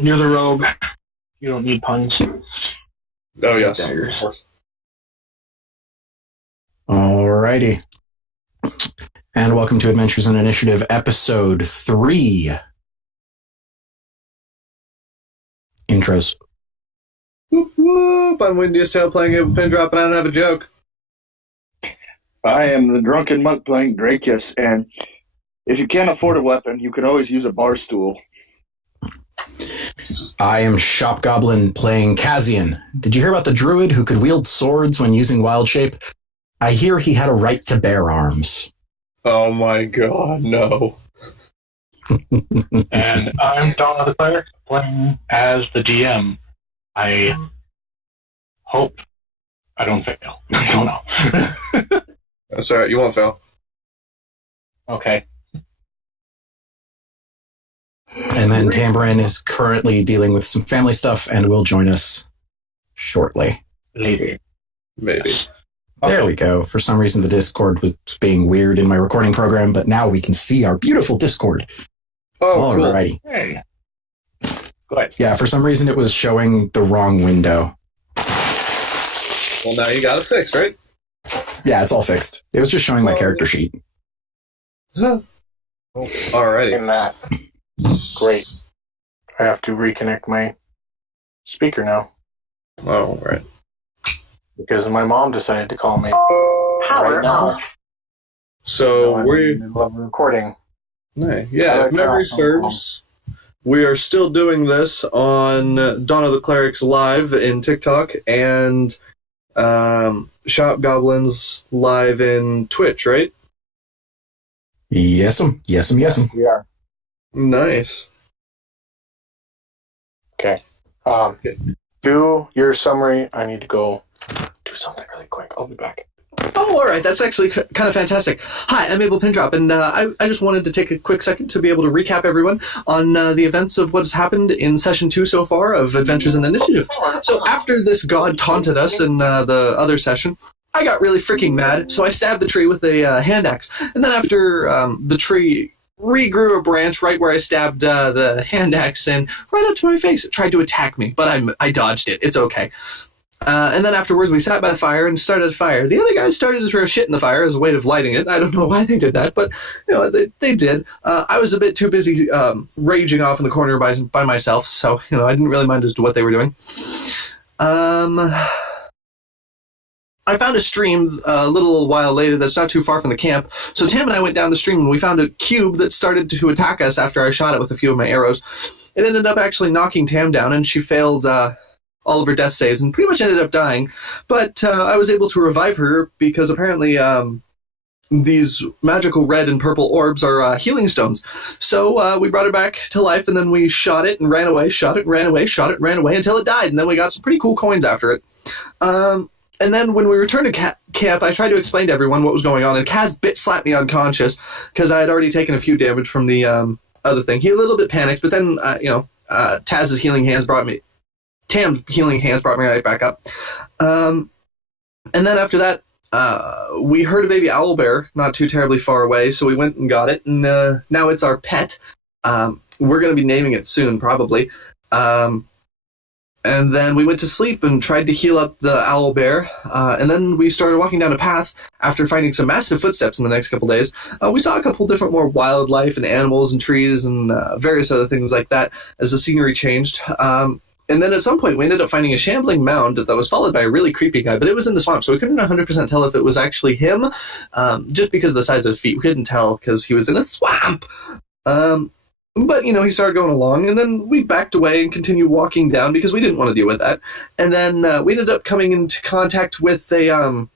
You're the rogue. You don't need puns. Oh, yes. Daggers. Of course. Alrighty. And welcome to Adventures in Initiative, Episode 3. Intros. Whoop, whoop. I'm Windiest Tail playing a pin drop, and I don't have a joke. I am the drunken monk playing Drakius, and if you can't afford a weapon, you can always use a bar stool. I am Shop Goblin playing Kazian. Did you hear about the druid who could wield swords when using wild shape? I hear he had a right to bear arms. Oh my god, no. And I'm Donna the Cleric, playing as the GM. I hope I don't fail. I don't know. That's alright, you won't fail. Okay. And then Tambourine is currently dealing with some family stuff and will join us shortly. Later. Maybe. There we go. For some reason, the Discord was being weird in my recording program, but now we can see our beautiful Discord. Oh, cool. Alrighty. Hey. Go ahead. Yeah, for some reason, it was showing the wrong window. Well, now you got it fixed, right? Yeah, it's all fixed. It was just showing my character sheet. Alrighty. In that. Great. I have to reconnect my speaker now Oh, right. because my mom decided to call me right now. So I'm we're... in the middle of recording. Nice. Yeah, if memory serves, we are still doing this on Dawn of the Clerics live in TikTok and Shop Goblins live in Twitch, right? Yes'm. We are. Nice. Okay. Do your summary. I need to go do something really quick. I'll be back. Oh, all right. That's actually kind of fantastic. Hi, I'm Abel Pindrop, and I just wanted to take a quick second to be able to recap everyone on the events of what has happened in Session 2 so far of Adventures in Initiative. So after this god taunted us in the other session, I got really freaking mad, so I stabbed the tree with a hand axe. And then after the tree regrew a branch right where I stabbed the hand axe and right up to my face, it tried to attack me, but I dodged it. It's okay. And then afterwards, we sat by the fire and started a fire. The other guys started to throw shit in the fire as a way of lighting it. I don't know why they did that, but they did. I was a bit too busy raging off in the corner by myself, so I didn't really mind as to what they were doing. I found a stream a little while later that's not too far from the camp. So Tam and I went down the stream and we found a cube that started to attack us after I shot it with a few of my arrows. It ended up actually knocking Tam down, and she failed all of her death saves and pretty much ended up dying. But I was able to revive her because apparently these magical red and purple orbs are healing stones. So we brought her back to life, and then we shot it and ran away, shot it and ran away, shot it and ran away until it died. And then we got some pretty cool coins after it. And then when we returned to camp, I tried to explain to everyone what was going on, and Kaz slapped me unconscious because I had already taken a few damage from the other thing. He a little bit panicked, but then, Tam's healing hands brought me right back up. And then after that, we heard a baby owlbear not too terribly far away, so we went and got it, and now it's our pet. We're going to be naming it soon, probably. And then we went to sleep and tried to heal up the owlbear. And then we started walking down a path after finding some massive footsteps in the next couple days. We saw a couple different more wildlife and animals and trees and various other things like that as the scenery changed. And then at some point we ended up finding a shambling mound that was followed by a really creepy guy, but it was in the swamp, so we couldn't 100% tell if it was actually him, just because of the size of his feet. We couldn't tell because he was in a swamp. But, he started going along, and then we backed away and continued walking down because we didn't want to deal with that. And then we ended up coming into contact with a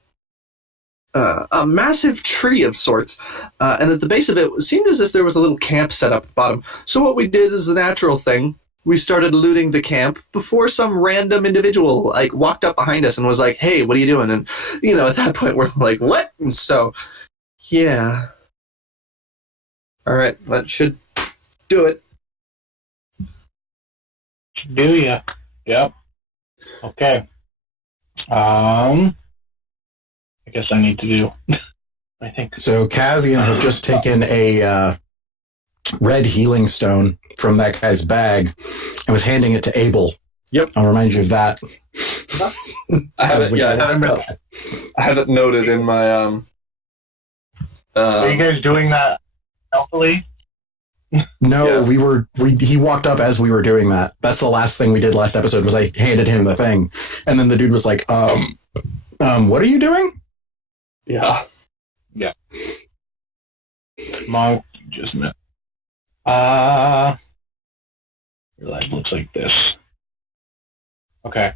massive tree of sorts, and at the base of it seemed as if there was a little camp set up at the bottom. So what we did is the natural thing. We started looting the camp before some random individual walked up behind us and was like, "Hey, what are you doing?" And at that point we're like, "What?" And so, yeah. All right, that should do it. Do ya? Yep. Okay. I guess I need to do. I think So Kazian had just taken a red healing stone from that guy's bag and was handing it to Abel. Yep. I'll remind you of that. I have it. Yeah, I have it noted in my. Are you guys doing that healthily? No, Yes. he walked up as we were doing that. That's the last thing we did last episode was I handed him the thing. And then the dude was like, what are you doing? Yeah. Monk just met. Your life looks like this. Okay.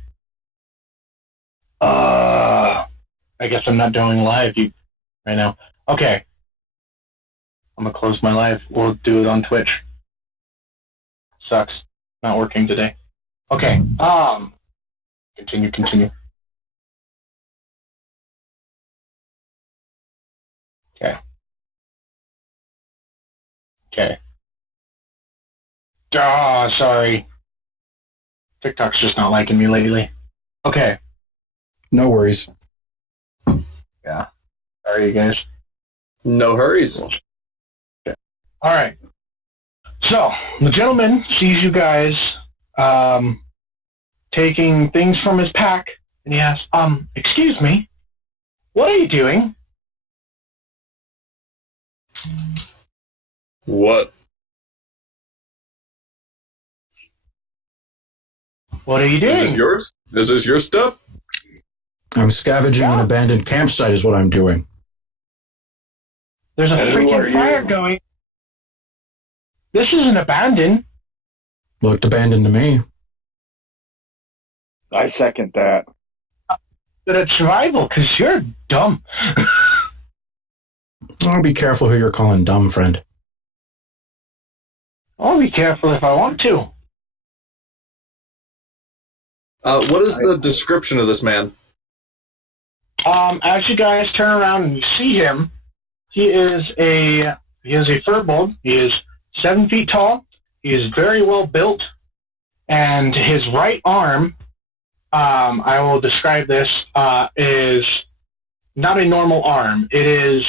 I guess I'm not doing live right now. Okay. I'm gonna close my live. We'll do it on Twitch. Sucks. Not working today. Okay. Continue. Okay. Sorry. TikTok's just not liking me lately. Okay. No worries. Yeah. Sorry, you guys. No hurries. All right. So the gentleman sees you guys taking things from his pack, and he asks, "Excuse me, what are you doing?" What? What are you Is this doing? yours? Is this your stuff? I'm scavenging an abandoned campsite is what I'm doing. There's a And who are freaking you? fire going. This isn't abandoned. Looked abandoned to me. I second that. But it's survival, because you're dumb. Oh, be careful who you're calling dumb, friend. I'll be careful if I want to. What is the description of this man? As you guys turn around and you see him, he is a firbolg. He is 7 feet tall. He is very well built, and his right arm, I will describe this, is not a normal arm. It is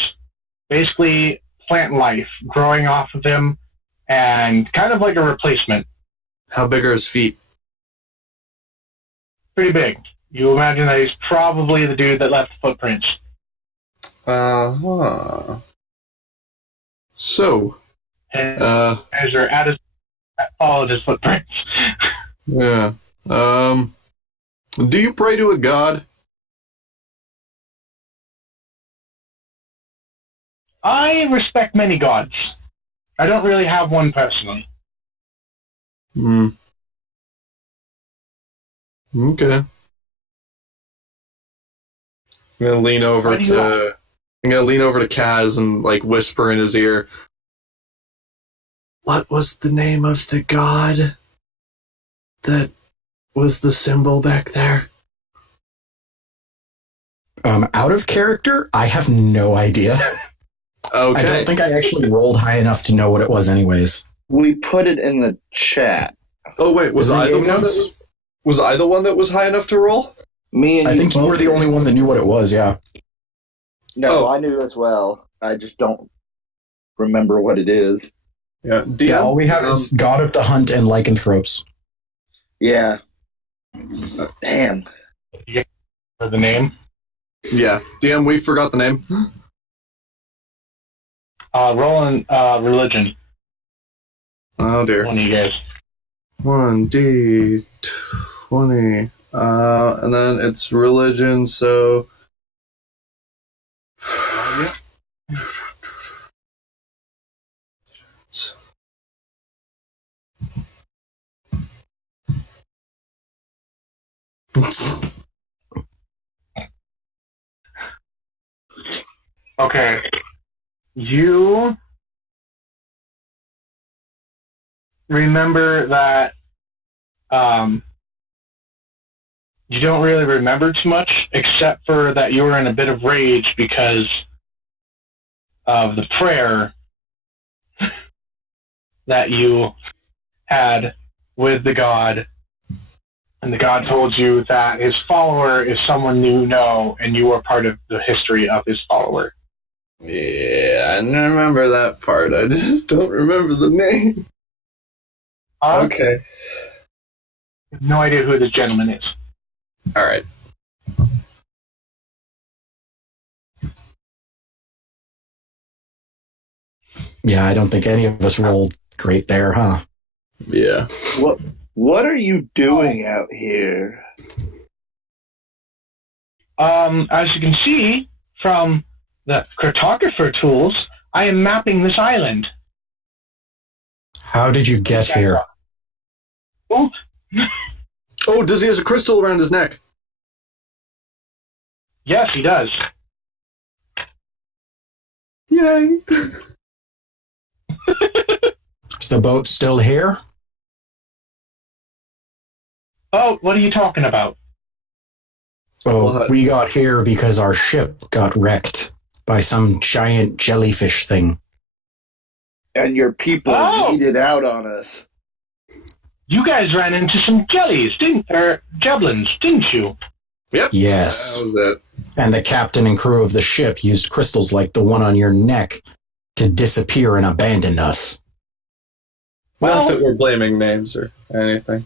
basically plant life growing off of him, and kind of like a replacement. How big are his feet? Pretty big. You imagine that he's probably the dude that left the footprints. So, And as you're at his, followed his footprints. yeah. Do you pray to a god? I respect many gods. I don't really have one personally. Hmm. Okay. I'm gonna lean over Why do you to. I'm gonna lean over to Kaz and like whisper in his ear. What was the name of the god that was the symbol back there? Out of character, I have no idea. Okay. I don't think I actually rolled high enough to know what it was anyways. We put it in the chat. Oh wait, was Isn't I it the game one notes? that was I the one that was high enough to roll? Me and I you think you both were the did. only one that knew what it was, yeah. No, Oh. I knew as well. I just don't remember what it is. Yeah. Yeah, all we have is God of the Hunt and Lycanthropes. Yeah. Damn. For the name. Yeah. DM, we forgot the name. Rolling religion. Oh dear. One of you guys. 1d20. And then it's religion, so. Okay. You remember that you don't really remember too much, except for that you were in a bit of rage because of the prayer that you had with the god. And the god told you that his follower is someone you know, and you are part of the history of his follower. Yeah, I remember that part. I just don't remember the name. Okay. No idea who this gentleman is. All right. Yeah, I don't think any of us rolled great there, huh? Yeah. What are you doing out here? As you can see from the cartographer tools, I am mapping this island. How did you get here? Well, Oh, does he have a crystal around his neck? yes, he does. Yay. Is the boat still here? Oh, what are you talking about? Oh, What? we got here because our ship got wrecked by some giant jellyfish thing. And your people Oh! weeded out on us. You guys ran into some javelins, didn't you? Yep. Yes. That was it. And the captain and crew of the ship used crystals like the one on your neck to disappear and abandon us. Well- Not that we're blaming names or anything.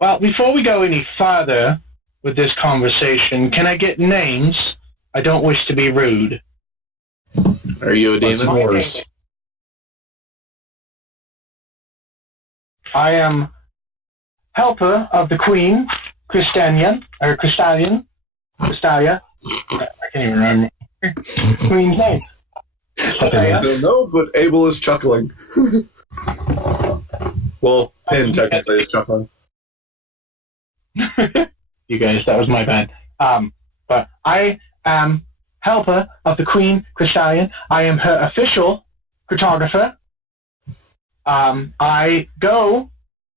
Well, before we go any further with this conversation, can I get names? I don't wish to be rude. Are you a What's demon? yours? I am helper of the Queen, Cristalia. I can't even remember. Queen's name. I don't know, but Abel is chuckling. Well, Pin technically is chuckling. You guys, that was my bad. But I am helper of the Queen, Crystallion. I am her official cartographer. I go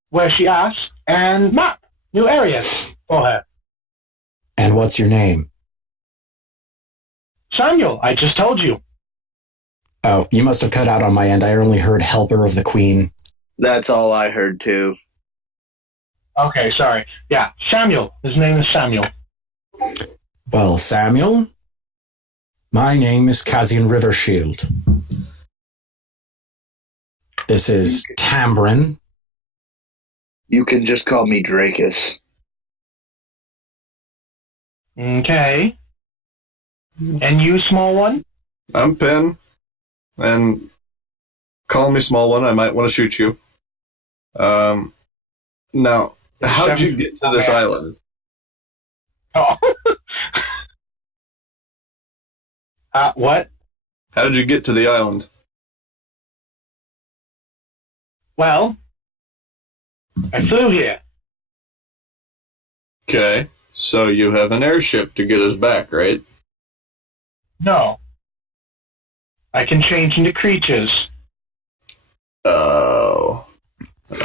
where she asks and map new areas for her. And what's your name? Samuel, I just told you. Oh, you must have cut out on my end. I only heard helper of the queen. That's all I heard too. Okay, sorry. Yeah, Samuel. His name is Samuel. Well, Samuel, my name is Kazian Rivershield. This is Tambrin. You can just call me Dracus. Okay. And you, small one? I'm Pin, and call me small one. I might want to shoot you. Now, how'd you get to this island? Oh. What? How'd you get to the island? Well, I flew here. Okay, so you have an airship to get us back, right? No. I can change into creatures. Oh.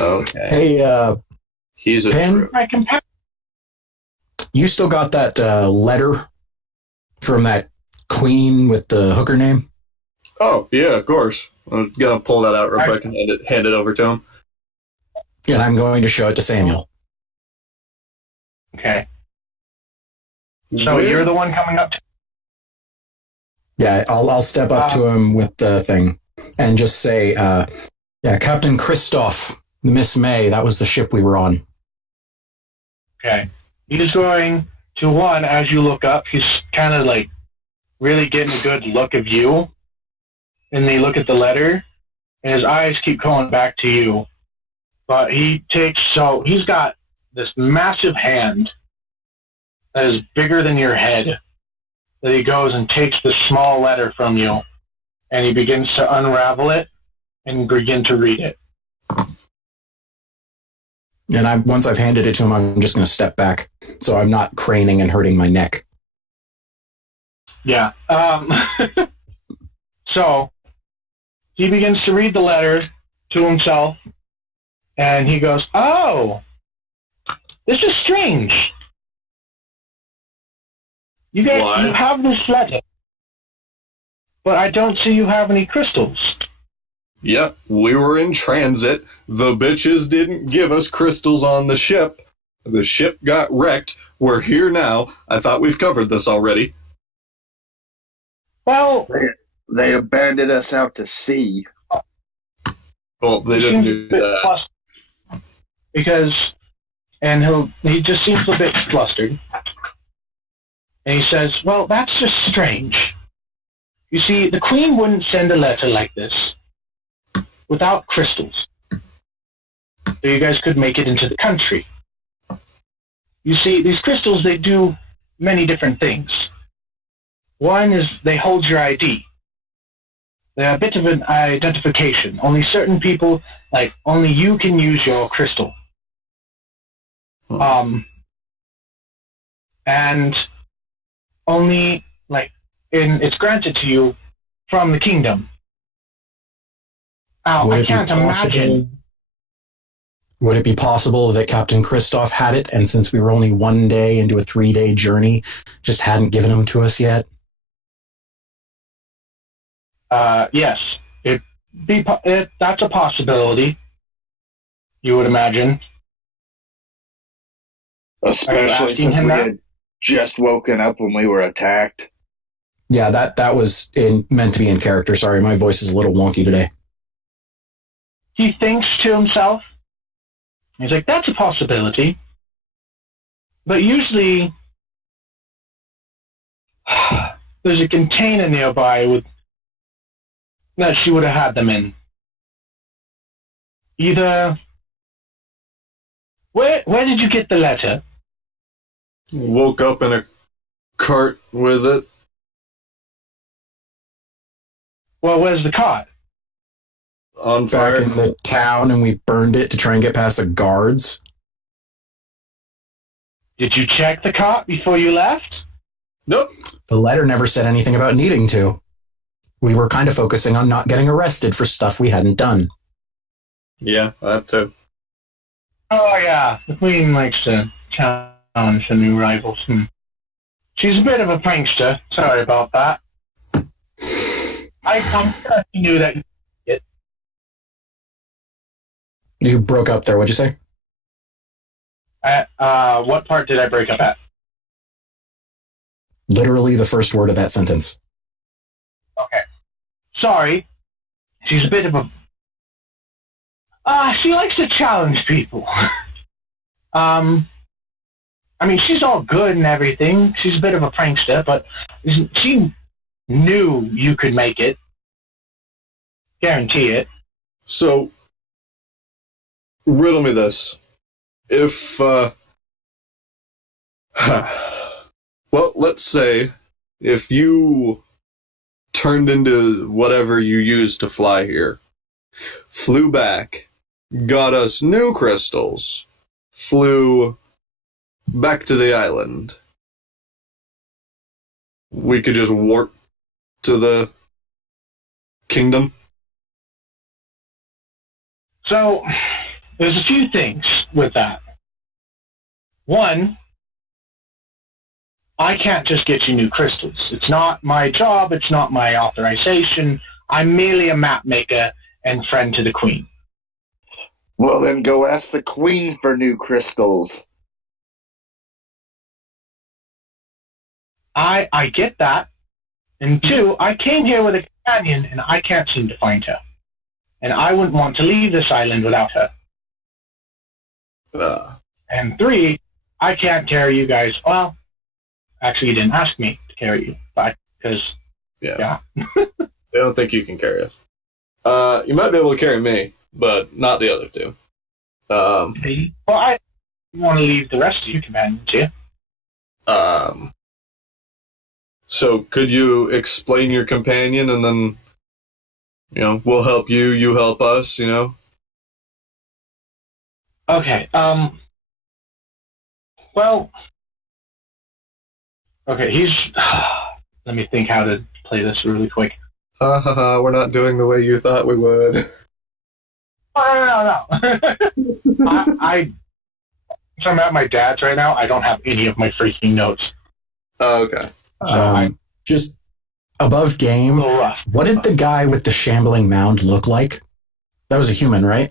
Okay. Hey, He's a Pin? true. I can pack. you still got that letter from that queen with the hooker name? Oh, yeah, of course. I'm gonna pull that out real quick and hand it over to him. And I'm going to show it to Samuel. Okay. So you're the one coming up to... Yeah, I'll step up to him with the thing and just say, yeah, Captain Christoph, Miss May, that was the ship we were on. Okay. He's going to one, as you look up, he's kind of like really getting a good look of you. And they look at the letter, and his eyes keep going back to you. But he's got this massive hand that is bigger than your head, that he goes and takes this small letter from you, and he begins to unravel it and begin to read it. And once I've handed it to him, I'm just going to step back so I'm not craning and hurting my neck. Yeah. So he begins to read the letter to himself, and he goes, "Oh, this is strange. You guys, What? you have this letter, but I don't see you have any crystals." Yep, we were in transit. The bitches didn't give us crystals on the ship. The ship got wrecked. We're here now. I thought we've covered this already. Well, They abandoned us out to sea. Well, they didn't do that. Because, and he just seems a bit flustered. And he says, well, that's just strange. You see, the Queen wouldn't send a letter like this without crystals. So you guys could make it into the country. You see, these crystals, they do many different things. One is they hold your ID. They're a bit of an identification. Only certain people, like, only you can use your crystal. And only, like, it's granted to you from the kingdom. Now, I can't imagine. Would it be possible that Captain Kristoff had it, and since we were only 1 day into a 3-day journey, just hadn't given them to us yet? Yes. That's a possibility, you would imagine. Especially since we had just woken up when we were attacked. Yeah, that was meant to be in character. Sorry, my voice is a little wonky today. He thinks to himself, he's like, that's a possibility. But usually, there's a container nearby that she would have had them in. Either, where did you get the letter? Woke up in a cart with it. Well, where's the cart? On fire. Back in the town, and we burned it to try and get past the guards. Did you check the cart before you left? Nope. The letter never said anything about needing to. We were kind of focusing on not getting arrested for stuff we hadn't done. Yeah, that too. Oh, yeah. The Queen likes to challenge the new rivals. She's a bit of a prankster. Sorry about that. I'm sure she knew that. You broke up there. What'd you say? What part did I break up at? Literally the first word of that sentence. Okay. Sorry. She's a bit of a... she likes to challenge people. I mean, she's all good and everything. She's a bit of a prankster, but she knew you could make it. Guarantee it. So, riddle me this. If, well, let's say if you turned into whatever you used to fly here, flew back, got us new crystals, flew back to the island, we could just warp to the kingdom? So, there's a few things with that. One, I can't just get you new crystals. It's not my job. It's not my authorization. I'm merely a map maker and friend to the Queen. Well, then go ask the Queen for new crystals. I get that. And two, I came here with a companion and I can't seem to find her. And I wouldn't want to leave this island without her. And three, I can't carry you guys. Well, actually, you didn't ask me to carry you, but because yeah. I don't think you can carry us. You might be able to carry me, but not the other two. Well, I want to leave the rest of you companions here. So could you explain your companion, and then, we'll help you, you help us, Okay, well, okay, let me think how to play this really quick. We're not doing the way you thought we would. Oh, no. I'm at my dad's right now. I don't have any of my freaking notes. Oh, okay. Just above game, what did the guy with the shambling mound look like? That was a human, right?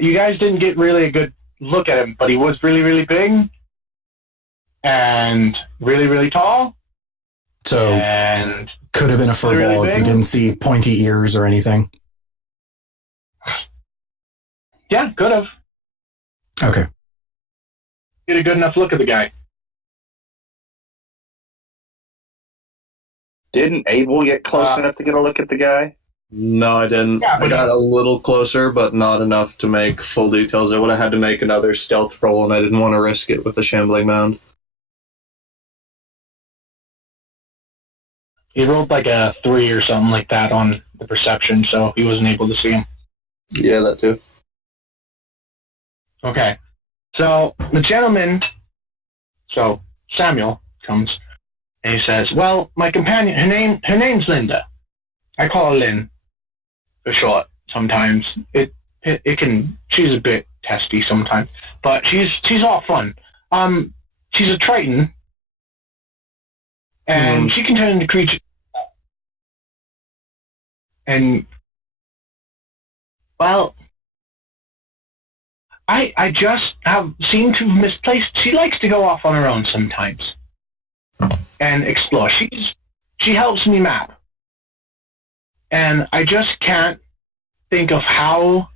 You guys didn't get really a good look at him, but he was really, really big and really, really tall. So And could have been a Really furbolg. big? You didn't see pointy ears or anything. yeah, could have. Okay. Get a good enough look at the guy. Didn't Abel get close Uh, enough to get a look at the guy? No, I didn't. Yeah, I but- got a little closer, but not enough to make full details. I would have had to make another stealth roll, and I didn't want to risk it with a shambling mound. He rolled like a 3 or something like that on the perception, so he wasn't able to see him. Yeah, that too. Okay. So the gentleman, so Samuel comes and he says, "Well, my companion, her name's Linda. I call her Lynn for short. Sometimes it can. She's a bit testy sometimes, but she's all fun. She's a Triton, and she can turn into creatures. And well, I just have seemed to have misplaced. She likes to go off on her own sometimes and explore. She helps me map, and I just can't think of how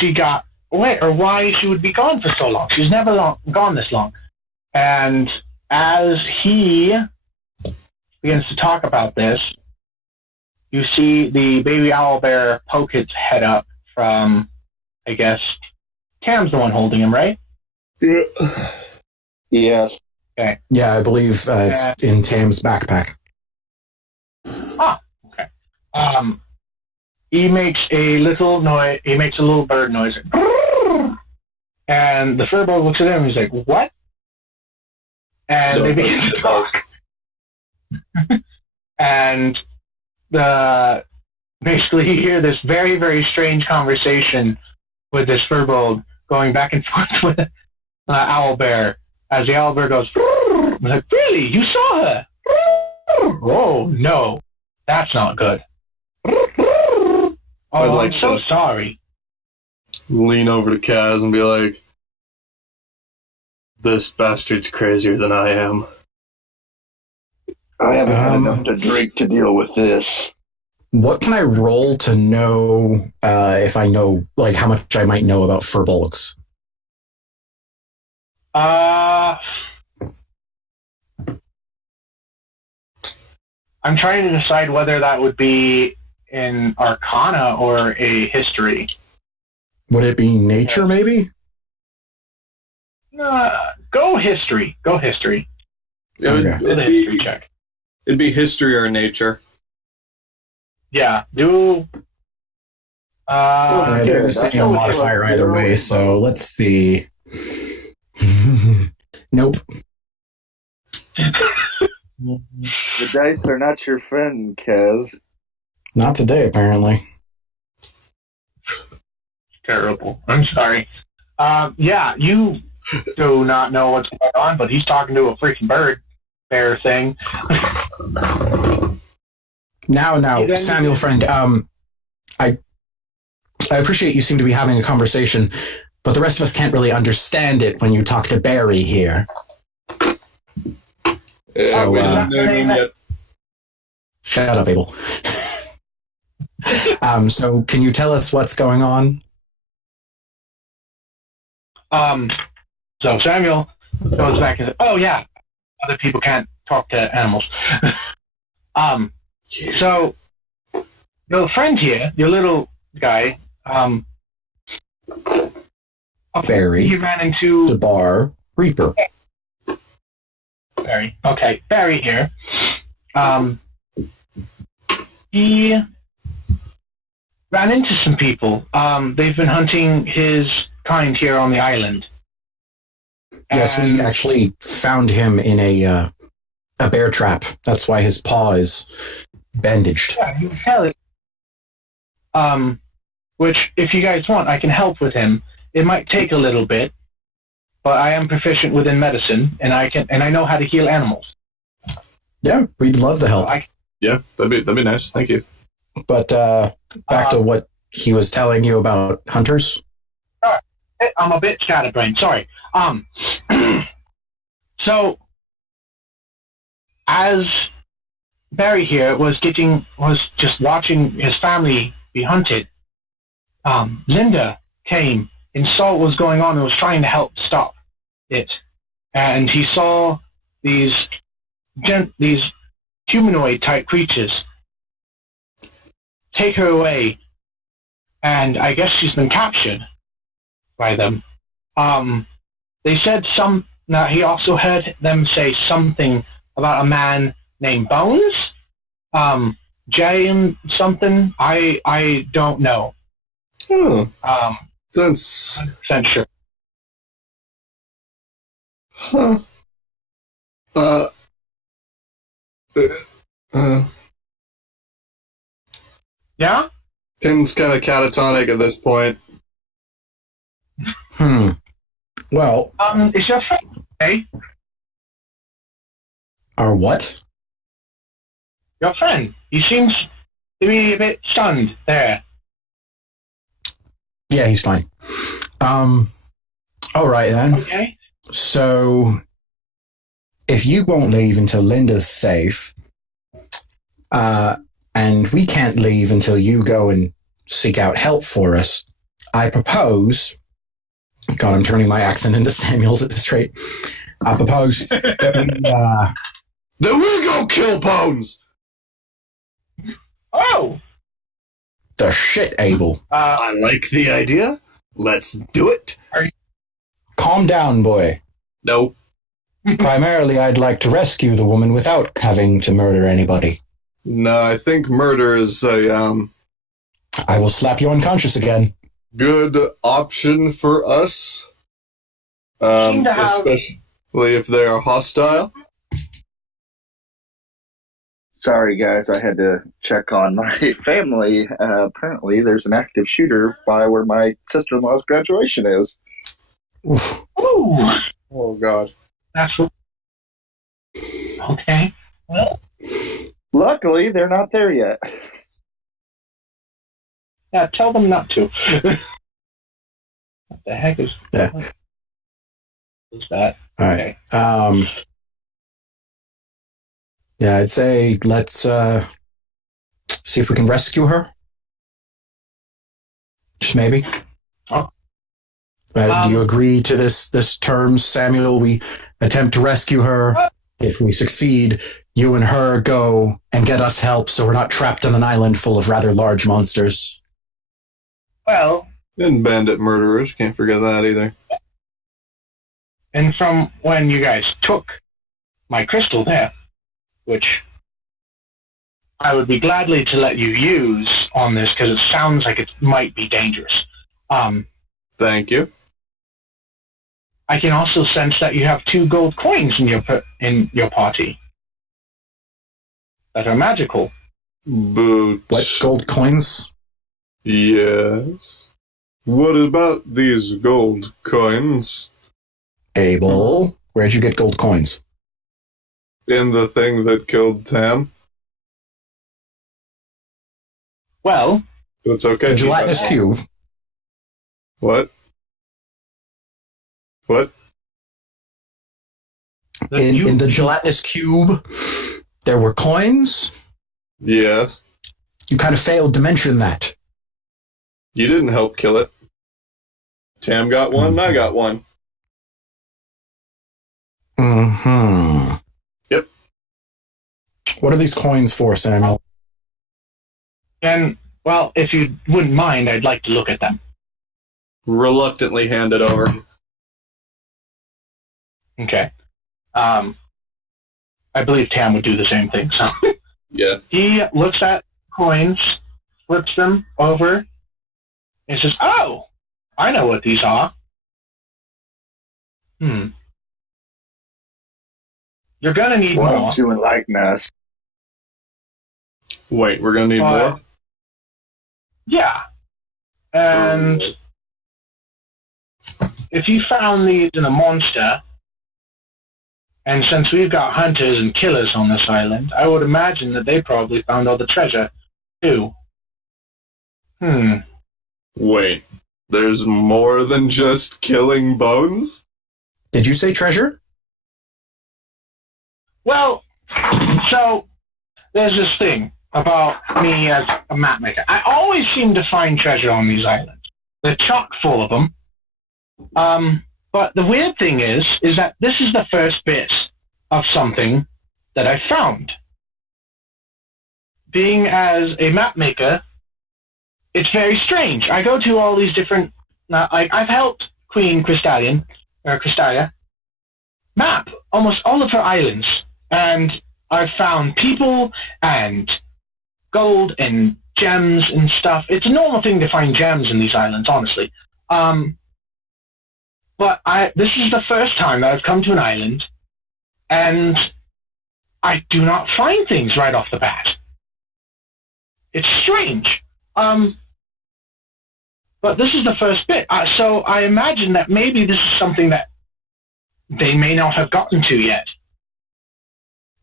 she got away or why she would be gone for so long. She's never gone this long." And as he begins to talk about this, you see the baby owlbear poke its head up from, I guess, Tam's the one holding him, right? Yes. Yeah, I believe it's in Tam's backpack. Okay. He makes a little noise. He makes a little bird noise, and the furbolg looks at him. And he's like, "What?" And No, they begin to talk. And basically, you hear this very, very strange conversation with this furbolg going back and forth with owlbear. As the owlbear goes, I'm like, "Really? You saw her? Oh no, that's not good." Oh, I'd like I'm so to- sorry. Lean over to Kaz and be like, "This bastard's crazier than I am." I haven't had enough to drink to deal with this. What can I roll to know if I know, like, how much I might know about furbolgs? I'm trying to decide whether that would be in Arcana or a history. Would it be nature, maybe? Go history. Go history. It would, Okay. Do the history check. it'd be history or nature. Yeah. Do. They're the that's same always modifier like either way, so let's see. Nope. The dice are not your friend, Kaz. Not today, apparently. Terrible. I'm sorry. Yeah, you do not know what's going on, but he's talking to a freaking bird bear thing. Now, Samuel, friend, I appreciate you seem to be having a conversation, but the rest of us can't really understand it when you talk to Barry here. So, we didn't name him yet. Shut up, Abel. So can you tell us what's going on? So Samuel goes back and says, "Oh yeah, other people can't talk to animals." So your friend here, your little guy, Barry. he ran into DeBar Reaper. Barry. Okay, Barry here. He ran into some people. They've been hunting his kind here on the island. Yes, we And- actually found him in a bear trap. That's why his paw is bandaged. Yeah, you can tell it. Which, if you guys want, I can help with him. It might take a little bit, but I am proficient within medicine, and I know how to heal animals. Yeah, we'd love the help. So I, Yeah, that'd be nice. Thank you. But back to what he was telling you about hunters. I'm a bit scatterbrained. Sorry. So as Barry here was just watching his family be hunted, Linda came and saw what was going on and was trying to help stop it. And he saw these humanoid-type creatures take her away, and I guess she's been captured by them. They said now he also heard them say something about a man named Bones, Jay and something. I don't know. Oh, That's 100% sure. Huh. Yeah? Tim's kind of catatonic at this point. Well, is your friend okay? our what? Your friend. He seems to be a bit stunned there. Yeah, he's fine. All right then. Okay. So, if you won't leave until Linda's safe, and we can't leave until you go and seek out help for us, I propose. God, I'm turning my accent into Samuel's at this rate. I propose that Then we go kill Bones! Oh! the shit, Abel. I like the idea. Let's do it. Calm down, boy. No. Primarily, I'd like to rescue the woman without having to murder anybody. No, I think murder is a I will slap you unconscious again. good option for us. Seem to have- Especially if they are hostile. Sorry, guys, I had to check on my family. Apparently, there's an active shooter by where my sister-in-law's graduation is. Oof. Ooh! Oh, God. That's what... Okay. Well, Luckily, they're not there yet. yeah, tell them not to. What the heck is... Yeah. What is that? All right. Yeah, I'd say let's see if we can rescue her. Just maybe. Oh. Do you agree to this term, Samuel? We attempt to rescue her. If we succeed, you and her go and get us help so we're not trapped on an island full of rather large monsters. Well, And bandit murderers. Can't forget that either. and from when you guys took my crystal there, which I would be gladly to let you use on this because it sounds like it might be dangerous. Thank you. I can also sense that you have 2 gold coins in your party that are magical. But What gold coins? yes. What about these gold coins? Abel, where'd you get gold coins? In the thing that killed Tam? Well, It's okay. The gelatinous cube. What? What? In the gelatinous cube, there were coins. Yes. You kind of failed to mention that. You didn't help kill it. Tam got one, and I got one. Mm-hmm. Yep. What are these coins for, Samuel? and well, if you wouldn't mind, I'd like to look at them. Reluctantly hand it over. Okay. I believe Tam would do the same thing. So Yeah. he looks at coins, flips them over, and says, "Oh, I know what these are. You're gonna need Why more." don't you enlighten us? Wait, we're gonna need more? Yeah. And if you found these in a monster, and since we've got hunters and killers on this island, I would imagine that they probably found all the treasure, too. Wait, there's more than just killing Bones? Did you say treasure? Well, So there's this thing about me as a map maker. I always seem to find treasure on these islands. They're chock full of them. But the weird thing is that this is the first bit of something that I found. Being as a map maker, it's very strange. I go to all these different... I've helped Queen Crystalia map almost all of her islands, and I've found people and gold and gems and stuff. It's a normal thing to find gems in these islands, honestly. But this is the first time that I've come to an island, and I do not find things right off the bat. It's strange. But this is the first bit. So I imagine that maybe this is something that they may not have gotten to yet.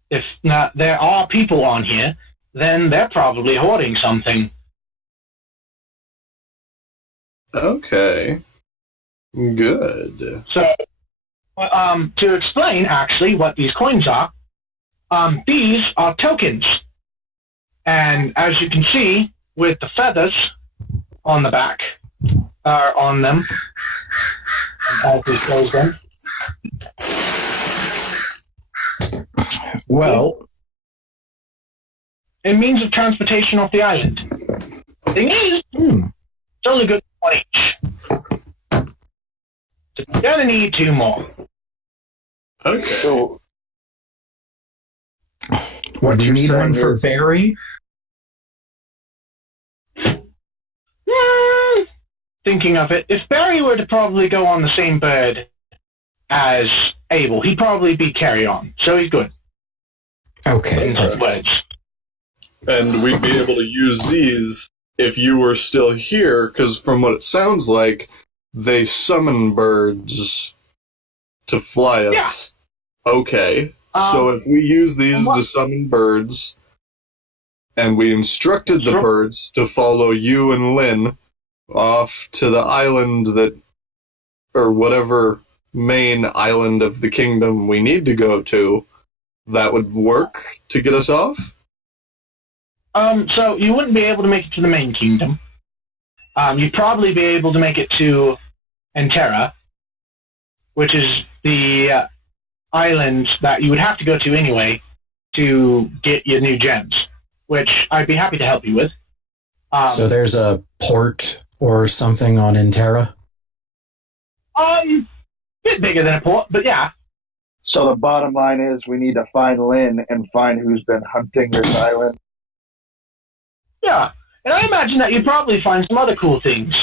If there are people on here, then they're probably hoarding something. Okay. Good. So, to explain actually what these coins are, these are tokens. And as you can see, with the feathers on the back, on them, as we close them. Well, a means of transportation off the island. Thing is, it's only good for one each. So you're gonna need 2 more. Okay. So, what do you you're need one saying for is- Barry? Thinking of it, if Barry were to probably go on the same bird as Abel, he'd probably be carry on. So he's good. Okay, In his perfect. words. And we'd be able to use these if you were still here, because from what it sounds like, they summon birds to fly us. Yeah. Okay. So if we use these to summon birds, and we instructed the birds to follow you and Lynn off to the island that, or whatever main island of the kingdom we need to go to, that would work to get us off? So you wouldn't be able to make it to the main kingdom. You'd probably be able to make it to Entera, which is the island that you would have to go to anyway to get your new gems, which I'd be happy to help you with. So there's a port or something on Intera? Bit bigger than a port, but yeah. So the bottom line is we need to find Lynn and find who's been hunting this island. Yeah, and I imagine that you'd probably find some other cool things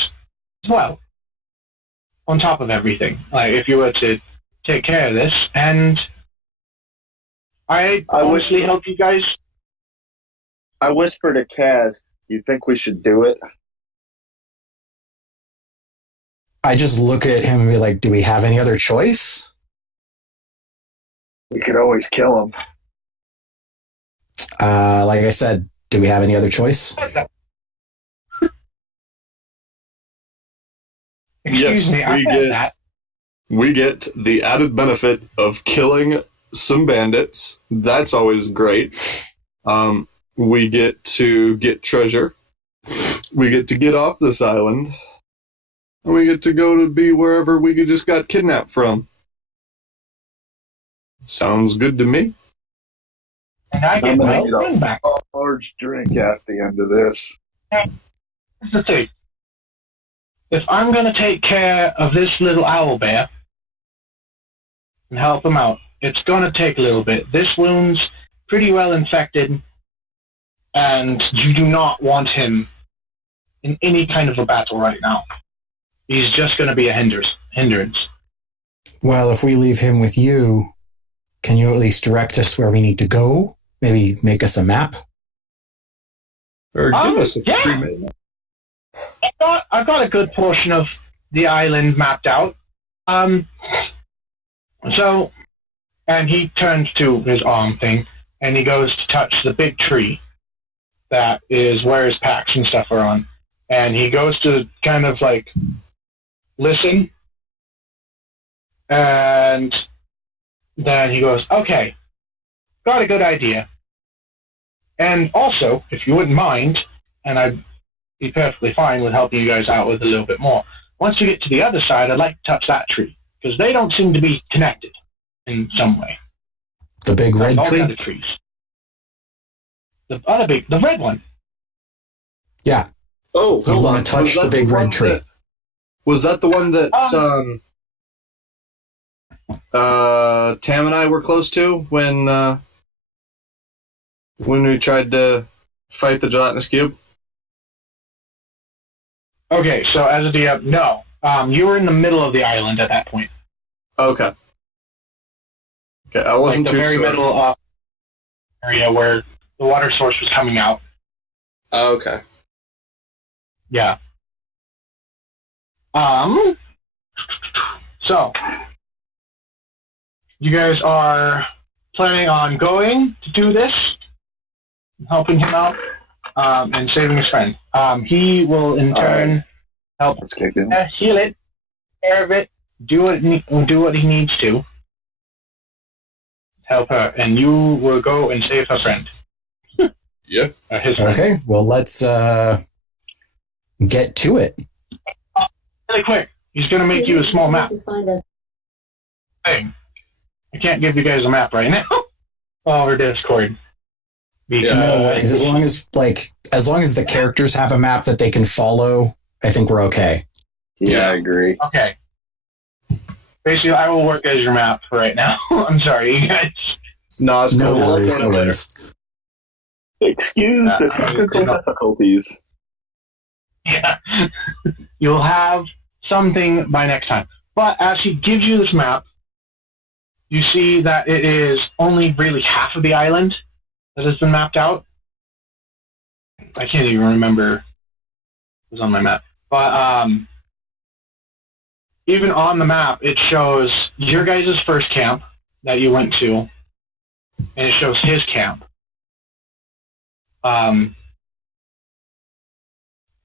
as well, on top of everything, like if you were to take care of this, and I honestly hope you guys... I whispered to Kaz, you think we should do it? I just look at him and be like, do we have any other choice? We could always kill him. Like I said, do we have any other choice? Excuse me, I said that. We get the added benefit of killing some bandits. That's always great. We get to get treasure. We get to get off this island. And we get to go to be wherever we just got kidnapped from. Sounds good to me. And I get my ring back. A large drink at the end of this. Here's the thing. If I'm going to take care of this little owl bear and help him out, it's going to take a little bit. This wound's pretty well infected, and you do not want him in any kind of a battle right now. He's just going to be a hindrance. Well, if we leave him with you, can you at least direct us where we need to go? Maybe make us a map? Or give us a yeah. free map. I've got a good portion of the island mapped out. So, and he turns to his arm thing, and he goes to touch the big tree that is where his packs and stuff are on. And he goes to kind of like listen, and then he goes, okay, got a good idea. And also, if you wouldn't mind, and I'd be perfectly fine with helping you guys out with a little bit more, once you get to the other side, I'd like to touch that tree, because they don't seem to be connected in some way. The big red all tree? the other trees. The red one. Yeah. Oh, You hold want on. to touch the big red tree. Was that the one that Tam and I were close to when we tried to fight the gelatinous cube? Okay, so as a DM, no. You were in the middle of the island at that point. Okay. Okay, I wasn't like the too very sure. middle area where the water source was coming out. Okay. Yeah. So, you guys are planning on going to do this, helping him out, and saving his friend. He will in turn help Let's kick in. heal it, take care of it, do what he needs to, help her, and you will go and save her friend. Yeah. His friend. Okay, well, let's get to it. Really quick, he's going to make you a small map thing. I can't give you guys a map right now over Discord. Yeah. No worries. As long as the characters have a map that they can follow, I think we're okay. Yeah, I agree. Okay. Basically, I will work as your map for right now. I'm sorry, you guys. No, it's No cool. worries, no worries. Excuse the technical difficulties. Yeah. You'll have something by next time. But as he gives you this map, you see that it is only really half of the island that has been mapped out. I can't even remember it was on my map. But even on the map, it shows your guys' first camp that you went to, and it shows his camp.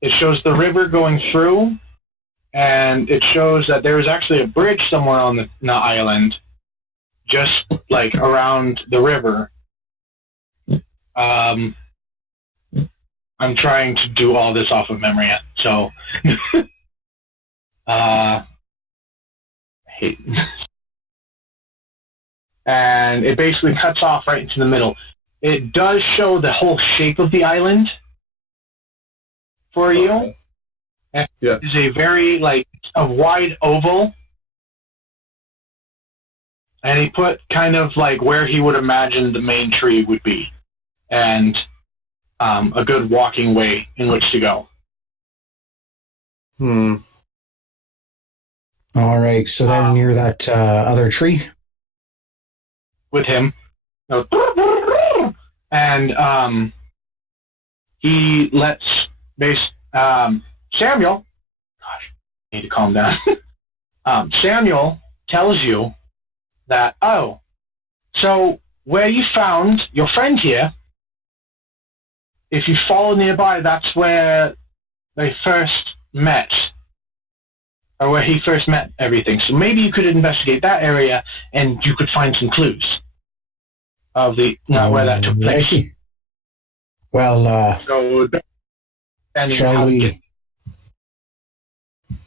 It shows the river going through, and it shows that there is actually a bridge somewhere on the island, just like around the river. I'm trying to do all this off of memory, so I hate. And it basically cuts off right into the middle. It does show the whole shape of the island for you. Okay. And Yeah. It's a very a wide oval. And he put kind of where he would imagine the main tree would be, and a good walking way in which to go. All right, so they're near that other tree. With him. And he lets Samuel, gosh, I need to calm down. Samuel tells you that, so where you found your friend here, if you follow nearby, that's where they first met, or where he first met everything. So maybe you could investigate that area, and you could find some clues of where that took place. Alrighty. Well, So, shall we?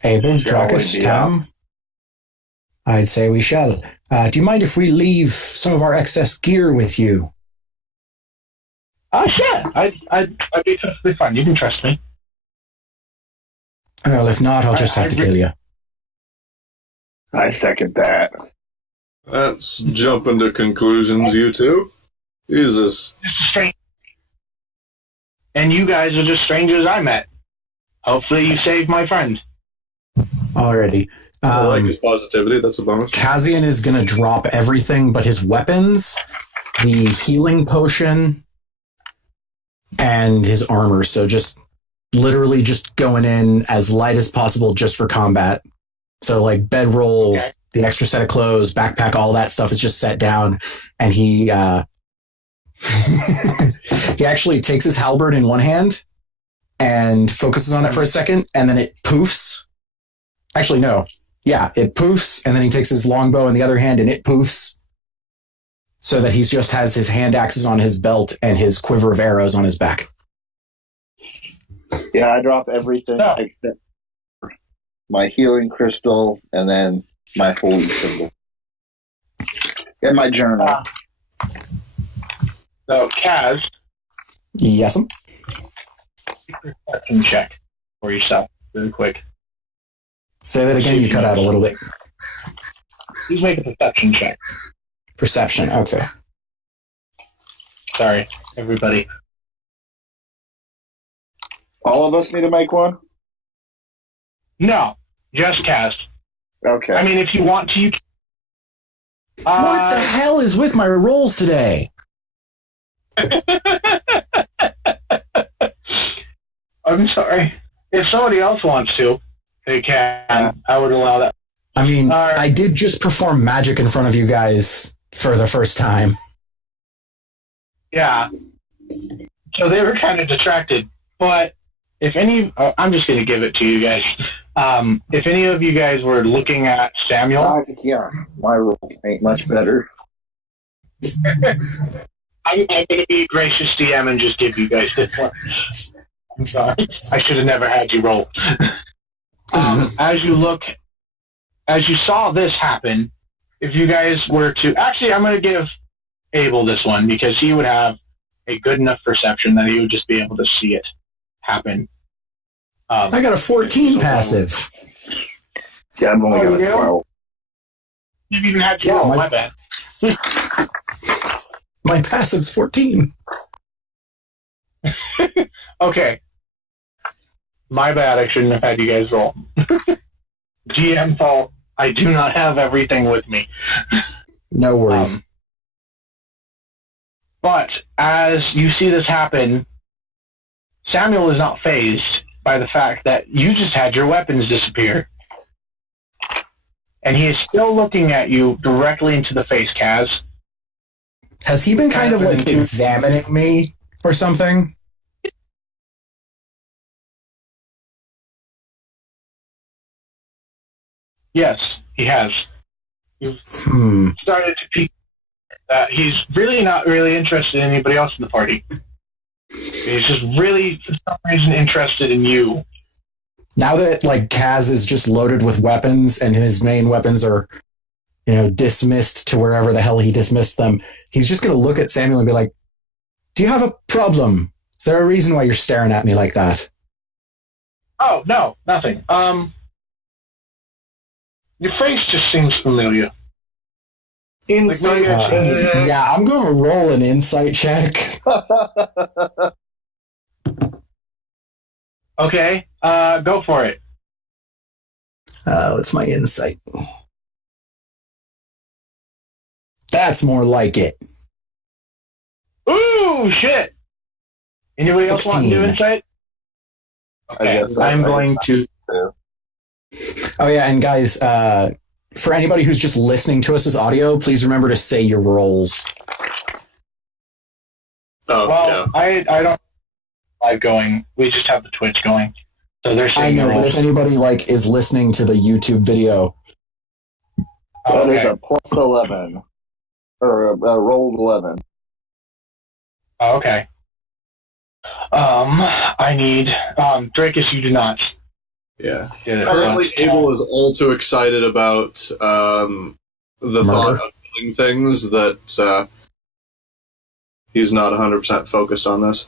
Abel, Shall we Drakus, be Tom? I'd say we shall. Do you mind if we leave some of our excess gear with you? Yeah, I'd be perfectly fine. You can trust me. Well, if not, I'll just have to kill you. I second that. Let's jump into conclusions, you two. Jesus. Just a strange. And you guys are just strangers I met. Hopefully you saved my friend. Alrighty. I like his positivity. That's a bonus. Kazian is going to drop everything but his weapons, the healing potion, and his armor. So just literally just going in as light as possible just for combat. So bedroll, Okay. the extra set of clothes, backpack, all that stuff is just set down. And he he actually takes his halberd in one hand and focuses on it for a second, and then it poofs. Actually, no. Yeah, it poofs, and then he takes his longbow in the other hand, and it poofs. So so that he just has his hand axes on his belt and his quiver of arrows on his back. Yeah, I drop everything except my healing crystal and then my holy symbol. And my journal. So, Kaz, Yes. perception check for yourself, really quick. Say that again. You cut out a little bit. Please make a perception check. Perception. Okay. Sorry, everybody. All of us need to make one? No, just Kaz. Okay. I mean, if you want to, you can. What the hell is with my rolls today? I'm sorry. If somebody else wants to, they can. I would allow that. I mean, Alright. I did just perform magic in front of you guys for the first time. Yeah. So they were kind of distracted. But if any, I'm just going to give it to you guys. If any of you guys were looking at Samuel, Yeah, my roll ain't much better. I'm going to be a gracious DM and just give you guys this one. I'm sorry. I should have never had you roll. As you saw this happen, if you guys were to... Actually, I'm going to give Abel this one because he would have a good enough perception that he would just be able to see it happen. I got a 14 passive. Yeah, I've only got you a do? 12. You've even had to Yeah, roll, my- my bad. My passive's 14. Okay. My bad, I shouldn't have had you guys roll. GM fault. I do not have everything with me. No worries. But as you see this happen, Samuel is not fazed by the fact that you just had your weapons disappear. And he is still looking at you directly into the face, Kaz. Has he been kind of like examining me or something? Yes, he has. You've Hmm. started to peek that he's really not really interested in anybody else in the party. He's just really, for some reason, interested in you. Now that like Kaz is just loaded with weapons and his main weapons are, dismissed to wherever the hell he dismissed them, he's just going to look at Samuel and be like, "Do you have a problem? Is there a reason why you're staring at me like that?" Oh, no, nothing. Your face just seems familiar. Insight. Yeah, I'm going to roll an insight check. Okay, go for it. What's my insight? That's more like it. Ooh, shit! Anybody else want to do 16. insight? Okay, guess I'm going to... Oh yeah, and guys, for anybody who's just listening to us as audio, please remember to say your rolls. Oh, Well, yeah. I don't live going. We just have the Twitch going. So they're I saying know, but if anybody is listening to the YouTube video, That is a plus 11. Or a rolled 11. Oh, okay. I need... Drakus, you do not Yeah. get it. Currently, Abel is all too excited about the thought of killing things that he's not 100% focused on this.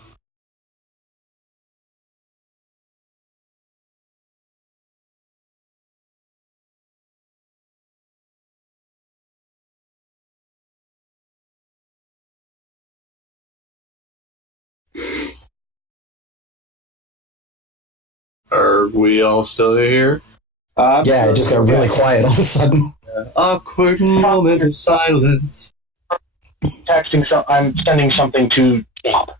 Are we all still here? yeah, it just got really quiet all of a sudden. Awkward moment of silence. I'm sending something to stop.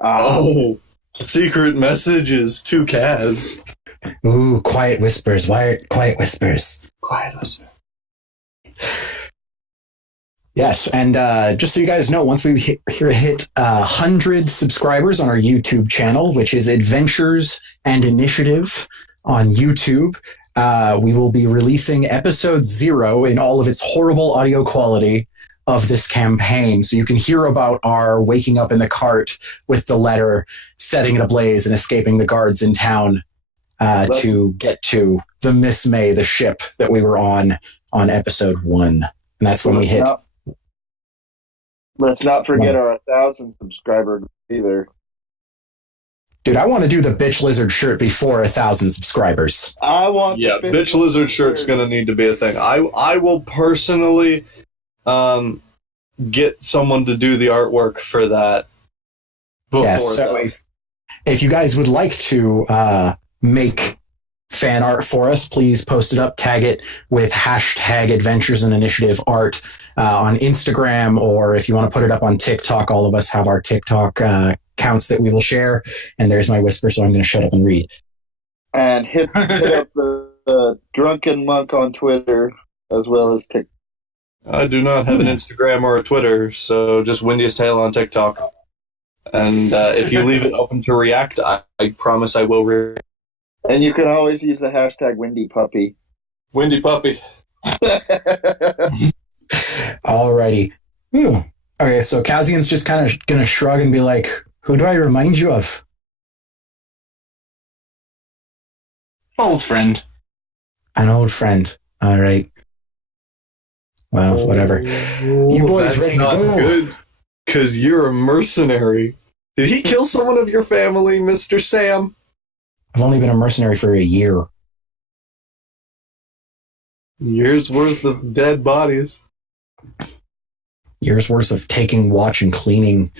Oh, secret messages to Kaz. Ooh, quiet whispers. Why quiet whispers? Quiet whisper. Yes, and just so you guys know, once we hit 100 subscribers on our YouTube channel, which is Adventures and Initiative on YouTube, we will be releasing episode 0 in all of its horrible audio quality of this campaign. So you can hear about our waking up in the cart with the letter, setting it ablaze, and escaping the guards in town to get to the Miss May, the ship that we were on episode 1. And that's when we hit. Let's not forget our 1,000 subscriber either. Dude, I want to do the Bitch Lizard shirt before 1,000 subscribers. I want the Bitch Lizard shirt's going to need to be a thing. I will personally get someone to do the artwork for that. Yes, so if you guys would like to make fan art for us, please post it up, tag it with hashtag Adventures and Initiative Art on Instagram, or if you want to put it up on TikTok, all of us have our TikTok accounts that we will share. And there's my whisper, so I'm going to shut up and read. And hit up the Drunken Monk on Twitter as well as TikTok. I do not have an Instagram or a Twitter, so just Windiest Tale on TikTok. And if you leave it open to react, I promise I will react. And you can always use the hashtag Windy Puppy. Windy Puppy. Alrighty. Ooh. Okay, so Kazian's just kind of going to shrug and be like, who do I remind you of? Old friend. An old friend. All right. Well, whatever. You boys ready to go? Good, because you're a mercenary. Did he kill someone of your family, Mr. Sam? I've only been a mercenary for a year. Years worth of dead bodies. Years worth of taking watch and cleaning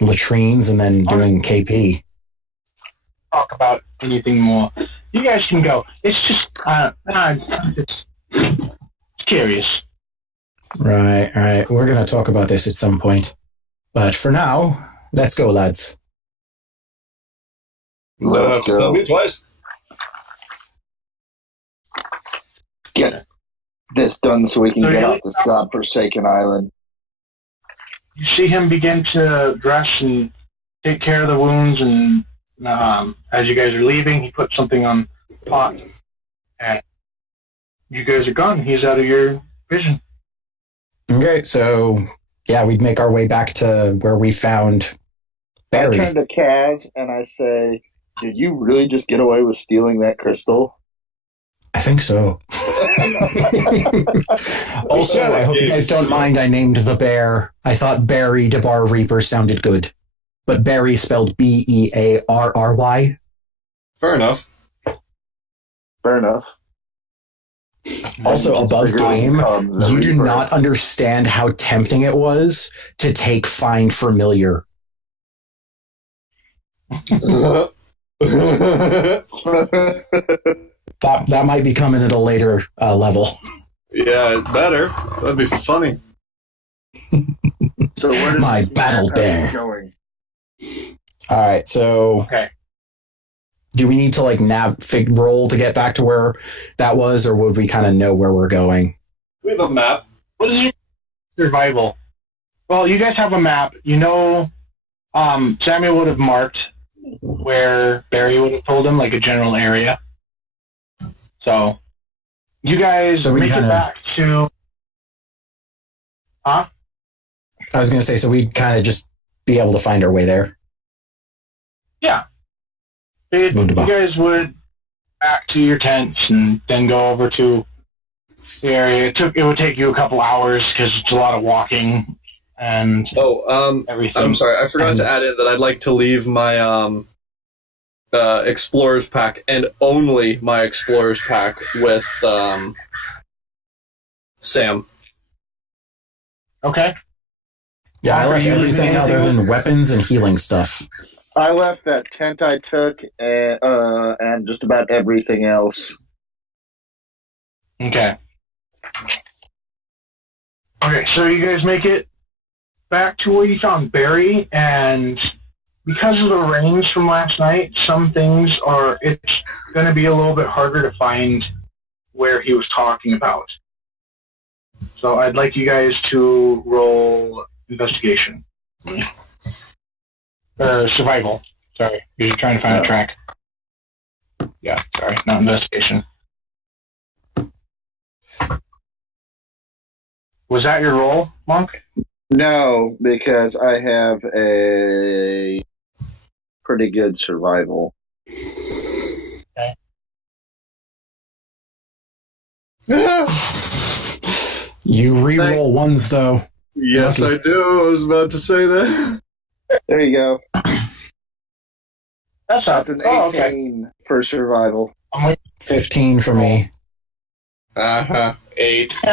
latrines and then doing KP. Talk about anything more. You guys can go. It's just, it's curious. Right. We're going to talk about this at some point. But for now, let's go, lads. You don't have to tell me twice. Get this done so we can get off this godforsaken island. You see him begin to dress and take care of the wounds, and as you guys are leaving, he puts something on the pot, and you guys are gone. He's out of your vision. Okay, so yeah, we'd make our way back to where we found Barry. I turn to Kaz and I say, did you really just get away with stealing that crystal? I think so. Also, I hope you guys don't mind I named the bear. I thought Barry Debar Reaper sounded good. But Barry spelled Bearry. Fair enough. Fair enough. Also, above game, you do not understand how tempting it was to take Find Familiar. That might be coming at a later level. Yeah, better. That'd be funny. So where does My battle bear. Going? All right, so Okay. Do we need to like roll to get back to where that was, or would we kind of know where we're going? We have a map. What is your survival? Well, you guys have a map. You know, Samuel would have marked where Barry would have told him, like a general area. So, you guys make it back to... Huh? I was going to say, so we'd kind of just be able to find our way there. Yeah. You guys would back to your tents and then go over to the area. It would take you a couple hours because it's a lot of walking and everything. I'm sorry, I forgot to add in that I'd like to leave my explorer's pack and only my explorer's pack with Sam. Okay. Yeah, I left everything other than weapons and healing stuff. I left that tent I took and just about everything else. Okay. Okay, so you guys make it back to where you found Barry, and because of the rains from last night, it's going to be a little bit harder to find where he was talking about. So I'd like you guys to roll investigation. Survival. Sorry, you're trying to find a track. Yeah, sorry, not investigation. Was that your role, Monk? No, because I have a pretty good survival. You re-roll ones, though. Yes, I do. I was about to say that. There you go. That's an 18 okay. for survival. 15 for me. 8,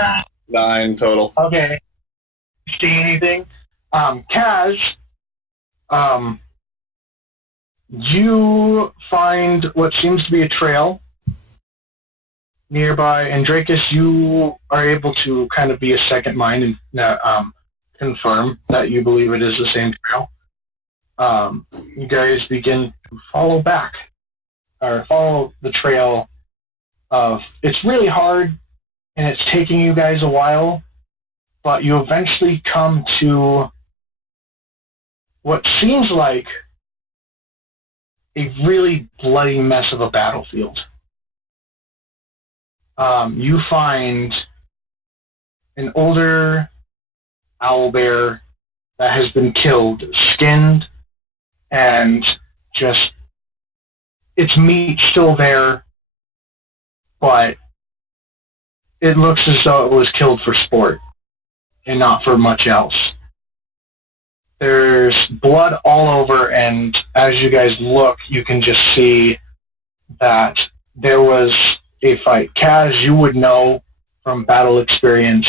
9 total. Okay. See anything? Kaz, you find what seems to be a trail nearby, and Drakus, you are able to kind of be a second mind and confirm that you believe it is the same trail. You guys begin to follow the trail of, it's really hard and it's taking you guys a while, but you eventually come to what seems like a really bloody mess of a battlefield. You find an older owlbear that has been killed, skinned, and just its meat still there, but it looks as though it was killed for sport and not for much else. There's blood all over, and as you guys look, you can just see that there was a fight. Kaz, you would know from battle experience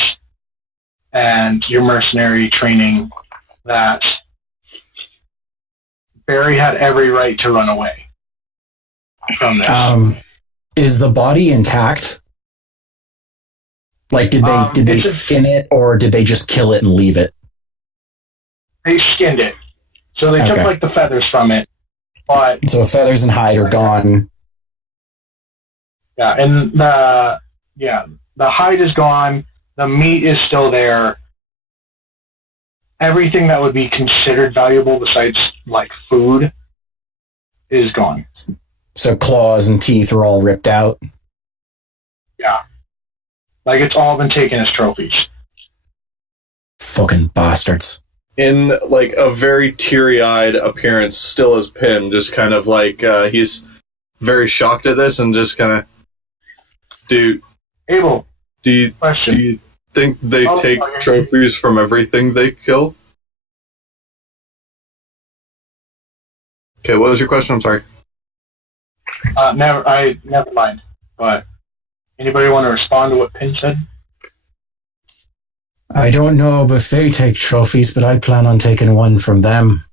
and your mercenary training that Barry had every right to run away from this. Is the body intact? Like, did they skin it, or did they just kill it and leave it? They skinned it. So they took like the feathers from it. But so feathers and hide are gone. Yeah, and the hide is gone, the meat is still there. Everything that would be considered valuable besides like food is gone. So claws and teeth are all ripped out. Yeah. Like it's all been taken as trophies. Fucking bastards. In like a very teary-eyed appearance, still as Pim, just kind of like he's very shocked at this and just kind of, do you think they take trophies from everything they kill? Okay, what was your question? I'm sorry. Never mind. But anybody want to respond to what Pin said? I don't know if they take trophies, but I plan on taking one from them.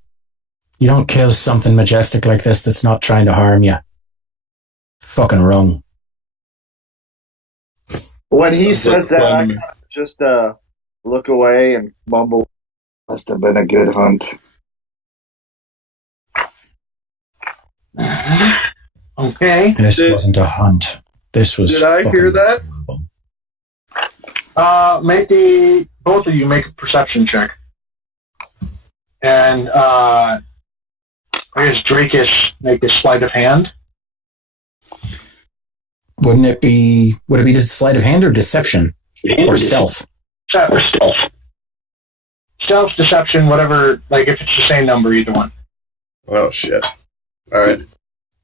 You don't kill something majestic like this that's not trying to harm you. Fucking wrong. When he says that, I kind of just look away and mumble, must have been a good hunt. Okay. This wasn't a hunt. This was. Did I hear that? Both of you make a perception check. And I guess Drakus make a sleight of hand. Would it be just sleight of hand or deception? Or stealth? Or stealth. Stealth, deception, whatever, like if it's the same number, either one. Oh shit. Alright.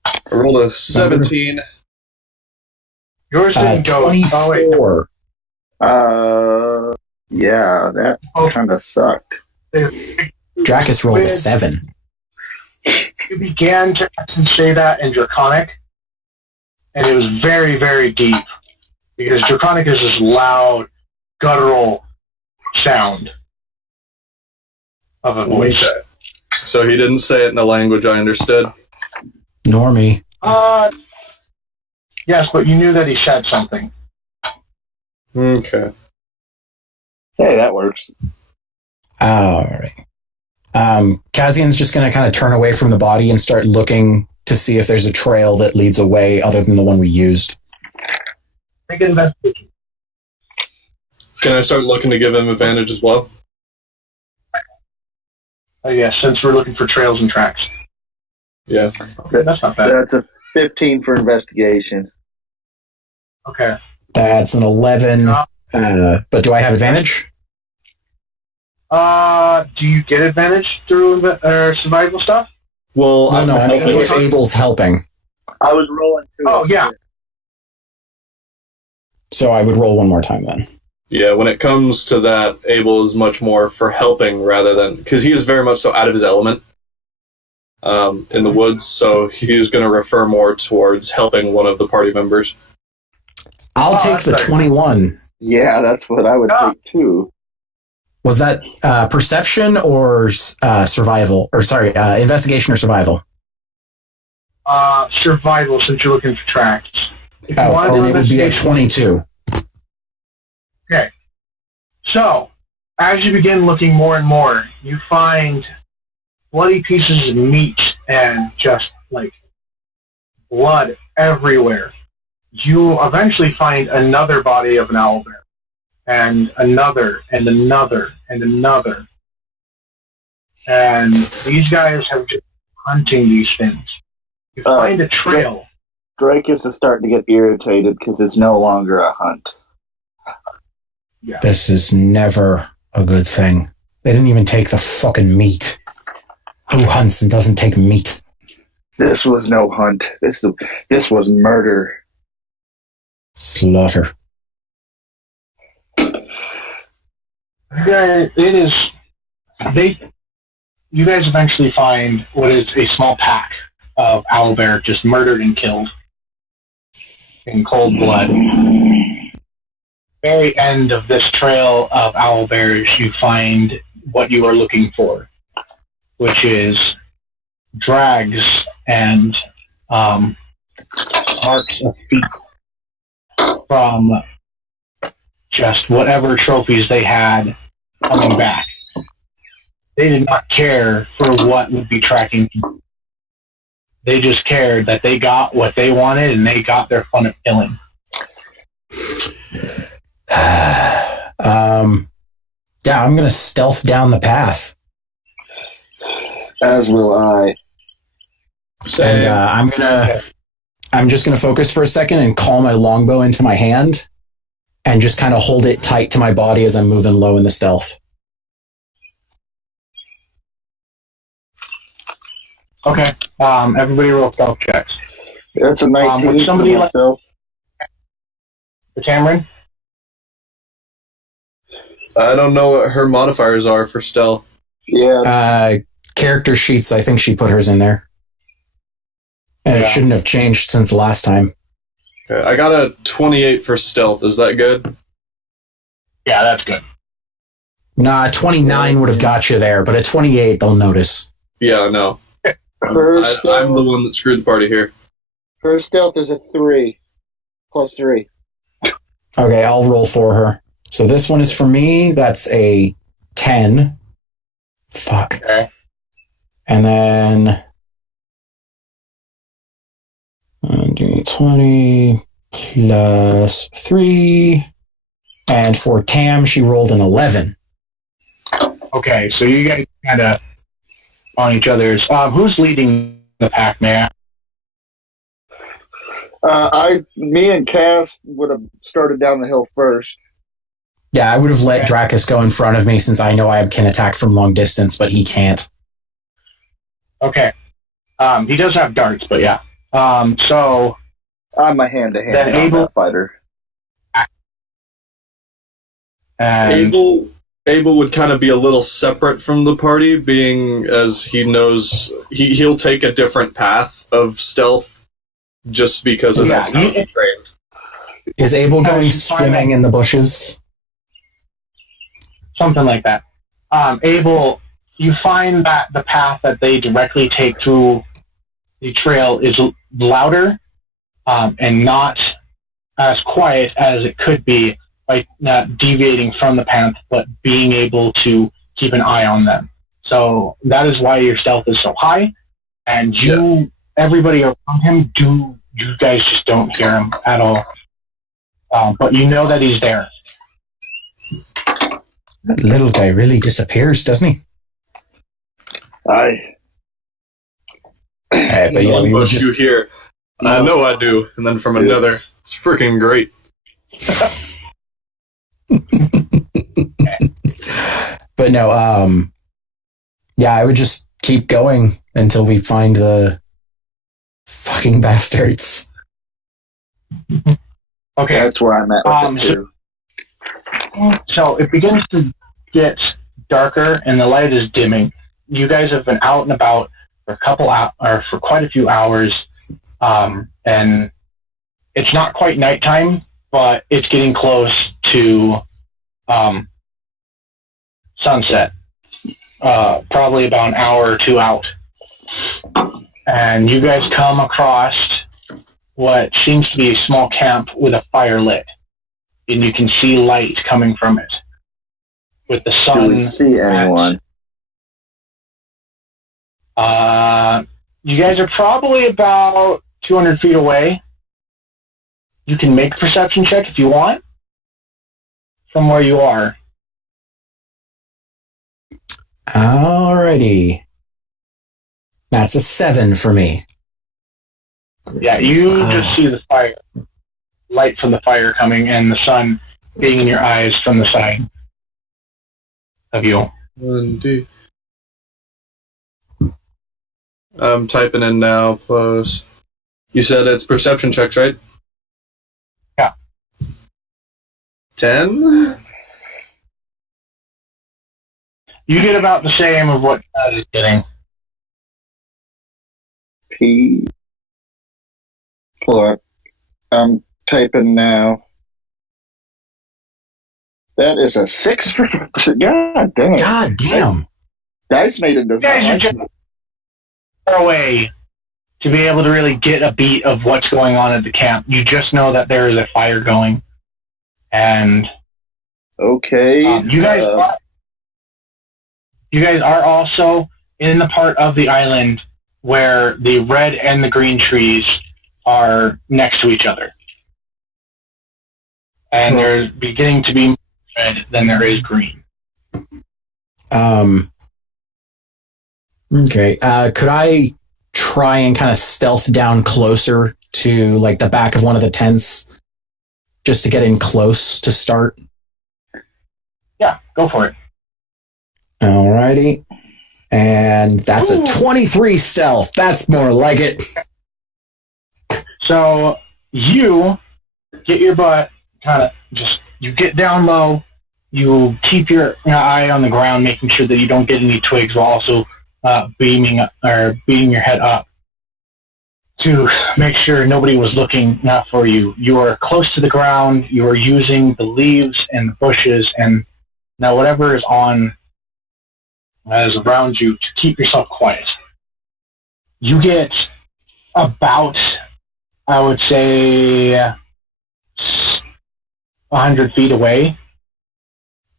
I rolled a 17. Yours didn't go. 24. Yeah, that kind of sucked. Drakus rolled a 7. You began to say that in Draconic, and it was very, very deep, because Draconic is this loud, guttural sound of a voice. Okay. So he didn't say it in a language I understood? Nor me. Yes, but you knew that he said something. Okay. Hey, that works. All right. Kazian's just going to kind of turn away from the body and start looking to see if there's a trail that leads away other than the one we used. Make an investigation. Can I start looking to give him advantage as well? Yeah, since we're looking for trails and tracks. Yeah. Okay, that's not bad. That's a 15 for investigation. Okay. That's an 11. But do I have advantage? Do you get advantage through survival stuff? Well, No, I mean, if Abel's helping. I was rolling through. Oh, yeah. So I would roll one more time then. Yeah, when it comes to that, Abel is much more for helping rather than... Because he is very much so out of his element in the woods, so he's going to refer more towards helping one of the party members. I'll take the that's 21. Yeah, that's what I would take too. Was that perception or survival? Or sorry, investigation or survival? Survival, since you're looking for tracks. If you Oh, want to then do it would be a investigation- 22. Okay. So, as you begin looking more and more, you find bloody pieces of meat and just, like, blood everywhere. You eventually find another body of an owlbear. And another, and another, and another. And these guys have just been hunting these things. You find a trail. Dracus is starting to get irritated because it's no longer a hunt. This is never a good thing. They didn't even take the fucking meat. Who hunts and doesn't take meat? This was no hunt. This was murder. Slaughter. You guys eventually find what is a small pack of owlbear just murdered and killed in cold blood. Very end of this trail of owlbears, you find what you are looking for, which is drags and marks of feet from just whatever trophies they had coming back. They did not care for what would be tracking them. They just cared that they got what they wanted and they got their fun of killing. Yeah, I'm gonna stealth down the path. As will I. And I'm just gonna focus for a second and call my longbow into my hand and just kind of hold it tight to my body as I'm moving low in the stealth. Okay. Everybody roll stealth checks. That's a 19 would somebody for myself. For Tamarin? I don't know what her modifiers are for stealth. Yeah. Character sheets, I think she put hers in there. And Yeah. it shouldn't have changed since the last time. Okay, I got a 28 for stealth. Is that good? Yeah, that's good. Nah, 29 would have got you there, but at 28, they'll notice. Yeah, I know. Her I'm stealth, the one that screwed the party here. her stealth is a 3. Plus 3. Okay, I'll roll for her. So this one is for me. That's a 10. Fuck. Okay. And then 20 plus 3. And for Tam, she rolled an 11. Okay, so you guys kind of on each other's. Who's leading the pack, man? Me and Cass would have started down the hill first. Yeah, I would have let Dracus go in front of me since I know I can attack from long distance, but he can't. Okay. He does have darts, but yeah. So I'm a hand-to-hand Then combat fighter. and Abel would kind of be a little separate from the party, being as he knows he'll take a different path of stealth just because of that's how he's trained. Is Abel Yeah, going you swimming find- in the bushes? something like that. Abel, you find that the path that they directly take through the trail is louder and not as quiet as it could be by not deviating from the path, but being able to keep an eye on them. So that is why your stealth is so high, and everybody around him, you guys just don't hear him at all. But you know that he's there. That little guy really disappears, doesn't he? I But yeah, we One would bush you hear, I know I do, and then from another, it's freaking great. But no, yeah, I would just keep going until we find the fucking bastards. Okay. That's where I'm at with it too. So it begins to get darker and the light is dimming. You guys have been out and about for for quite a few hours, and it's not quite nighttime, but it's getting close to sunset. Probably about an hour or two out, and you guys come across what seems to be a small camp with a fire lit, and you can see light coming from it. With the sun. Do we see anyone? You guys are probably about 200 feet away. You can make a perception check if you want from where you are. Alrighty. That's a 7 for me. Yeah, you just see the fire, light from the fire coming, and the sun being in your eyes from the side of you. Indeed. I'm typing in now, plus... You said it's perception checks, right? Yeah. 10? You get about the same of what Chad is getting. P. Pull up. I'm typing now. That is a 6 for... God damn. God damn. Dice Maiden does not You guys are like just me. far away to be able to really get a beat of what's going on at the camp. You just know that there is a fire going. And Okay. you guys are also in the part of the island where the red and the green trees are next to each other. And there's beginning to be more red than there is green. Okay. Could I try and kind of stealth down closer to like the back of one of the tents just to get in close to start? Yeah, go for it. Alrighty. And that's a 23 stealth. That's more like it. So you get your butt kind of you get down low, you keep your eye on the ground, making sure that you don't get any twigs while also beating your head up to make sure nobody was looking for you. You are close to the ground, you are using the leaves and the bushes and now whatever is around you to keep yourself quiet. You get about, I would say, 100 feet away.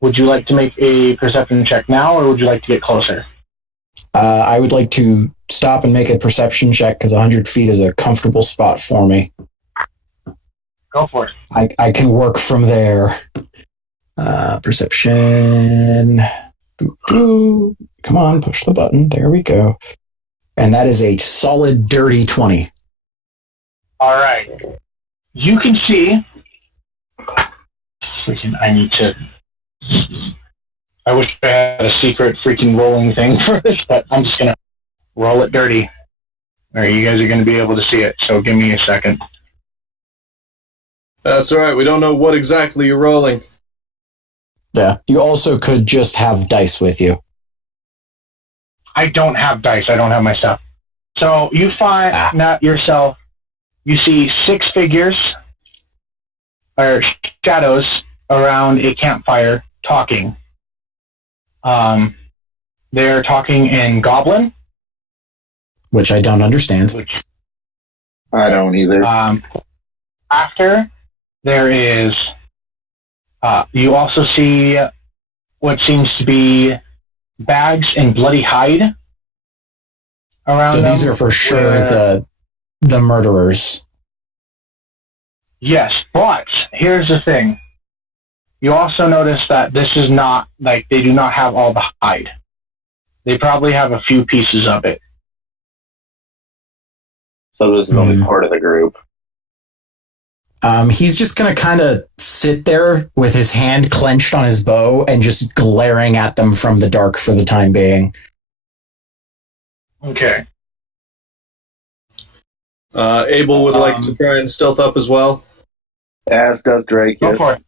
Would you like to make a perception check now, or would you like to get closer? I would like to stop and make a perception check because 100 feet is a comfortable spot for me. Go for it. I can work from there. Perception. Come on, push the button. There we go. And that is a solid, dirty 20. All right. You can see. I wish I had a secret freaking rolling thing for this, but I'm just going to roll it dirty. All right, you guys are going to be able to see it, so give me a second. That's alright, we don't know what exactly you're rolling. Yeah. You also could just have dice with you. I don't have dice. I don't have my stuff. So you find that yourself, you see 6 figures or shadows around a campfire talking. They're talking in Goblin. Which I don't understand. I don't either. After, there is... you also see what seems to be bags and bloody hide around So them. these are for sure the murderers. Yes, but here's the thing. You also notice that this is not, like, they do not have all the hide. They probably have a few pieces of it. So this is only part of the group. He's just going to kind of sit there with his hand clenched on his bow and just glaring at them from the dark for the time being. Okay. Abel would like to try and stealth up as well. As does Go Dracus. for it.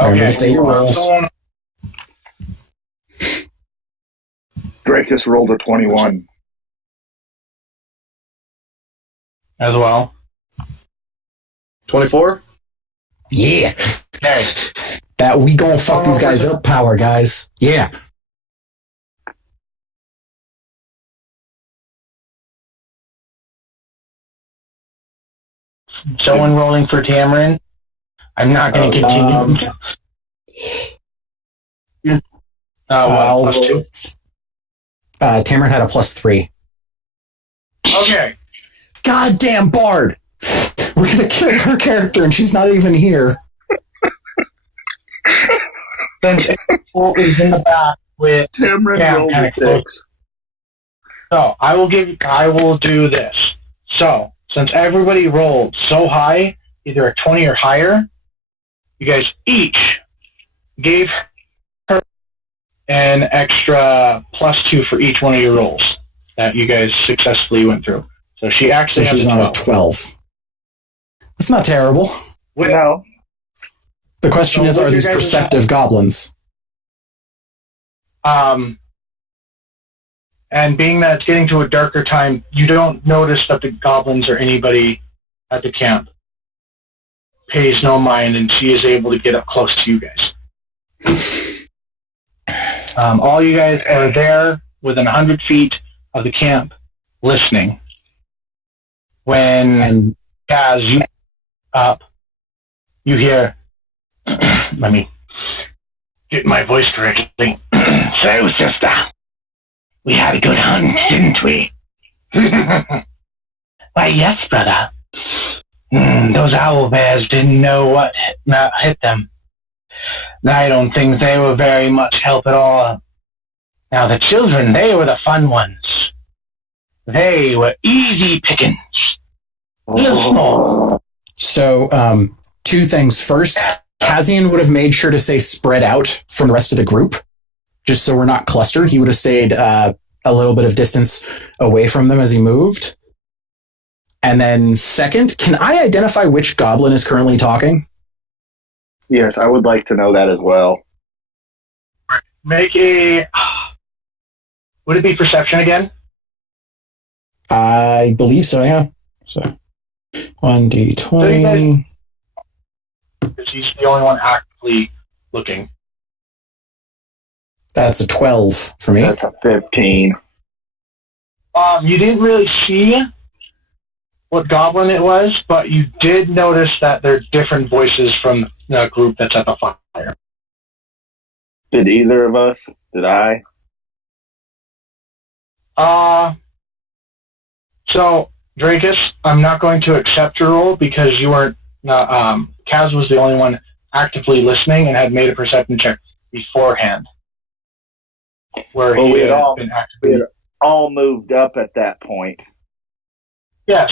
Remember to say your rolls. Dracus rolled a 21. As well. 24? Yeah. Okay. That we gonna fuck these guys up power, guys. Yeah. Someone rolling for Tamarin. I'm not going to continue. I'll Plus roll. 2. Tamarin had a +3. Okay. Goddamn Bard! We're gonna kill her character and she's not even here. Since April is in the back with Tamarin Cam rolled kind a of close. 6. So I will do this. So since everybody rolled so high, either a 20 or higher, you guys each gave her an extra +2 for each one of your rolls that you guys successfully went through. So she So actually has she's a on a 12. 12. That's not terrible. No. The question So is, what are you these guys- perceptive goblins? And being that it's getting to a darker time, you don't notice that the goblins or anybody at the camp pays no mind, and she is able to get up close to you guys. All you guys are there within 100 feet of the camp, listening. When And Kaz, you up, you hear, let me get my voice correctly. So, sister, we had a good hunt, didn't we? Why, yes, brother. Those owl bears didn't know what hit them. I don't think they were very much help at all. Now, the children, they were the fun ones. They were easy pickings. Real small. so, two things. First, Kazian would have made sure to stay spread out from the rest of the group, just so we're not clustered. He would have stayed a little bit of distance away from them as he moved. And then second, can I identify which goblin is currently talking? Yes, I would like to know that as well. Make a... Would it be perception again? I believe so, yeah. So, 1d20. Because he's the only one actively looking. That's a 12 for me. That's a 15. You didn't really see what goblin it was, but you did notice that there are different voices from the group that's at the fire. Did either of us? Did I? So, Dracus, I'm not going to accept your roll because you weren't... Kaz was the only one actively listening and had made a perception check beforehand. Where Well, he we had had all- been actively... All moved up at that point. Yes,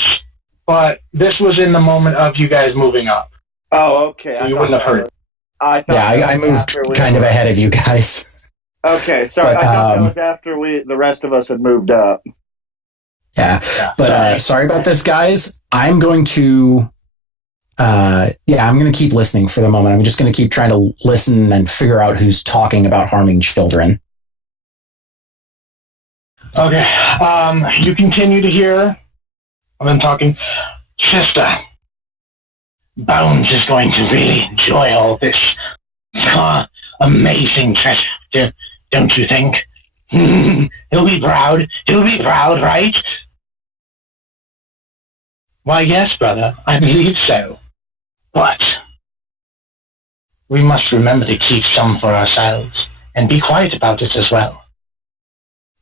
but this was in the moment of you guys moving up. Oh, okay. You wouldn't have heard it. I thought Yeah, that I was moved after we kind of were- ahead of you guys. Okay, sorry. But, I thought that was after the rest of us had moved up. Yeah, Yeah, but sorry about this, guys. I'm going to, I'm going to keep listening for the moment. I'm just going to keep trying to listen and figure out who's talking about harming children. Okay. You continue to hear. I've been talking. Sister, Bones is going to really enjoy all this amazing treasure, don't you think? He'll be proud. He'll be proud, right? Why, yes, brother. I believe so. But we must remember to keep some for ourselves and be quiet about it as well.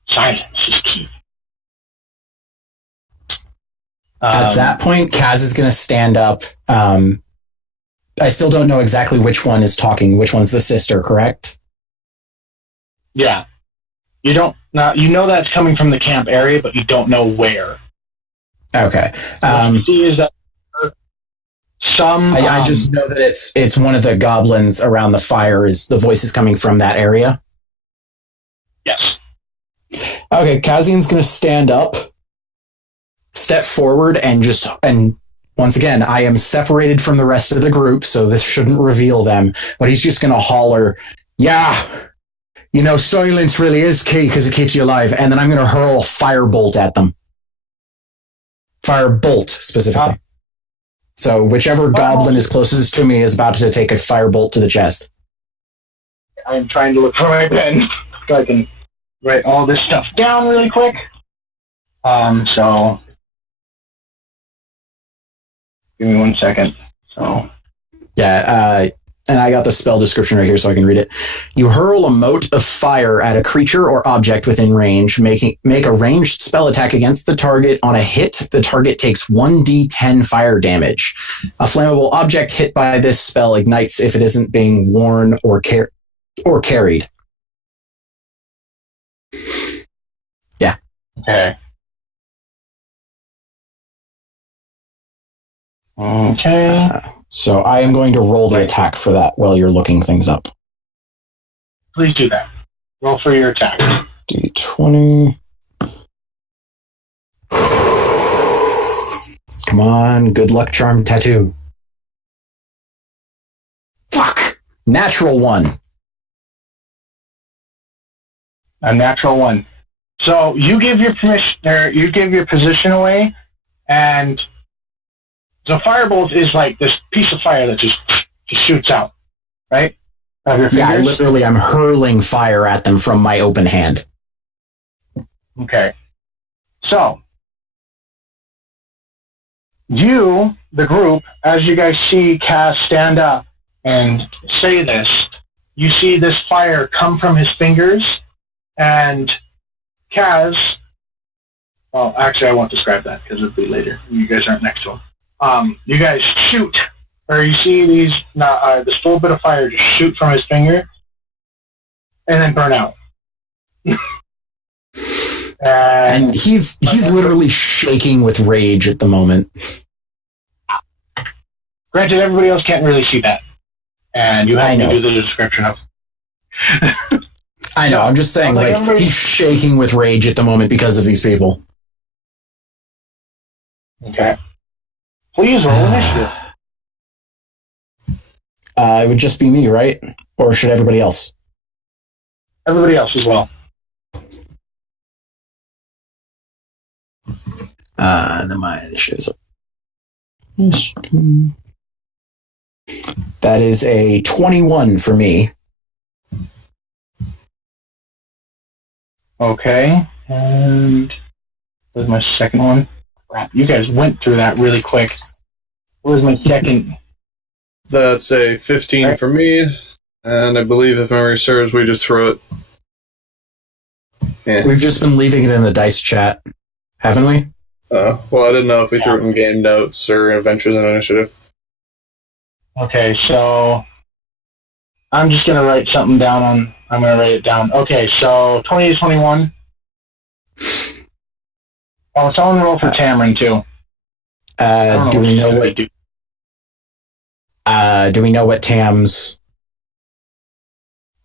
Silence is key. At that point, Kaz is going to stand up. I still don't know exactly which one is talking. Which one's the sister, correct? Yeah. You don't. Now you know that's coming from the camp area, but you don't know where. Okay. What you see is that some. I just know that it's one of the goblins around the fire. Is the voice is coming from that area? Yes. Okay, Kazian's going to stand up, step forward, and once again, I am separated from the rest of the group, so this shouldn't reveal them. But he's just going to holler, "Yeah, silence really is key because it keeps you alive." And then I'm going to hurl a firebolt at them. Firebolt, specifically. So whichever goblin is closest to me is about to take a firebolt to the chest. I'm trying to look for my pen so I can write all this stuff down really quick. So give me 1 second. So yeah, and I got the spell description right here so I can read it. You hurl a mote of fire at a creature or object within range. Make a ranged spell attack against the target. On a hit, the target takes 1d10 fire damage. A flammable object hit by this spell ignites if it isn't being worn or carried. Yeah. Okay. Okay. So I am going to roll the attack for that while you're looking things up. Please do that. Roll for your attack. D20. Come on, good luck charm tattoo. Fuck! Natural 1. A natural 1. So you give your permission, or you give your position away, and the firebolt is like this piece of fire that just shoots out, right? Of your Yeah, fingers? I'm hurling fire at them from my open hand. Okay. So, you, the group, as you guys see Cass stand up and say this, you see this fire come from his fingers, and Cass, well, actually I won't describe that because it'll be later. You guys aren't next to him. You guys shoot, or you see this full bit of fire just shoot from his finger, and then burn out. And he's literally shaking with rage at the moment. Granted, everybody else can't really see that, and you have to do the description of. I know. I'm just saying, he's shaking with rage at the moment because of these people. Okay. Please roll initiative. It would just be me, right? Or should everybody else? Everybody else as well. And then my initiative's up. That is a 21 for me. Okay. And where's my second one? Crap, you guys went through that really quick. Where's my second? That's a 15 for me, and I believe if memory serves, we just throw it. Yeah. We've just been leaving it in the dice chat, haven't we? Well, I didn't know if we threw it in game notes or adventures and initiative. Okay, so I'm just gonna write something down I'm gonna write it down. Okay, so 20 to 21. Oh, someone roll for Tamarin too. Do we know what? Do we know what Tam's?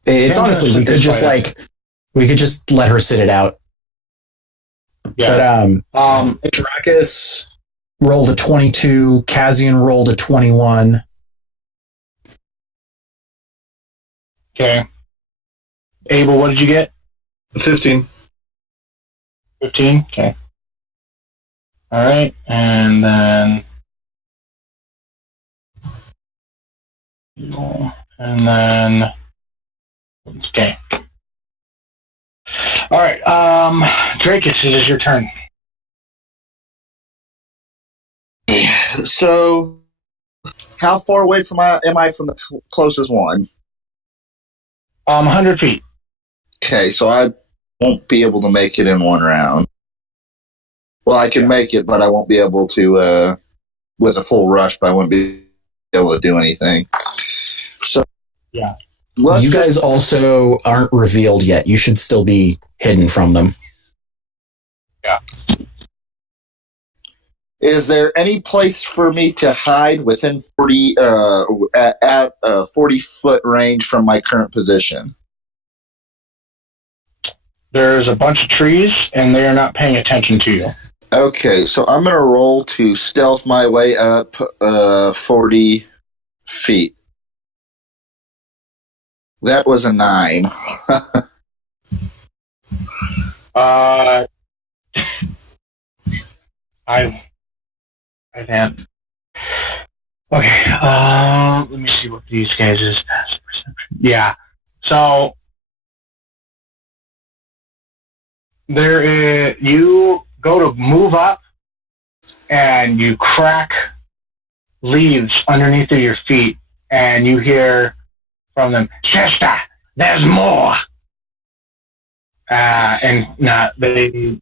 It's honestly, we could just let her sit it out. Yeah. But Dracus rolled a 22. Kazian rolled a 21. Okay. Abel, what did you get? 15. 15? Okay. All right, and then... Okay. All right, Dracus, it is your turn. So, how far away am I from the closest one? 100 feet. Okay, so I won't be able to make it in one round. Well, I can make it, but I won't be able to, with a full rush, but I wouldn't be able to do anything. So, yeah. You guys also aren't revealed yet. You should still be hidden from them. Yeah. Is there any place for me to hide within 40 at 40-foot range from my current position? There's a bunch of trees, and they are not paying attention to you. Okay, so I'm going to roll to stealth my way up 40 feet. That was a 9. I can't. Okay, let me see what these guys' passive perception. Yeah, so there is, you go to move up, and you crack leaves underneath of your feet, and you hear from them, "Sister, there's more." And not they.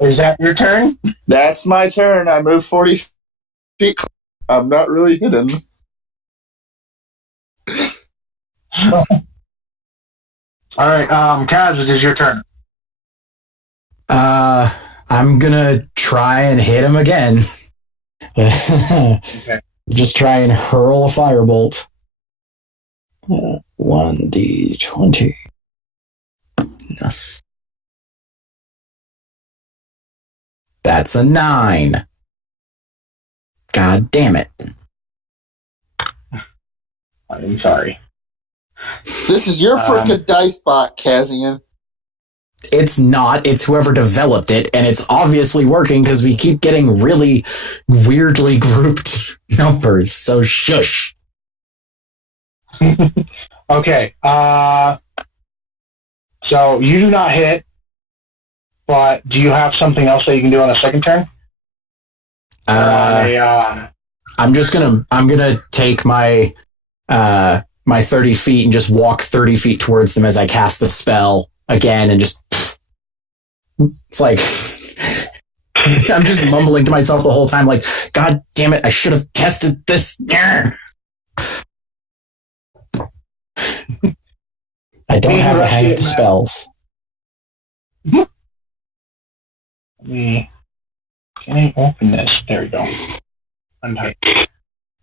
Is that your turn? That's my turn. I move 40 feet. I'm not really hidden. All right, Kaz, it is your turn. I'm gonna try and hit him again. Okay. Just try and hurl a firebolt. 1d20. Yes. That's a 9. God damn it. I'm sorry. This is your frickin' dice bot, Kazian. It's not. It's whoever developed it, and it's obviously working because we keep getting really weirdly grouped numbers. So shush. Okay. So you do not hit, but do you have something else that you can do on a second turn? I'm gonna take my 30 feet and just walk 30 feet towards them as I cast the spell again, and just it's like I'm just mumbling to myself the whole time, like, God damn it, I should have tested this. I don't have the hang of the spells. Let me, can I open this? There we go. Untype.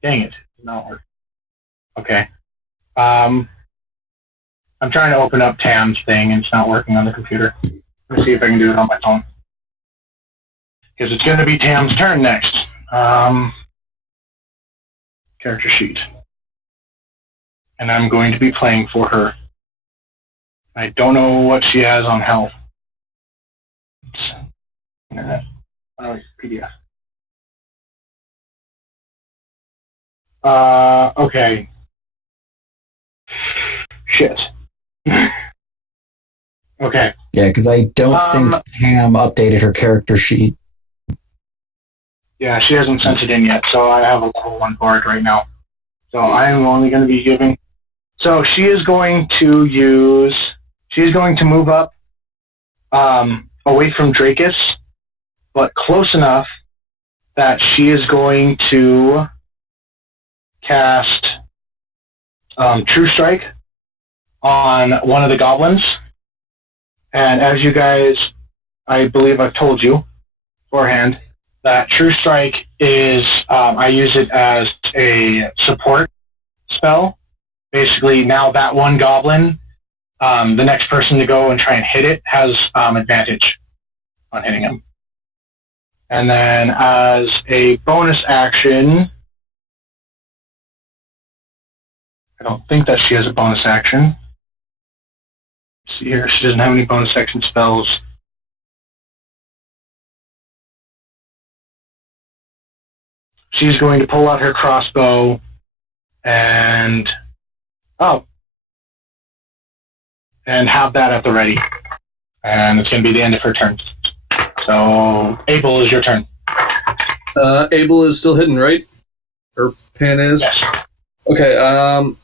Dang it. Not working. Okay. I'm trying to open up Tam's thing, and it's not working on the computer. Let me see if I can do it on my phone. Because it's going to be Tam's turn next. Character sheet. And I'm going to be playing for her. I don't know what she has on health. It's internet. Oh, it's PDF. Okay. Shit. Okay. Yeah, because I don't think Tam updated her character sheet. Yeah, she hasn't sent it in yet, so I have a level 1 bard right now. So I'm only going to be giving... So she is going to move up away from Drakus, but close enough that she is going to cast True Strike on one of the goblins. And as you guys, I believe I've told you beforehand, that True Strike is, I use it as a support spell. Basically, now that one goblin, the next person to go and try and hit it has advantage on hitting him. And then as a bonus action, I don't think that she has a bonus action. Let's see here, she doesn't have any bonus action spells. She's going to pull out her crossbow and have that at the ready. And it's going to be the end of her turn. So, Abel, is your turn. Abel is still hidden, right? Or Pan is? Yes. Okay,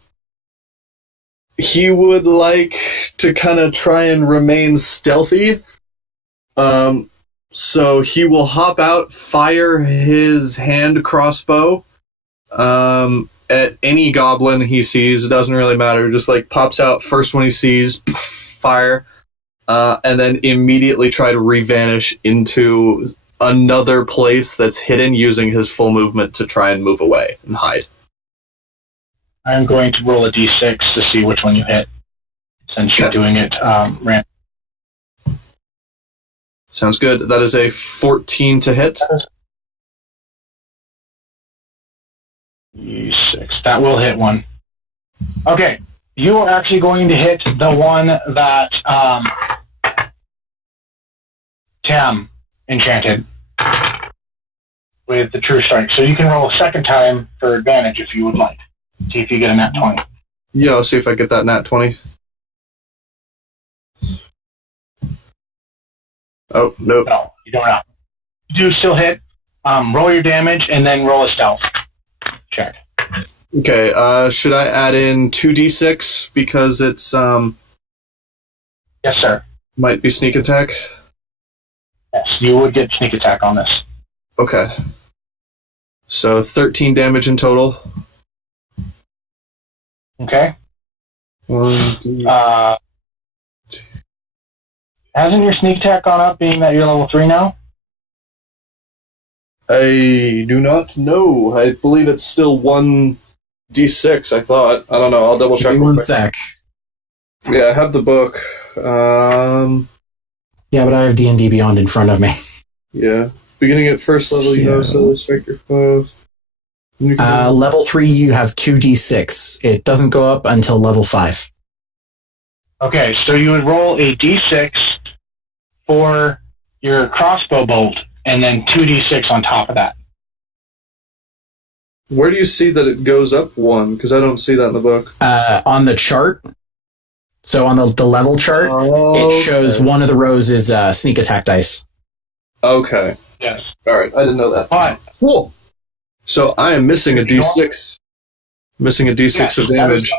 he would like to kind of try and remain stealthy. So he will hop out, fire his hand crossbow at any goblin he sees. It doesn't really matter. Just like pops out first one he sees, fire. and then immediately try to re-vanish into another place that's hidden using his full movement to try and move away and hide. I'm going to roll a d6 to see which one you hit, since you're doing it random. Sounds good. That is a 14 to hit. D6. That will hit one. Okay. You are actually going to hit the one that Tam enchanted with the True Strike. So you can roll a second time for advantage if you would like. See if you get a nat 20. Yeah, I'll see if I get that nat 20. Oh, nope. No, you don't know. You do still hit. Roll your damage and then roll a stealth check. Okay, should I add in 2d6 because it's, Yes, sir. might be sneak attack? Yes, you would get sneak attack on this. Okay. So 13 damage in total. Okay. One, Hasn't your sneak attack gone up, being that you're level 3 now? I do not know. I believe it's still 1d6, I thought. I don't know, I'll double check. Give me one sec. Yeah, I have the book. Yeah, but I have D&D Beyond in front of me. Yeah. Beginning at first level, you know, so strike your foes. Level 3, you have 2d6. It doesn't go up until level 5. Okay, so you would roll a d6 for your crossbow bolt, and then 2d6 on top of that. Where do you see that it goes up 1? Because I don't see that in the book. On the chart, so on the level chart, it shows one of the rows is sneak attack dice. Okay. Yes. Alright, I didn't know that. But Cool. So I am missing a d6. Missing a d6 of damage.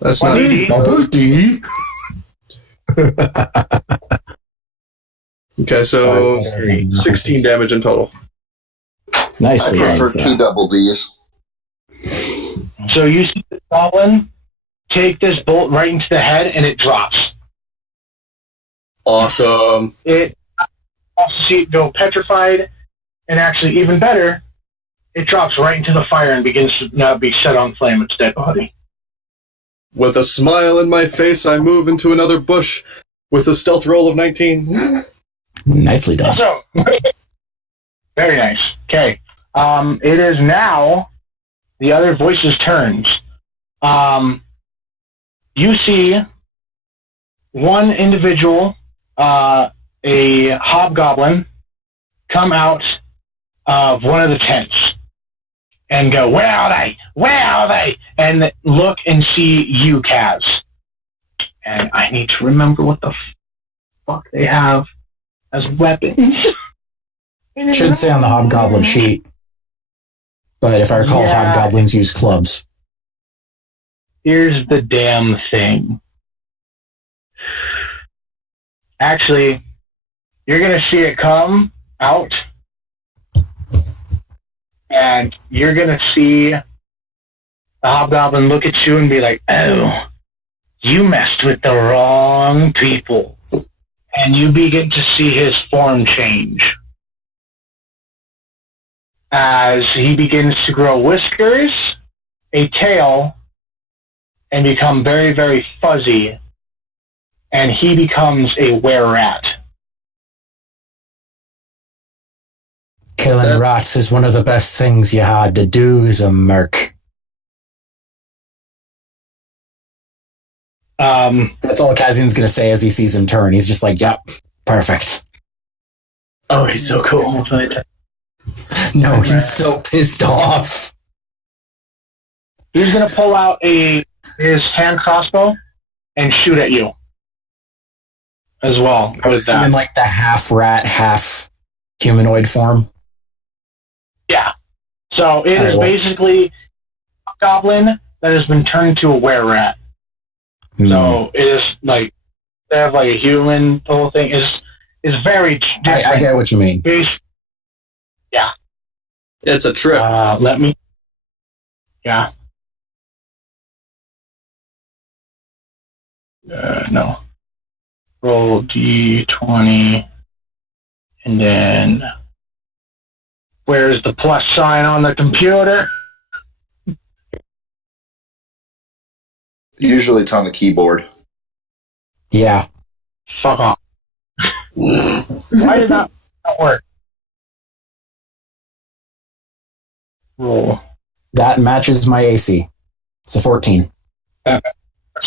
That's not... D. Double D. Okay, so 16 damage in total. I Nicely done. prefer sir. two double Ds. So you see the goblin take this bolt right into the head, and it drops. Awesome. It also see it go petrified, and actually even better, it drops right into the fire and begins to now be set on flame. Its dead body. With a smile in my face, I move into another bush with a stealth roll of 19. Nicely done. So, very nice. Okay. It is now the other voices' turns. You see one individual, a hobgoblin, come out of one of the tents and go, "Where are they? Where are they?" And look and see you, Kaz. And I need to remember what the fuck they have as weapons. Should say on the hobgoblin sheet. But if I recall, Yeah. hobgoblins use clubs. Here's the damn thing. Actually, you're going to see it come out, and you're going to see the hobgoblin look at you and be like, "Oh, you messed with the wrong people." And you begin to see his form change as he begins to grow whiskers, a tail, and become very, very fuzzy, and he becomes a were-rat. Killing rats is one of the best things you had to do as a merc. That's all Kazin's going to say as he sees him turn. He's just like, yep, perfect. Oh, he's so cool. No, he's so pissed off. He's going to pull out his hand crossbow and shoot at you as well. I was in like the half rat, half humanoid form. Yeah. So it is basically a goblin that has been turned into a were-rat. So it is like they have like a human. The whole thing is very different. I get what you mean. Yeah. It's a trip. Let me. Yeah. No. Roll d20. And then, where's the plus sign on the computer? Usually it's on the keyboard. Yeah. Fuck off. Why did that not work? Roll. That matches my AC. It's a 14.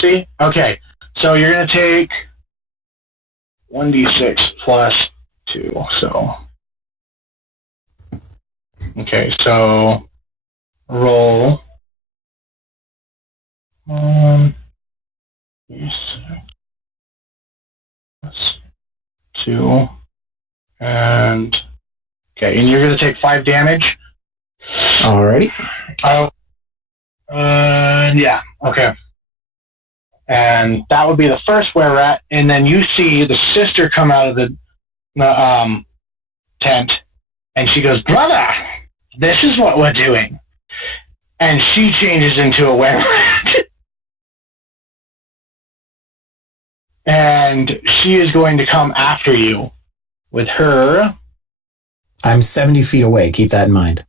See? Okay. So you're going to take 1d6 plus 2. So. Okay, so roll. D6 plus 2. And. Okay, and you're going to take 5 damage. Alrighty. Oh. Yeah, okay. And that would be the first were rat, and then you see the sister come out of the tent, and she goes, "Brother, this is what we're doing." And she changes into a were rat. And she is going to come after you with her. I'm 70 feet away. Keep that in mind.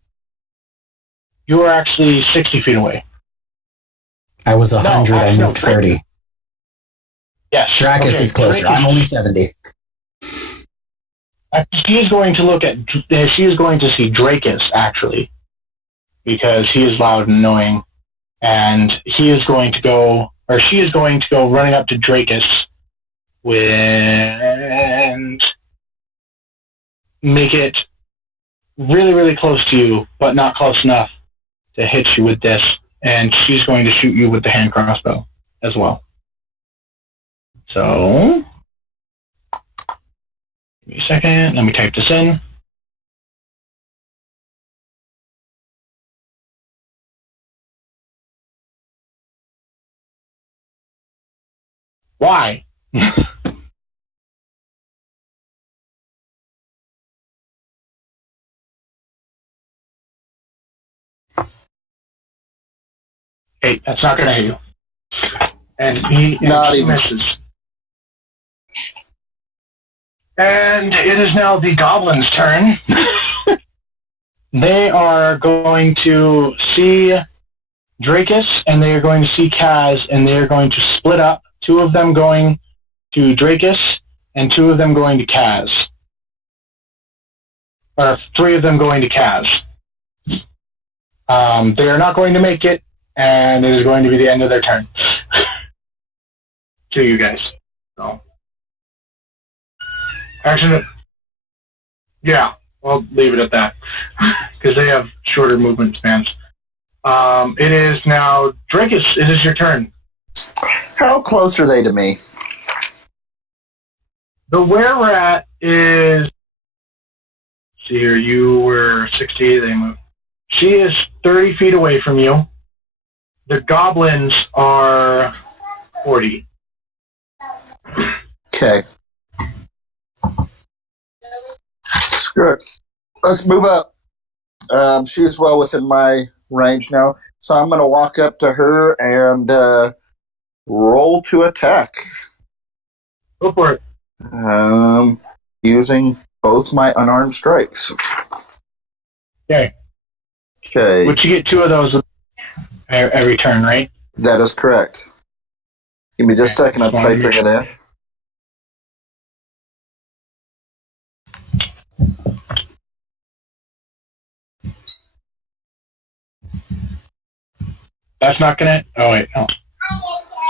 You are actually 60 feet away. I was 100. I no, moved 30. Yes. Dracus okay, is closer. I'm only 70. She is going to she is going to see Dracus, actually, because he is loud and annoying. And she is going to go running up to Dracus and make it really, really close to you, but not close enough to hit you with this. And she's going to shoot you with the hand crossbow as well. So, give me a second. Let me type this in. Why? Hey, that's not going to hit you. And he misses. And it is now the goblins' turn. They are going to see Dracus, and they are going to see Kaz, and they are going to split up. 2 of them going to Dracus, and 2 of them going to Kaz. Or 3 of them going to Kaz. They are not going to make it, and it is going to be the end of their turn. To you guys. So. Actually, yeah, I'll leave it at that. Because they have shorter movement spans. It is now, Dracus, it is your turn. How close are they to me? The were-rat is, see here, you were 60, they moved. She is 30 feet away from you. The goblins are 40. Okay. Screw it. Let's move up. She is well within my range now. So I'm going to walk up to her and roll to attack. Go for it. Using both my unarmed strikes. Okay. Okay. But you get 2 of those every turn, right? That is correct. Give me just a second. I'm typing it in. That's not gonna. Oh wait, no.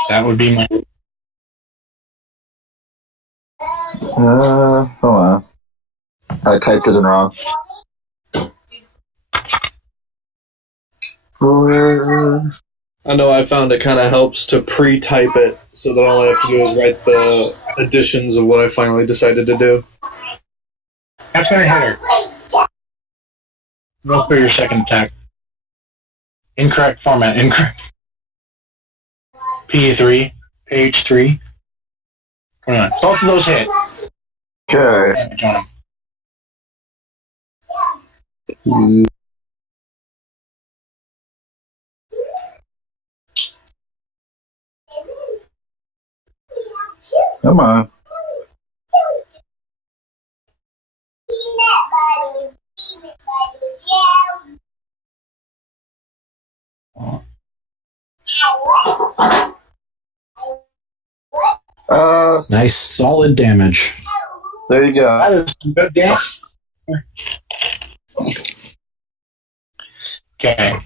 That would be my. Hold on. I typed it in wrong. I know I found it kind of helps to pre-type it so that all I have to do is write the additions of what I finally decided to do. That's gonna hit her. Go for your second attack. Incorrect format. Incorrect. P3. Page 3. Come on. Both of those hit. Okay. Damage on them. Come on. Nice, solid damage. There you go. That is some good damage. Okay.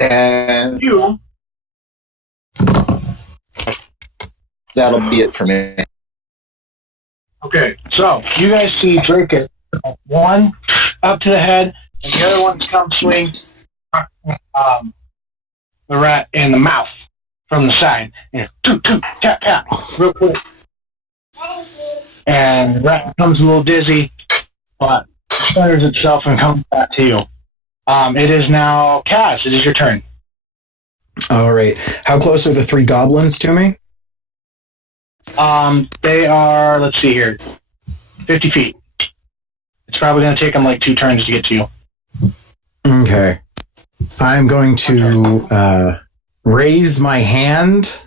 And You. that'll be it for me. Okay, so you guys see Drake get one up to the head, and the other one's come swing the rat in the mouth from the side. And toot, toot, tap, tap, real quick. And the rat becomes a little dizzy, but centers itself and comes back to you. It is now Kaz. It is your turn. All right. How close are the 3 goblins to me? They are, let's see here, 50 feet. It's probably going to take them like 2 turns to get to you. Okay. I'm going to raise my hand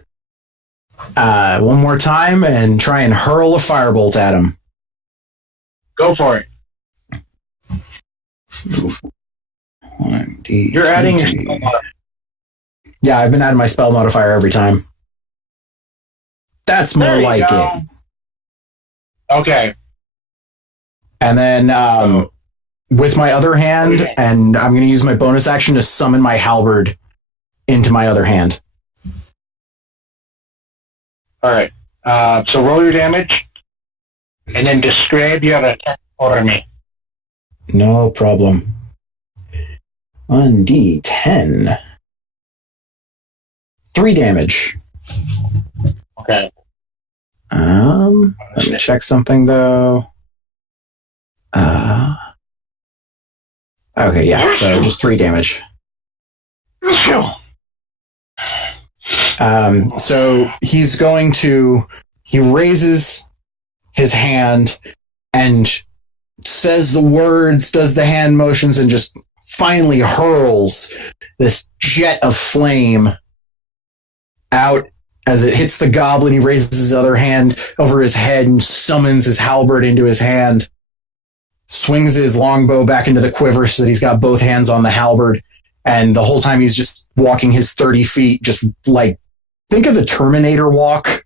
one more time and try and hurl a firebolt at him. Go for it. 1d20. You're adding your spell modifier. Yeah, I've been adding my spell modifier every time. That's more There you like go. it. Okay. And then with my other hand, and I'm going to use my bonus action to summon my halberd into my other hand. All right. So roll your damage, and then describe your attack for me. No problem. 1d10. 3 damage. Okay. Let me check something though. Okay, yeah, so just 3 damage. So he raises his hand and says the words, does the hand motions, and just finally hurls this jet of flame out as it hits the goblin. He raises his other hand over his head and summons his halberd into his hand, swings his longbow back into the quiver so that he's got both hands on the halberd. And the whole time he's just walking his 30 feet, just like, think of the Terminator walk.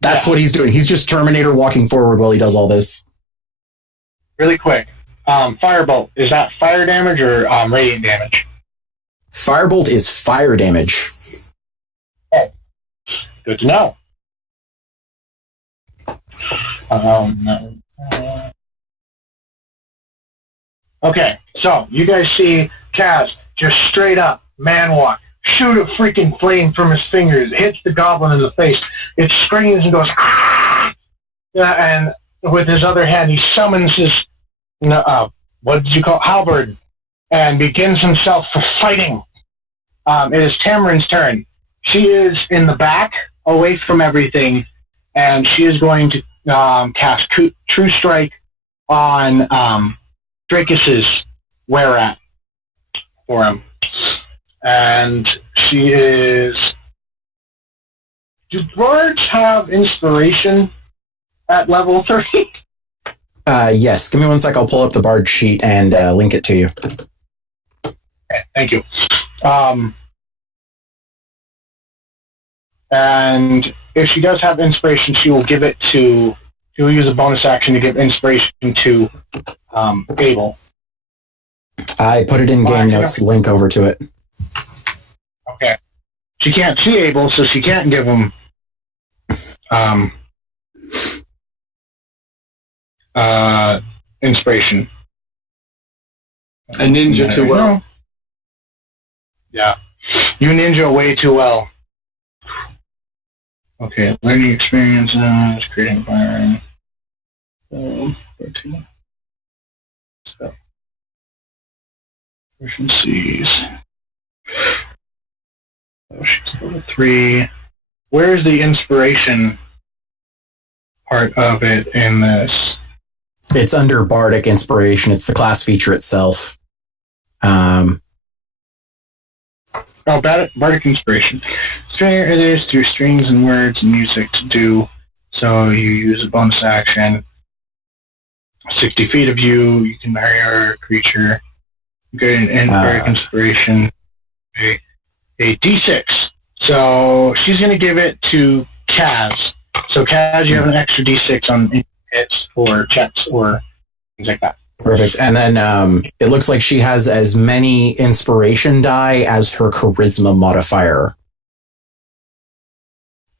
That's what he's doing. He's just Terminator walking forward while he does all this. Really quick. Firebolt, is that fire damage or radiant damage? Firebolt is fire damage. Good to know. Okay, so you guys see Kaz just straight up man walk, shoot a freaking flame from his fingers, hits the goblin in the face. It screams and goes, ah! And with his other hand, he summons his, what did you call it? Halberd, and begins himself for fighting. It is Tamarin's turn. She is in the back, away from everything, and she is going to cast True Strike on Dracus's were-at for him. And she is... Do bards have inspiration at level 3? Yes. Give me 1 sec. I'll pull up the bard sheet and link it to you. Okay, thank you. And if she does have inspiration, she will use a bonus action to give inspiration to Abel. I put it in game notes, link over to it. Okay. She can't see Abel, so she can't give him inspiration. A ninja too well. Yeah. You ninja way too well. Okay, learning experiences, creating environment. So, proficiencies. Oh, she's level 3. Where's the inspiration part of it in this? It's under Bardic Inspiration. It's the class feature itself. Bardic Inspiration. Stringer it is through strings and words and music to do So you use a bonus action. 60 feet of you, you can marry a creature. Get an inspired inspiration. A D6. So she's going to give it to Kaz. So Kaz, you have an extra D6 on hits or checks or things like that. Perfect. And then it looks like she has as many inspiration die as her charisma modifier.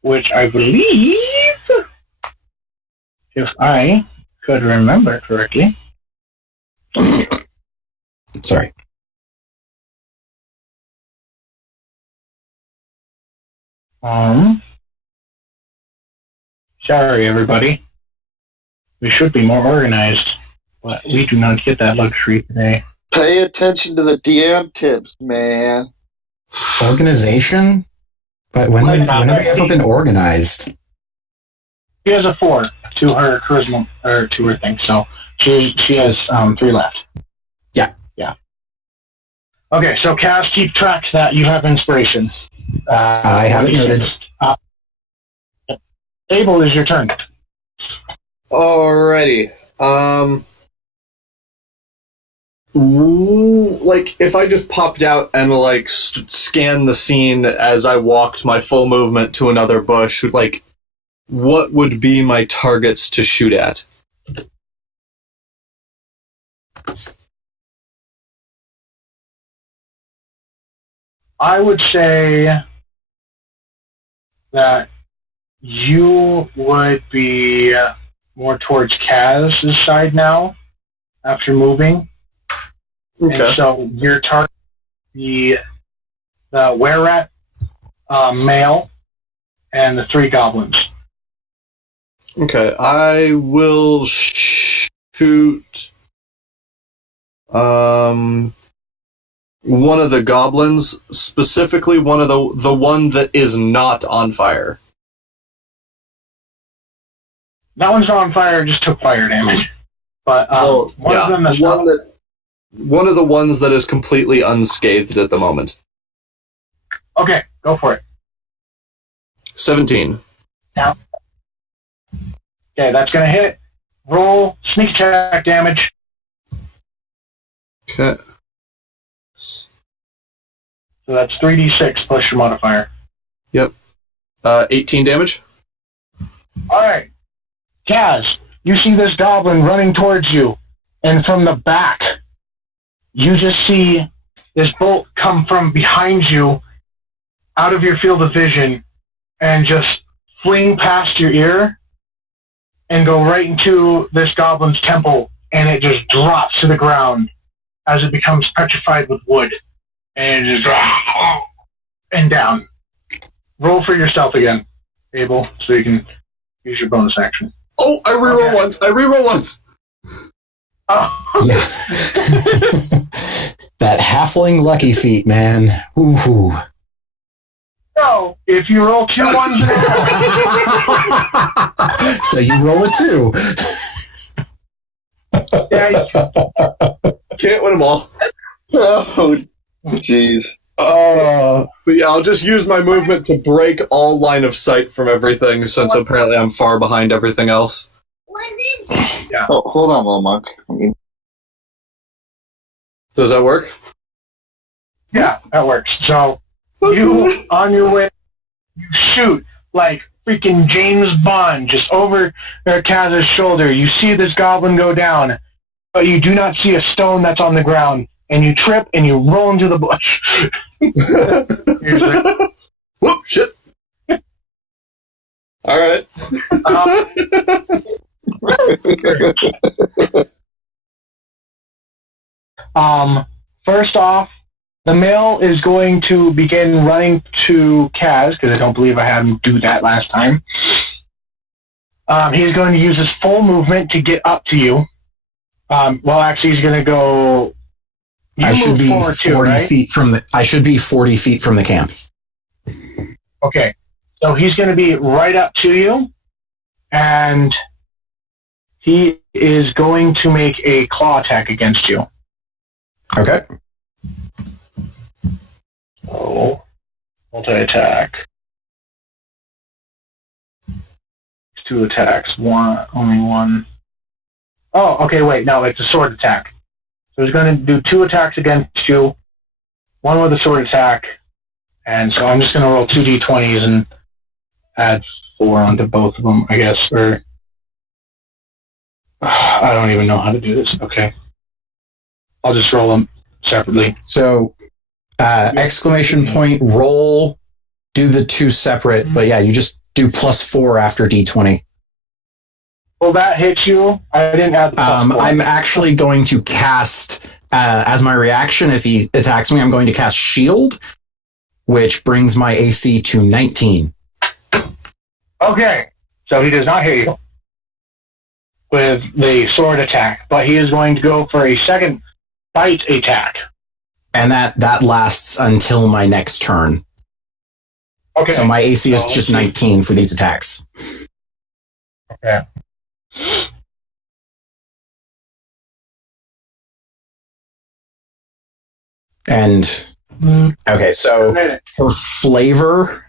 Which I believe, if I could remember correctly. Sorry. Sorry, everybody. We should be more organized, but we do not get that luxury today. Pay attention to the DM tips, man. Organization? But when have we ever been organized? She has a 4 to her charisma, or to her thing, so she has 3 left. Yeah. Yeah. Okay, so Cass, keep track that you have inspiration. I have it noted. Abel, is your turn. Alrighty. Like, if I just popped out and, like, scanned the scene as I walked my full movement to another bush, like, what would be my targets to shoot at? I would say that you would be more towards Kaz's side now after moving. Okay. And so your target the were-rat male and the 3 goblins. Okay, I will shoot one of the goblins, specifically one of the one that is not on fire. That one's not on fire, just took fire damage. But one of them is one of the ones that is completely unscathed at the moment. Okay, go for it. 17. Now. Okay, that's going to hit. Roll sneak attack damage. Okay. So that's 3d6 plus your modifier. Yep. 18 damage. All right. Kaz, you see this goblin running towards you, and from the back, you just see this bolt come from behind you, out of your field of vision, and just fling past your ear, and go right into this goblin's temple, and it just drops to the ground as it becomes petrified with wood, and it just and down. Roll for yourself again, Abel, so you can use your bonus action. Oh, I reroll once. I reroll once. Oh. Yeah. That halfling lucky feat, man. Ooh. So, if you roll 2 ones in a row, So you roll a 2. yeah, Can't win them all. Oh, jeez. Oh. But yeah, I'll just use my movement to break all line of sight from everything, since apparently I'm far behind everything else. yeah. Oh, hold on, little monk. Does that work? Yeah, that works. So, you, on your way, you shoot like freaking James Bond just over Kaz's shoulder. You see this goblin go down, but you do not see a stone that's on the ground. And you trip and you roll into the bush. You're just like, Whoop, shit. Alright. First off, the male is going to begin running to Kaz, because I don't believe I had him do that last time. He's going to use his full movement to get up to you. Well, actually, he's going to go... I should be 40 too, right? feet from the. I should be 40 feet from the camp. Okay, so he's going to be right up to you, and he is going to make a claw attack against you. Okay. Oh, multi-attack. 2 attacks. Only one. Oh, okay, wait. No, it's a sword attack. So he's going to do 2 attacks against you. One with a sword attack. And so I'm just going to roll 2 d20s and add 4 onto both of them, I guess. Or I don't even know how to do this. Okay. I'll just roll them separately. So, exclamation point, roll, do the 2 separate, but yeah, you just do +4 after d20. Will that hit you? I didn't add the +4. I'm actually going to cast, as my reaction as he attacks me, I'm going to cast Shield, which brings my AC to 19. Okay, so he does not hit you with the sword attack, but he is going to go for a second bite attack. And that lasts until my next turn. Okay. So my AC is just 19 for these attacks. Okay. And okay, so for flavor,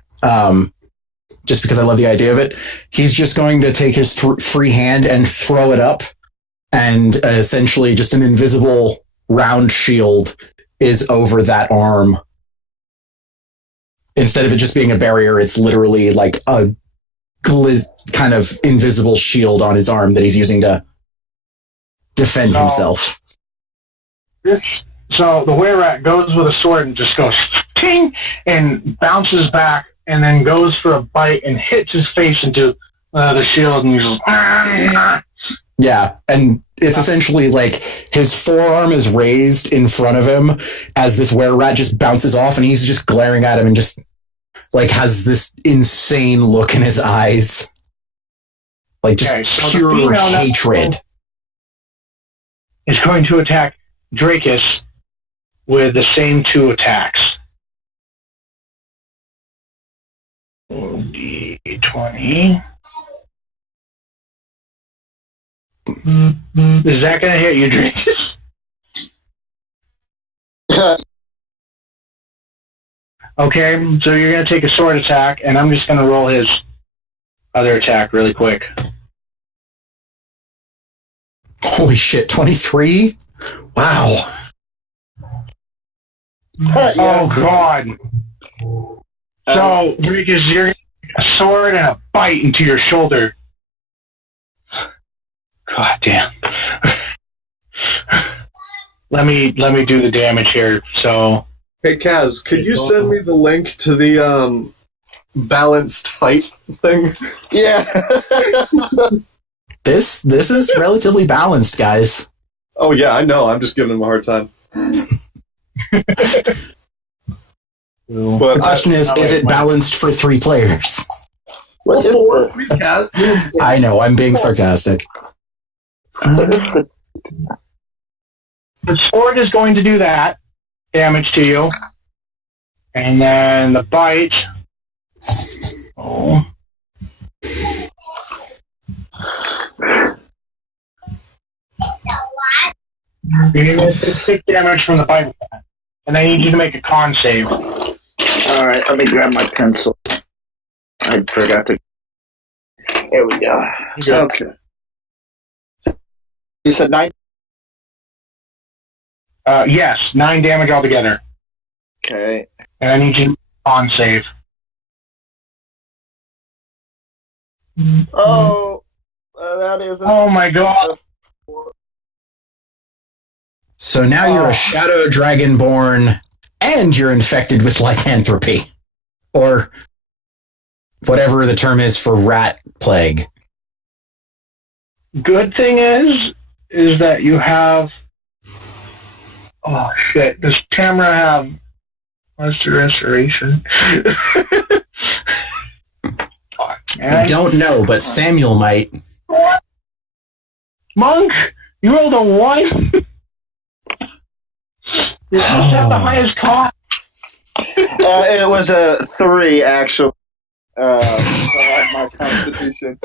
just because I love the idea of it, he's just going to take his free hand and throw it up, and essentially just an invisible round shield is over that arm. Instead of it just being a barrier, it's literally like a kind of invisible shield on his arm that he's using to defend himself. So the were-rat goes with a sword and just goes ting and bounces back and then goes for a bite and hits his face into the shield and he's just, yeah, and it's essentially like his forearm is raised in front of him as this were-rat just bounces off, and he's just glaring at him and just like has this insane look in his eyes, like just so pure hatred. Is going to attack Dracus with the same 2 attacks. D20. Is that going to hit you, Dracus? Okay, so you're going to take a sword attack, and I'm just going to roll his other attack really quick. Holy shit, 23? Wow. Oh, God. So, Dracus, you're going to take a sword and a bite into your shoulder. God damn. Let me do the damage here. So, hey Kaz, could you send me the link to the balanced fight thing? Yeah. This is relatively balanced, guys. Oh yeah, I know. I'm just giving him a hard time. But the question is it balanced for 3 players? What is I know, I'm being sarcastic. the sword is going to do that damage to you. And then the bite. Oh. You're going to take 6 damage from the bite. And I need you to make a con save. All right, let me grab my pencil. I forgot to. Here we go. Okay. You said 9? Yes, 9 damage altogether. Okay. And I need you to make a con save. Oh, that is. Oh my god. So now you're a shadow dragonborn, and you're infected with lycanthropy. Or whatever the term is for rat plague. Good thing is that you have... Oh shit, does Tamara have Monster Restoration? Fuck, man. I don't know, but Samuel might. What? Monk, you rolled a 1? You have the highest con. It was a 3, actually. My constitution.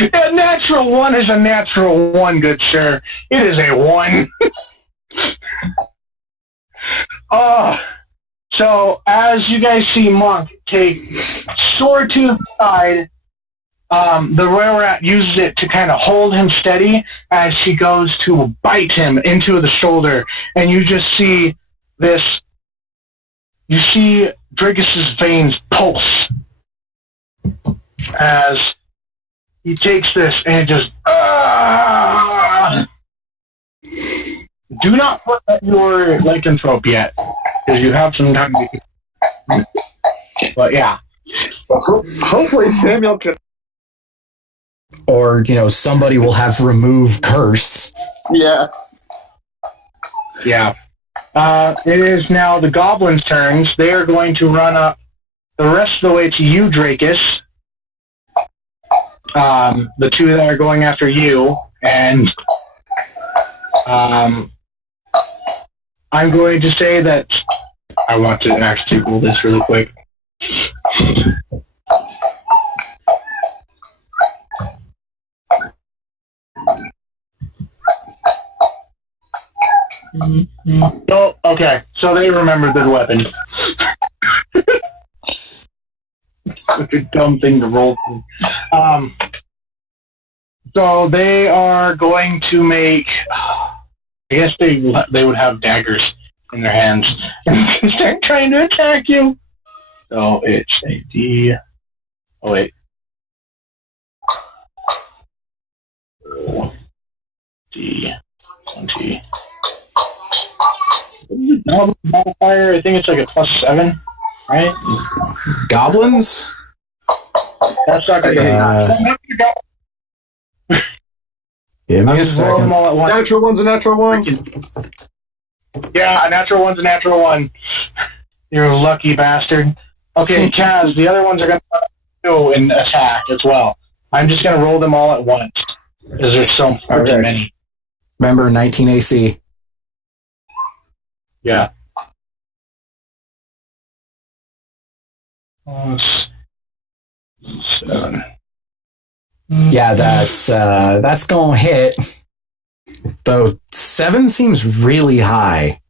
A natural 1 is a natural 1, good sir. It is a 1. So as you guys see Monk take sword to the side the royal rat uses it to kind of hold him steady as she goes to bite him into the shoulder, and you just see this. You see Drigus's veins pulse as he takes this and just. Do not put at your lycanthrope yet, because you have some time to. But yeah. Hopefully Samuel can. Or, somebody will have remove curse. Yeah. Yeah. It is now the goblins' turns. They are going to run up the rest of the way to you, Dracus. The two that are going after you. And I'm going to say that I want to actually roll this really quick. Oh, okay. So they remembered the weapon. Such a dumb thing to roll. So they are going to make. I guess they would have daggers in their hands and start trying to attack you. So it's a D. Oh wait. D20. No modifier. I think it's like a +7, right? Goblins? That's not gonna Give me a second. all at once. Natural one's a natural one. Yeah, a natural one's a natural one. You're a lucky bastard. Okay, Kaz, the other ones are going to go and attack as well. I'm just going to roll them all at once, because there's so freaking many. Remember, 19 AC. Yeah. +7. Yeah, that's going to hit. Though 7 seems really high.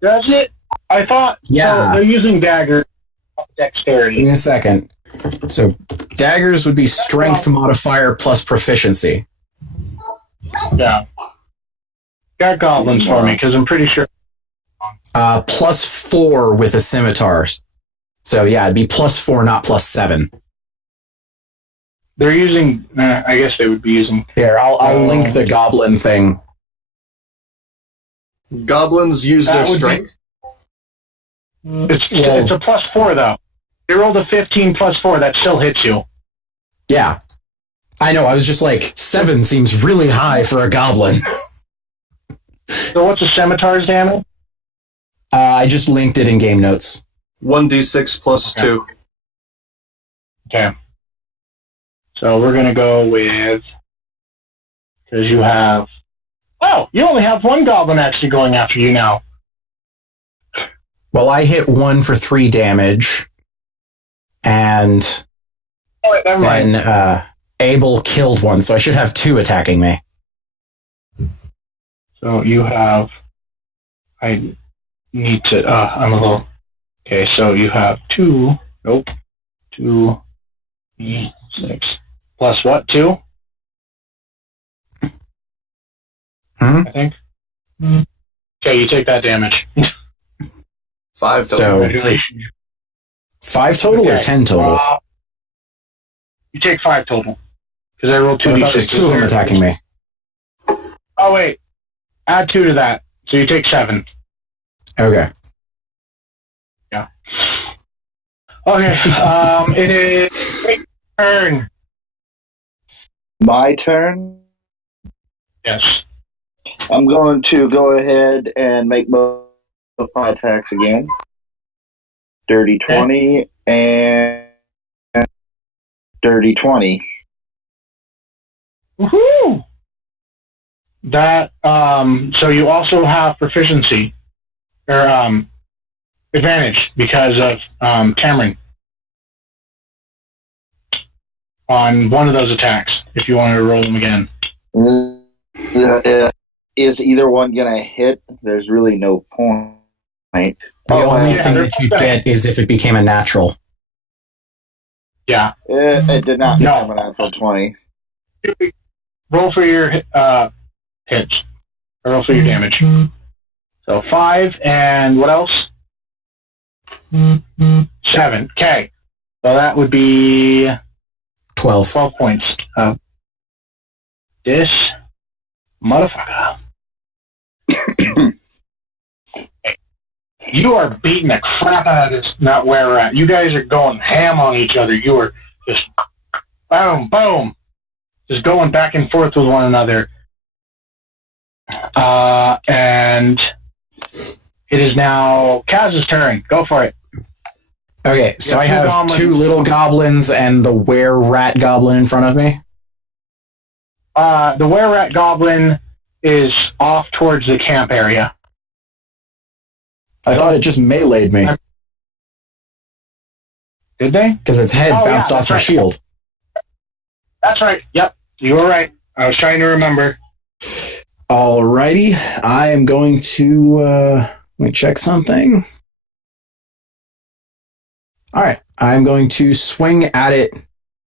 Does it? I thought. Yeah. So they're using dagger Give dexterity. me a second. So daggers would be strength modifier plus proficiency. Yeah. Got goblins for me, because I'm pretty sure. +4 with a scimitar. So yeah, it'd be +4, not +7. They're using. I guess they would be using. Here, I'll link the goblin thing. Goblins use That their would be- strength. It's a +4 though. You rolled a 15 +4. That still hits you. Yeah. I know, I was just like, 7 seems really high for a goblin. So what's a scimitar's damage? I just linked it in game notes. 1d6 plus 2. Okay. So we're gonna go with, because you have. Oh, you only have one goblin actually going after you now. Well, I hit 1 for 3 damage, and Oh, wait, never mind. then Abel killed one, so I should have 2 attacking me. So you have. I need to. I'm a little. Okay, so you have 2. Nope. 2, 6. Plus what? 2? I think. Okay, you take that damage. 5 total. So- Congratulations. 5 total or Okay, 10 total? You take 5 total. Because I rolled 2d6. I thought it was 2 of them attacking me. Oh, wait. Add 2 to that. So you take 7. Okay. Okay. It is your turn. My turn. Yes. I'm going to go ahead and make both of my attacks again. Dirty 20 and Dirty 20. Woohoo! That, so you also have proficiency. Or, advantage because of, Cameron. On one of those attacks, if you wanted to roll them again. Is either one going to hit? There's really no point. The only yeah, thing there's that you'd get is if it became a natural. Yeah. It did not No. become a natural 20. Roll for your hits. Or roll for your damage. So 5 and what else? 7. Okay. So that would be 12. 12 points. This motherfucker. You are beating the crap out of this, not where we're at. You guys are going ham on each other. You are just boom, boom. Just going back and forth with one another. And it is now Kaz's turn. Go for it. Okay, so I two have goblins. 2 little goblins and the were-rat goblin in front of me. The were-rat goblin is off towards the camp area. I thought it just meleeed me Did they? because its head Oh, bounced yeah, off that's my right. shield. That's right. Yep, you were right. I was trying to remember. Alrighty, I am going to let me check something. Alright, I'm going to swing at it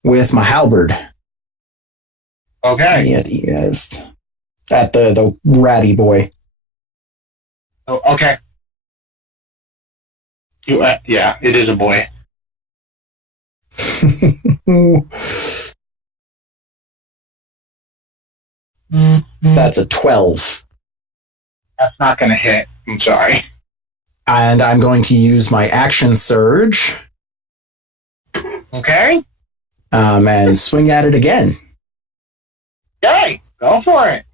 with my halberd. Okay. Yes. At the ratty boy. Oh, okay. You, yeah, it is a boy. That's a 12. That's not going to hit. I'm sorry. And I'm going to use my action surge Okay. and swing at it again. Okay. Go for it.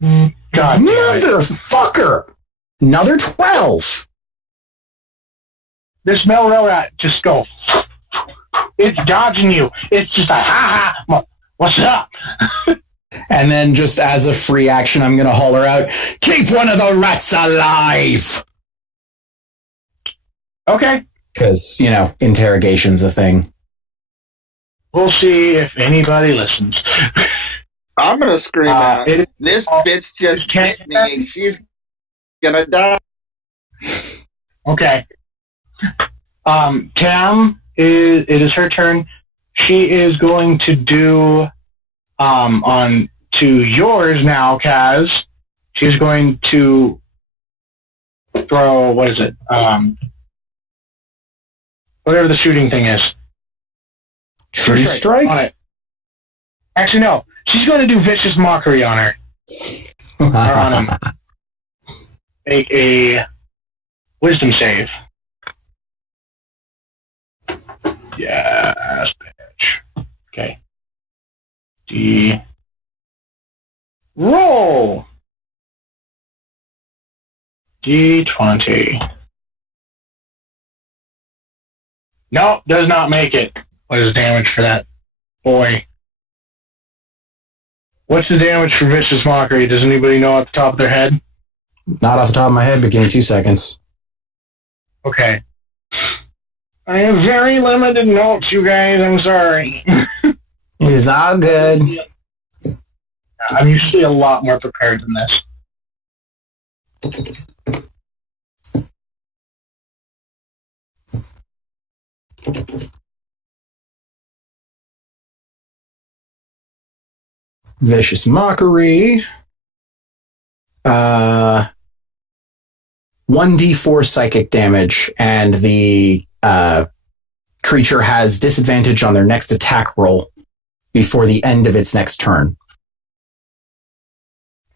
God damn it. Motherfucker! Another 12. This male rat just go. It's dodging you. It's just like, ha ha. What's up? And then just as a free action, I'm going to holler out, keep one of the rats alive! Okay. Because, interrogation's a thing. We'll see if anybody listens. I'm going to scream out, It this bitch just can't- hit me and she's going to die. Okay. Tam, it is her turn. She is going to do on to yours now, Kaz. She's going to throw, what is it? Whatever the shooting thing is. True strike? On it. Actually, no. She's going to do vicious mockery on her. Or on him. Make a wisdom save. Yes, bitch. Okay. Roll. D20. Nope, does not make it. What is damage for that boy? What's the damage for vicious mockery? Does anybody know off the top of their head? Not off the top of my head, but give me 2 seconds. Okay. I have very limited notes, you guys. I'm sorry. It's all good. I'm usually a lot more prepared than this. Vicious mockery. 1d4 psychic damage, and the creature has disadvantage on their next attack roll before the end of its next turn.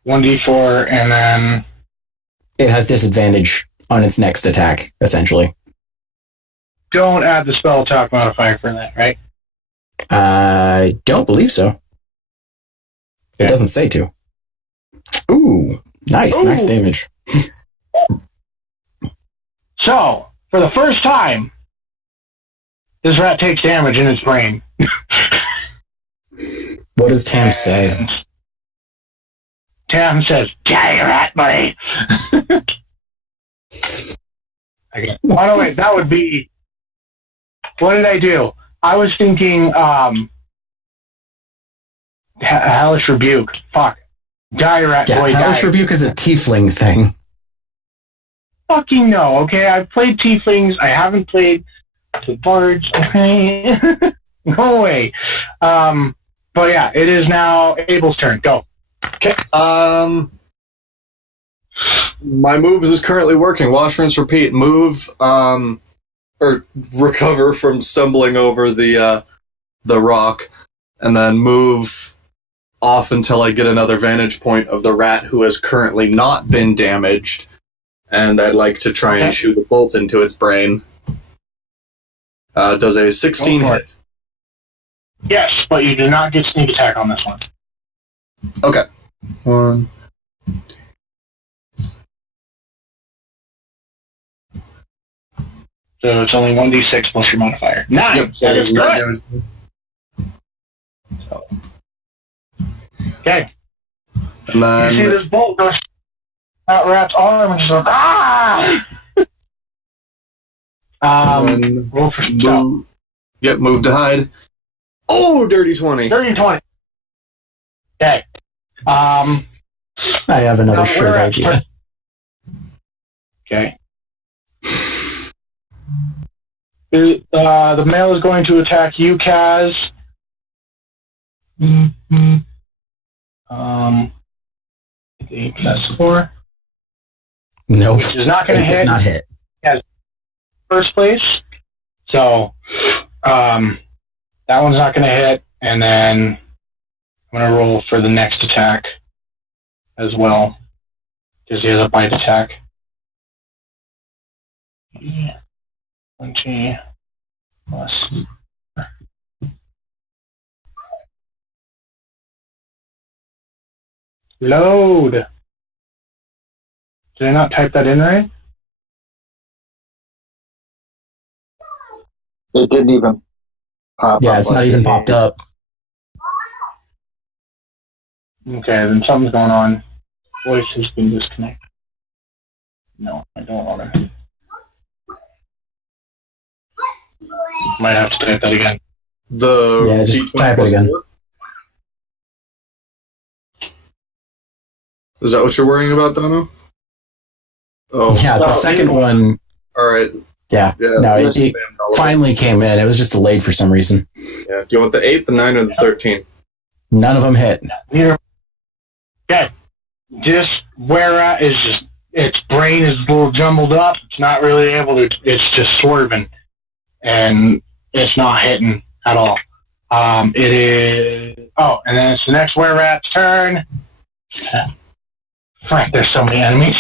1d4, and then... It has disadvantage on its next attack, essentially. Don't add the spell attack modifier for that, right? I don't believe so. It doesn't say to. Ooh, nice, Ooh. nice damage. So, for the first time, this rat takes damage in its brain. What does Tam say? And Tam says, "Yeah, you're rat, buddy." Okay. By the way, that would be... What did I do? I was thinking, Hellish Rebuke. Fuck. Die, rat Yeah, boy, Hellish die. Rebuke is a tiefling thing. fucking know, okay? I've played Tieflings. I haven't played the Bards, okay? Go away. But yeah, it is now Abel's turn. Go. Okay. My moves is currently working. Wash, rinse, repeat. Move, or recover from stumbling over the rock, and then move off until I get another vantage point of the rat who has currently not been damaged, and I'd like to try and shoot a bolt into its brain. Does a 16 hit? Yes, but you do not get sneak attack on this one. Okay. 1. So it's only 1d6 plus your modifier. 9! Yep, so That is not good. damage. Okay. And You then see this bolt goes out rat's arm and just goes, ah! and then Roll for stealth. move. Yep, move to hide. Oh, dirty 20. 30 and 20. Okay. I have another Now, shirt where at? idea. Okay. The male is going to attack you, Kaz. 8 plus 4. Nope. Which is not going It to does hit not hit. first place. So, that one's not going to hit. And then I'm going to roll for the next attack as well. Because he has a bite attack. 20 plus. Load. Did I not type that in right? It didn't even pop up. Yeah, it's not even popped up. Okay, then something's going on. Voice has been disconnected. No, I don't want to. Might have to type that again. The Yeah, just D20 type it plus again. 4? Is that what you're worrying about, Dono? Oh, Yeah, the Oh, second you- one, all right. yeah. Yeah, No, this it spammed all of it. finally came in. It was just delayed for some reason. Yeah. Do you want the 8, the 9, or the 13? None of them hit. Neither. Okay. This where is just its brain is a little jumbled up. It's not really able to. It's just swerving, and it's not hitting at all. It is. Oh, and then it's the next were rat's turn. Frank, there's so many enemies.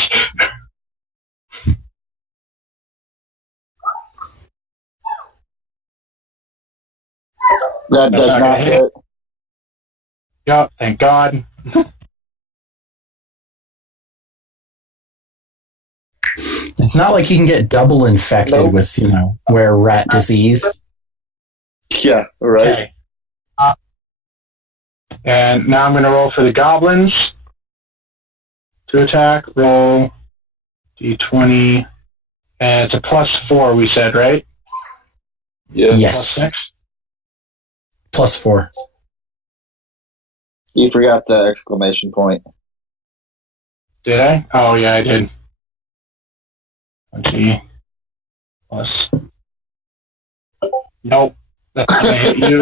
That That's does not not gonna hit. Yep, thank God. It's not like he can get double infected Nope. with, were rat disease. Yeah, right. Okay. And now I'm going to roll for the goblins to attack. Roll d20. And it's a +4, we said, right? Yeah. Yes. +6. +4. You forgot the exclamation point. Did I? Oh, yeah, I did. 20 plus. Nope. That's not going to hit you.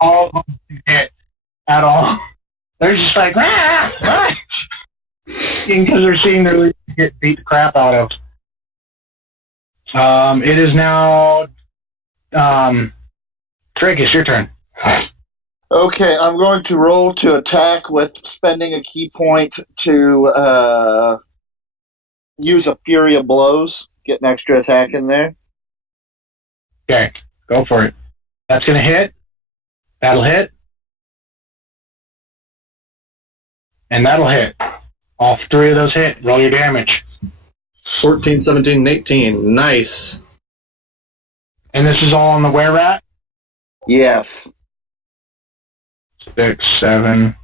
All of them can hit at all. They're just like, ah! Because they're seeing their leader get beat the crap out of. It is now Drake, it's your turn. Okay, I'm going to roll to attack with spending a key point to use a Fury of Blows. Get an extra attack in there. Okay, go for it. That's going to hit. That'll hit. And that'll hit. All 3 of those hit. Roll your damage. 14, 17, and 18. Nice. And this is all on the were-rat? Yes. 6, 7.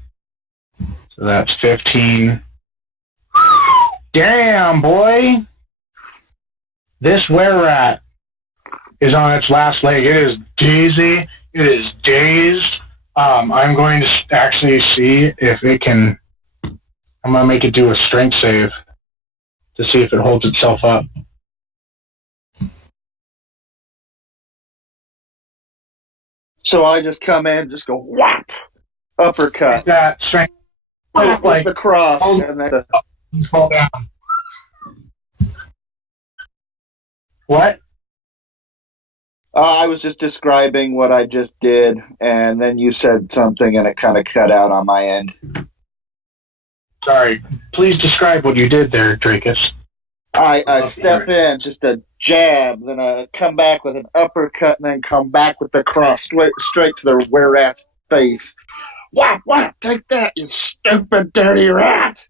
So that's 15. Damn, boy! This were-rat is on its last leg. It is dizzy. It is dazed. I'm going to actually see if it can... I'm going to make it do a strength save to see if it holds itself up. So I just come in, just go whap, uppercut, That strength, whap like with the cross, and then fall down. What? I was just describing what I just did, and then you said something, and it kind of cut out on my end. Sorry. Please describe what you did there, Drakus. I step in, just a jab, then I come back with an uppercut, and then come back with the cross straight to the were-rat's face. Whap, whap, take that, you stupid, dirty rat!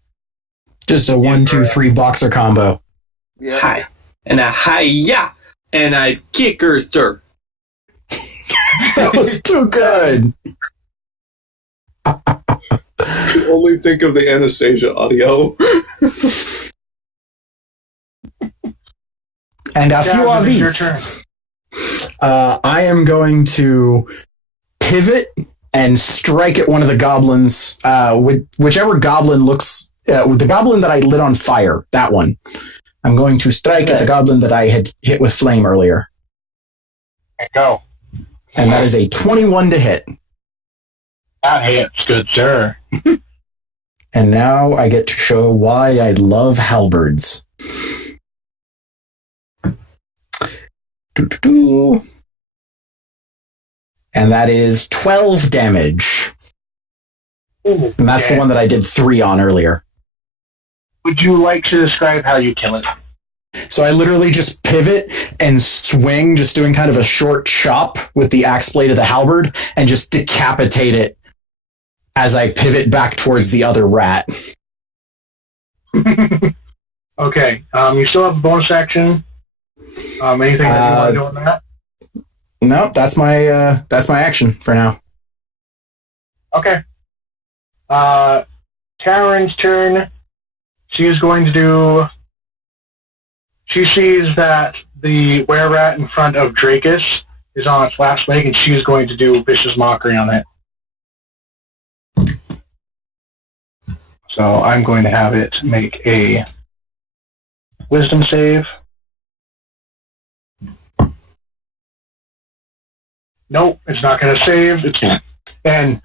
Just a 1, 2, 3 boxer combo. Yeah. Hi. And a hi-ya! And I kick her, sir. That was too good. Only think of the Anastasia audio. And a few of Down, your these. turn. I am going to pivot and strike at one of the goblins, whichever goblin looks, the goblin that I lit on fire, that one. I'm going to strike at the goblin that I had hit with flame earlier. Go. And that is a 21 to hit. That hits, good sir. And now I get to show why I love halberds. Doo-doo-doo. And that is 12 damage. Ooh, And that's the one that I did 3 on earlier. Would you like to describe how you kill it? So I literally just pivot and swing, just doing kind of a short chop with the axe blade of the halberd, and just decapitate it as I pivot back towards the other rat. Okay. You still have a bonus action. Anything that you want to do on that? No, that's my action for now. Okay. Taryn's turn. She is going to do... She sees that the were-rat in front of Drakus is on its last leg, and she is going to do vicious mockery on it. So I'm going to have it make a wisdom save. Nope, it's not going to save. It's gonna, and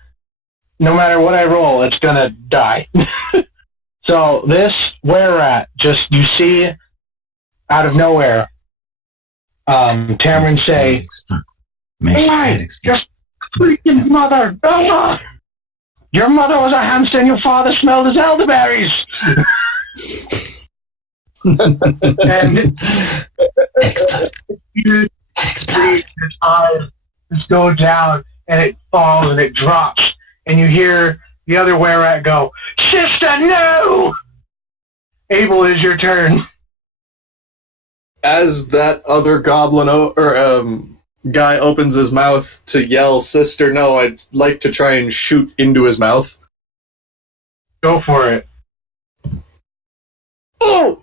no matter what I roll, it's going to die. So this were-rat, just you see out of nowhere, Tamron say, "Hey, your freaking mother! Ah! Your mother was a hamster and your father smelled his elderberries!" And you see his eyes just go down, and it falls and it drops, and you hear the other were-rat go, "Sister, no!" Abel, is your turn. As that other goblin guy opens his mouth to yell, "Sister, no," I'd like to try and shoot into his mouth. Go for it. Oh!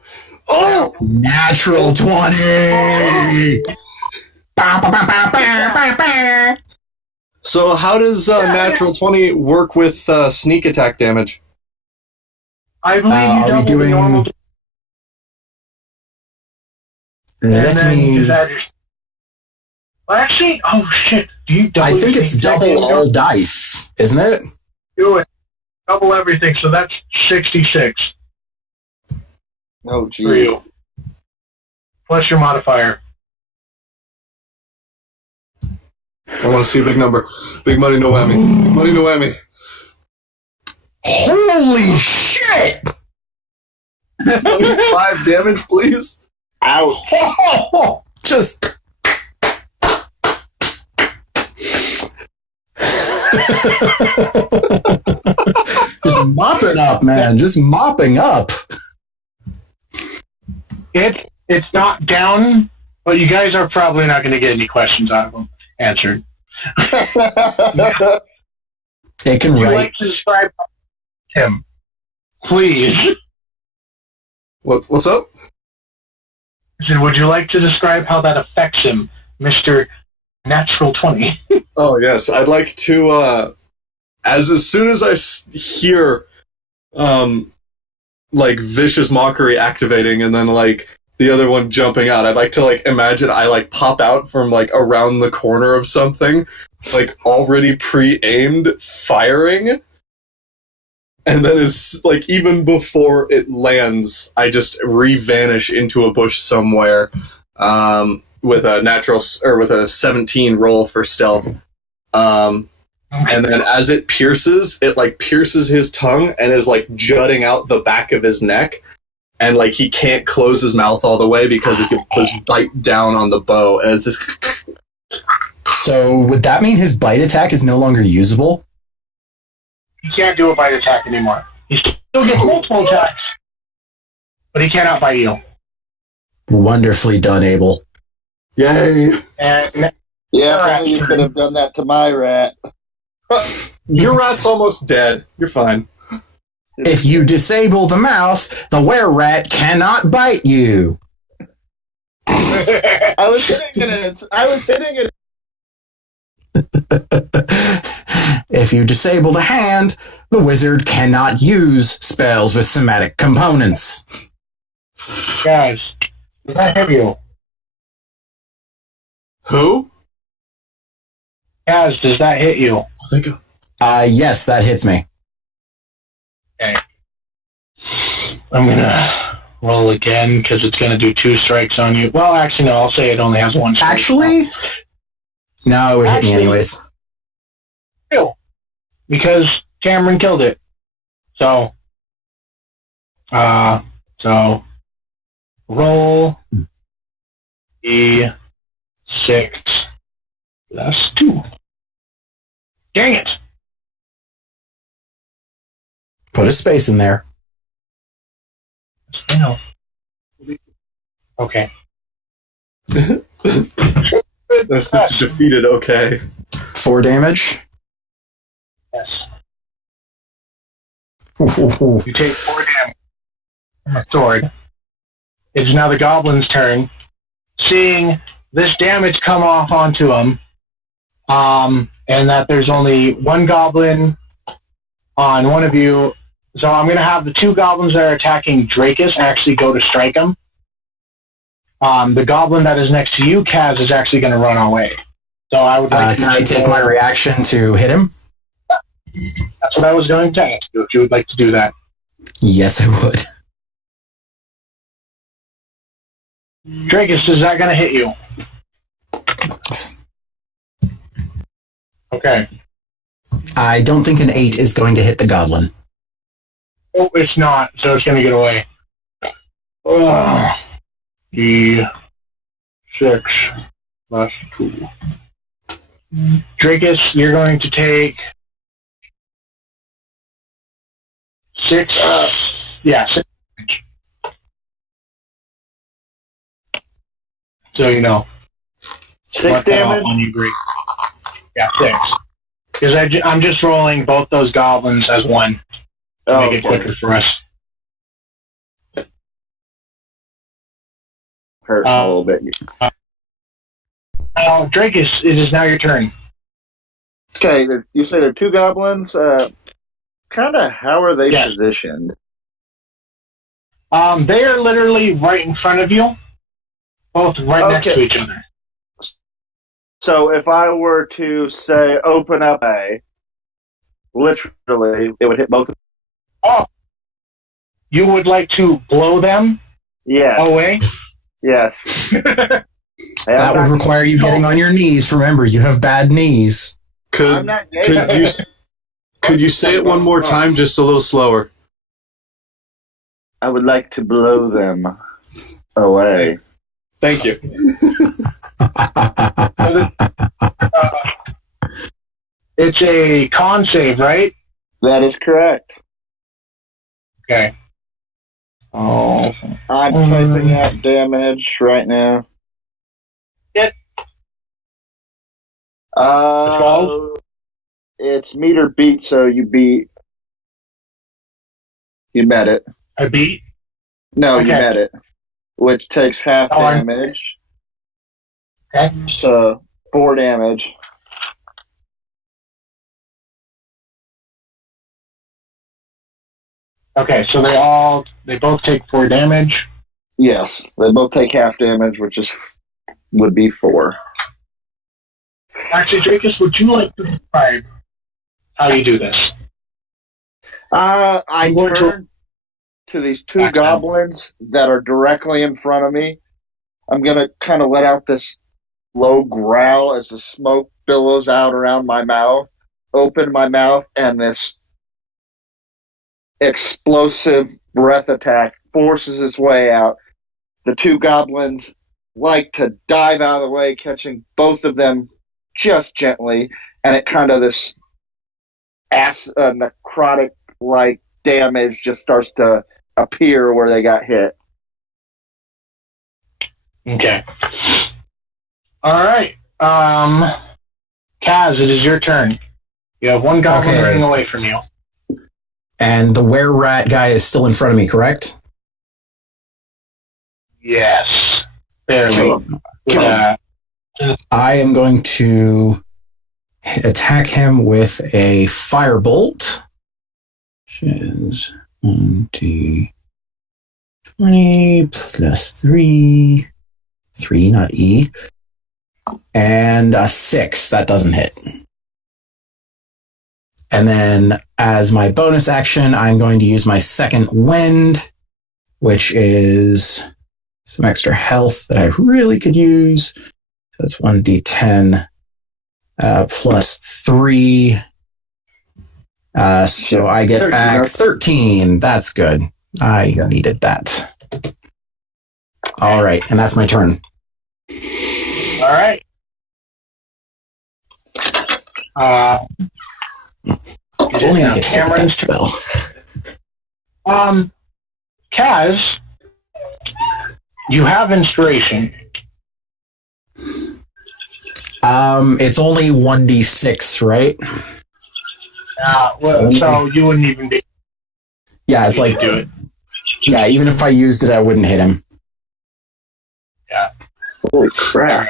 Oh! Natural 20! So how does natural 20 work with sneak attack damage? I believe you are we double the doing- normal, and Let then you me... just add your... Well, actually, oh shit, do you double I think your it's sneak attack double damage? all dice, isn't it? Do it. Double everything, so that's 66 Oh, for you. jeez. Plus your modifier. I want to see a big number. Big money, no whammy. Big money, no whammy. Holy shit! 5 damage, please. Ouch. Just... Just mopping up, man. Just mopping up. It's not down, but you guys are probably not going to get any questions out of them answered. It can Would you write. like to describe him, please? What's up? I said, would you like to describe how that affects him, Mr. Natural 20? Oh, yes. I'd like to, as soon as I hear like vicious mockery activating and then like the other one jumping out. I'd like to like imagine I like pop out from like around the corner of something, like already pre-aimed, firing. And then is like even before it lands, I just re-vanish into a bush somewhere with a natural or with a 17 roll for stealth. And then as it pierces, it like pierces his tongue and is like jutting out the back of his neck. And like he can't close his mouth all the way because he can just bite down on the bow. And it's just. So would that mean his bite attack is no longer usable? He can't do a bite attack anymore. He still gets multiple attacks, but he cannot bite you. Wonderfully done, Abel. Yay! And Yeah, if only you could have done that to my rat. Your rat's almost dead. You're fine. If you disable the mouth, the were-rat cannot bite you. I was hitting it. If you disable the hand, the wizard cannot use spells with somatic components. guys, does that hit you? Who? Guys, does that hit you? I think. Yes, that hits me. Okay. I'm gonna roll again because it's gonna do 2 strikes on you. Well, actually, no. I'll say it only has 1 strike. Actually? No, it would hit me anyways. Ew. Because Cameron killed it. So roll E6 plus 2. Dang it! Put a space in there. I know. Okay. That's defeated. Okay. 4 damage. Yes. Ooh. You take 4 damage from a sword. It's now the goblin's turn. Seeing this damage come off onto him, and that there's only 1 goblin on one of you, so I'm going to have the 2 goblins that are attacking Drakus actually go to strike him. The goblin that is next to you, Kaz, is actually going to run away. So I would like can I take my reaction to hit him? That's what I was going to ask you, if you would like to do that. Yes, I would. Drakus, is that going to hit you? Okay. I don't think an 8 is going to hit the goblin. Oh, it's not, so it's going to get away. D6 plus 2. Drakus, you're going to take 6. 6. So you know. 6 damage? On you, Greek. Yeah, 6. Because I'm just rolling both those goblins as 1 to make it quicker for us. Hurt a little bit. Drakus, it is now your turn. Okay, you say there are 2 goblins. Kind of, how are they positioned? They are literally right in front of you, both right next to each other. So if I were to say open up literally, it would hit both of them. Oh, you would like to blow them away? Yes. That would require you getting on your knees. Remember, you have bad knees. Could you say it one more time, just a little slower? I would like to blow them away. Thank you. It's a con save, right? That is correct. Okay. Oh. I'm typing out damage right now. Yep. 12? It's meter beat, so you beat. You met it. I beat? No, Okay. you met it. Which takes half damage. Okay. So, 4 damage. Okay, so they both take 4 damage. Yes, they both take half damage, would be 4. Actually, Dracus, would you like to describe how you do this? I turn to these 2 goblins that are directly in front of me. I'm going to kind of let out this low growl as the smoke billows out around my mouth, open my mouth, and this explosive breath attack forces its way out. The 2 goblins like to dive out of the way, catching both of them just gently, and it kind of this necrotic-like damage just starts to appear where they got hit. Okay. All right. Kaz, it is your turn. You have 1 goblin running away from you. And the were-rat guy is still in front of me, correct? Yes. Barely. I am going to attack him with a firebolt. Which is 1d20 plus 3. 3, not E. And a 6. That doesn't hit. And then as my bonus action, I'm going to use my second wind, which is some extra health that I really could use. That's 1d10 plus 3. So I get back 13. That's good. I needed that. All right, and that's my turn. All right. If only I could hit with that spell. Kaz, you have inspiration. It's only 1d6, right? So you wouldn't even be. Yeah, it's like. Do it. Yeah, even if I used it, I wouldn't hit him. Yeah. Holy crap.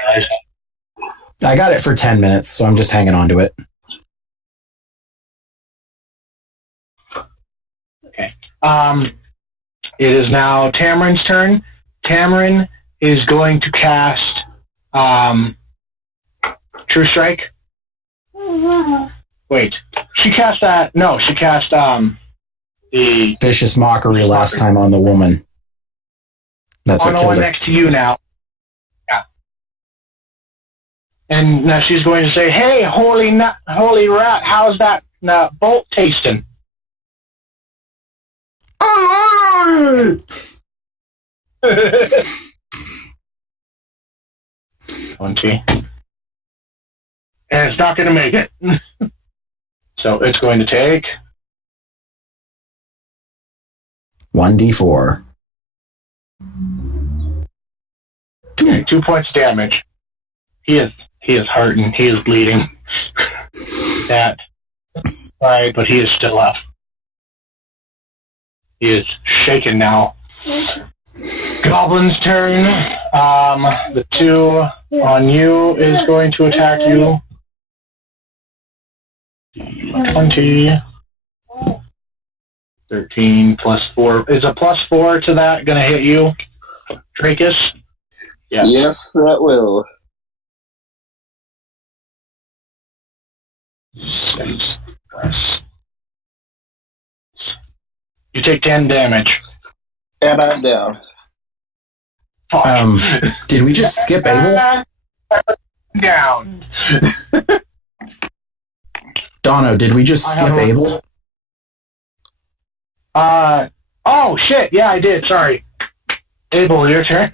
I got it for 10 minutes, so I'm just hanging on to it. Okay. It is now Tamarin's turn. Tamarin is going to cast True Strike. Wait. She cast that. No, she cast the Vicious Mockery last time on the woman. That's on what the killed one her. next to you now. Yeah. And now she's going to say, "Hey, holy rat, how's that bolt tasting?" 20. And it's not going to make it. So it's going to take 1d4. 2 points damage. He is hurting. He is bleeding. That. Right, but he is still up. He is shaken now. Goblin's turn. The 2 on you is going to attack you. 20. 13 plus 4. Is a plus 4 to that going to hit you, Dracus? Yes. Yes, that will. 6 plus. You take 10 damage. And I'm down. Fuck. Did we just skip Abel? Down. Dono, did we just skip Abel? Oh shit, yeah I did, sorry. Abel, your turn.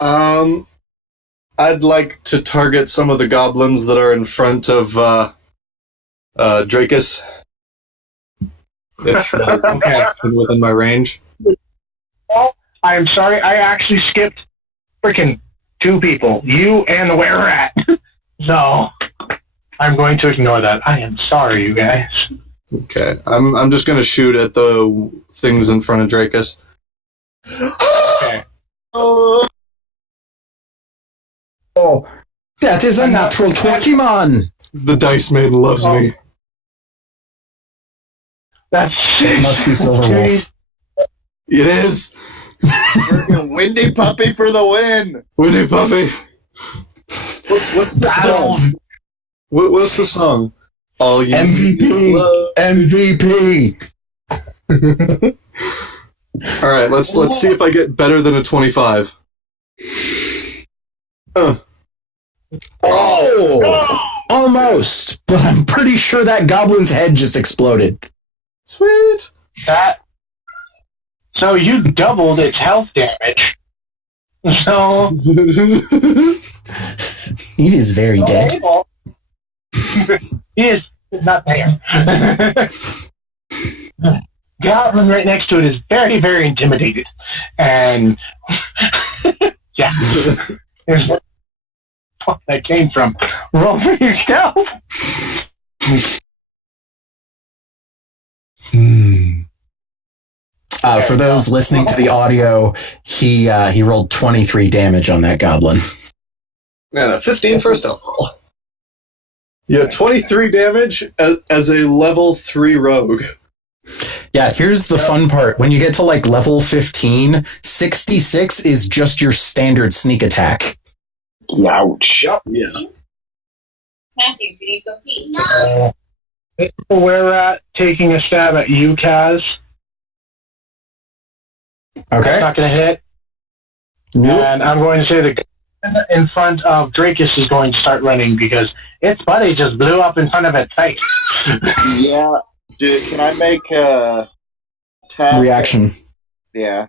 I'd like to target some of the goblins that are in front of Dracus. If Okay. within my range. Well, I'm sorry, I actually skipped freaking 2 people. You and the were-rat. So, I'm going to ignore that. I am sorry, you guys. Okay, I'm just gonna shoot at the things in front of Dracus. Okay. Oh, that is a natural 20, man! The Dice Maiden loves me. That's It must be Silver Wolf. It is. Freaking Windy Puppy for the win. Windy Puppy. What's the Battle song? What's the song? All you MVP. MVP. All right, let's see if I get better than a 25. Oh! Almost. But I'm pretty sure that goblin's head just exploded. Sweet. So you doubled its health damage. So He is very dead. he is not there. Goblin right next to it is very, very intimidated. And yeah. There's where the fuck that came from. Roll for yourself. For those listening to the audio, he rolled 23 damage on that goblin. Man, a 15 for a stealth roll. Yeah, 23 damage as a level 3 rogue. Yeah, here's the fun part. When you get to like level 15, 66 is just your standard sneak attack. Ouch. Yeah. Matthew, can you go pee? No. We're at taking a stab at you, Kaz. Okay. Not going to hit. Nope. And I'm going to say the guy in front of Drakus is going to start running because its buddy just blew up in front of its face. Yeah. Dude, can I make a attack? Reaction. Yeah.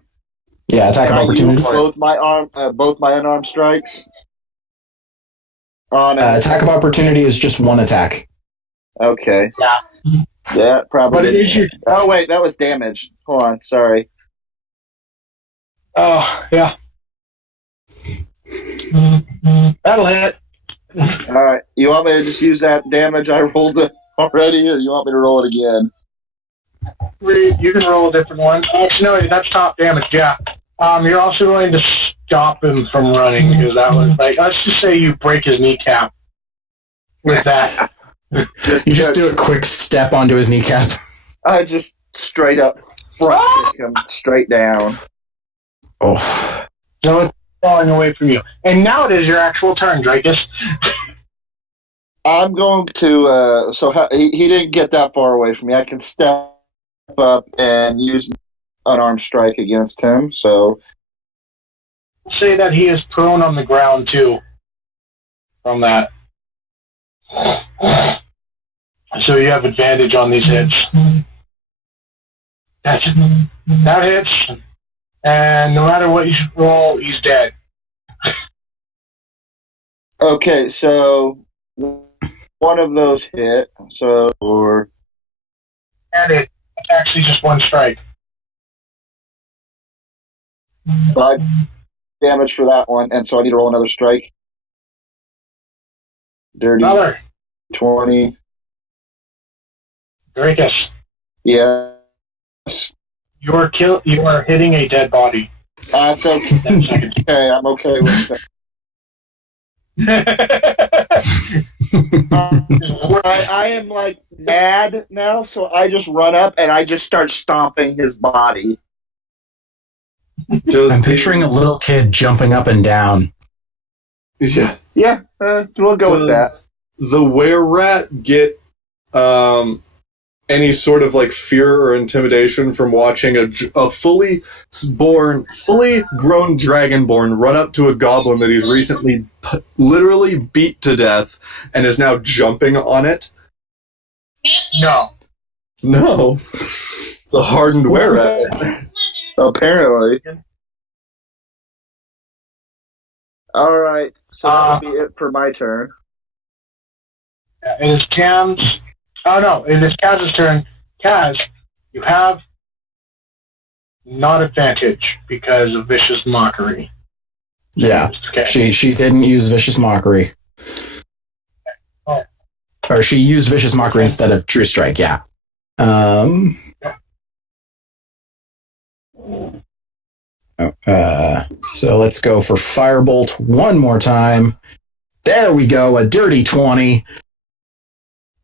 Yeah, attack of Can I opportunity. use both my unarmed strikes? On Attack of opportunity is just one attack. Okay. Yeah. Yeah, probably. But it is your... Oh wait, that was damage. Hold on, sorry. Oh, yeah. That'll hit. All right, you want me to just use that damage I rolled already, or you want me to roll it again? You can roll a different one. Actually, no, that's top damage, yeah. You're also going to stop him from running because that was like, let's just say you break his kneecap with that. You just do a quick step onto his kneecap. I just straight up front kick him straight down. Oh. So it's falling away from you. And now it is your actual turn, Drakus. I'm going to, he didn't get that far away from me. I can step up and use unarmed strike against him, so. Say that he is prone on the ground, too, from that. So you have advantage on these hits. That hits, and no matter what you roll, he's dead. Okay, so one of those hit, And it's actually just one strike. 5 damage for that one, and so I need to roll another strike. Dirty Another. 20. Drakus, Yes. you are hitting a dead body. That's okay. That second. Okay, I'm okay with that. I am like mad now, so I just run up and I just start stomping his body. I'm picturing a little kid jumping up and down. Yeah. Yeah, we'll go with that. The were-rat get any sort of like fear or intimidation from watching a fully grown dragonborn run up to a goblin that he's recently literally beat to death and is now jumping on it? No. No. It's a hardened were-rat. Apparently. Alright, so that'll be it for my turn. It is Cam's. Oh no, it is Kaz's turn. Kaz, you have not advantage because of vicious mockery. Yeah. Okay. She didn't use vicious mockery. Oh. Or she used vicious mockery instead of true strike, yeah. So let's go for Firebolt one more time. There we go, a dirty 20.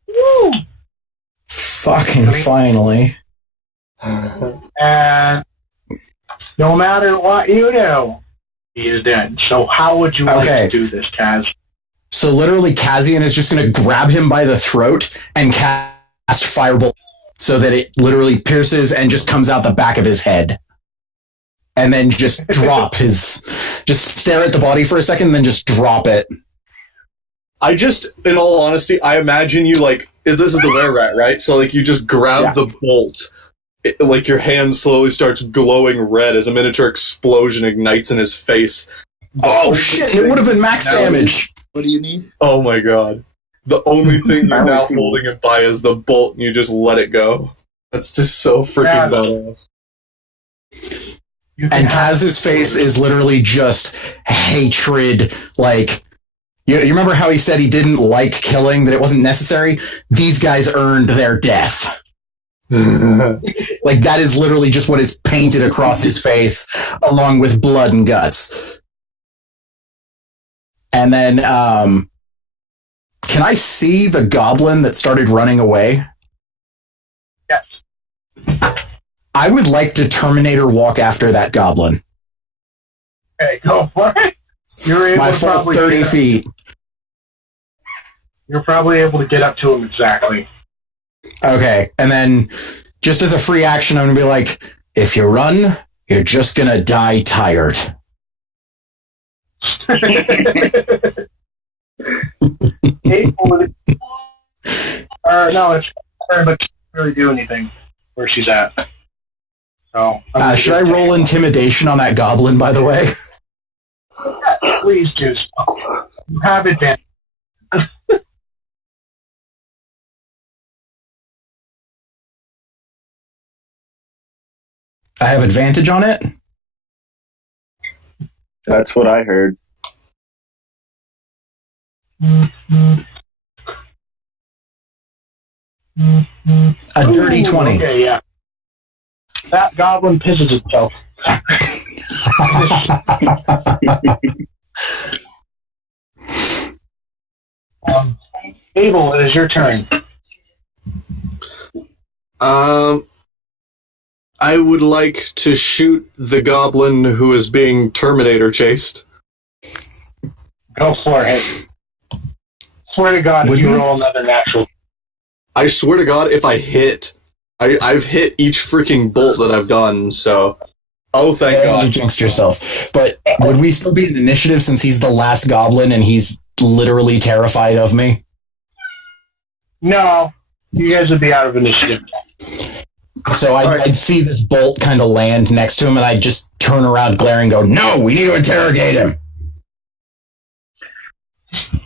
Woo! Fucking finally. And no matter what you do, he is dead. So how would you like to do this, Kaz? So literally, Kazian is just going to grab him by the throat and cast Firebolt so that it literally pierces and just comes out the back of his head. And then just just stare at the body for a second and then just drop it. In all honesty, I imagine you if this is the were-rat, right? So you just grab the bolt, your hand slowly starts glowing red as a miniature explosion ignites in his face. Oh shit, it would have been max damage. What do you need? Oh my god. The only thing you're now holding it by is the bolt, and you just let it go. That's just so freaking badass. And Kaz's face is literally just hatred. You remember how he said he didn't like killing, that it wasn't necessary? These guys earned their death. That is literally just what is painted across his face, along with blood and guts. And then, can I see the goblin that started running away? Yes. I would like to Terminator walk after that goblin. Okay, go for it. You're able My to full probably 30 feet. You're probably able to get up to him exactly. Okay, and then just as a free action, I'm going to be like, if you run, you're just going to die tired. No, it's her, but she can't really do anything where she's at. So, should I roll intimidation on that goblin, by the way? Yeah, please do so. You have advantage. I have advantage on it? That's what I heard. A dirty 20. Okay, yeah. That goblin pisses itself. Abel, it is your turn. I would like to shoot the goblin who is being Terminator chased. Go for it. Swear to God, if you roll another natural. I swear to God, if I hit, I've hit each freaking bolt that I've done, so... Oh, thank God. You jinxed yourself. But would we still be in initiative since he's the last goblin and he's literally terrified of me? No, you guys would be out of initiative. So I'd see this bolt kind of land next to him, and I'd just turn around, glare, and go, "No, we need to interrogate him."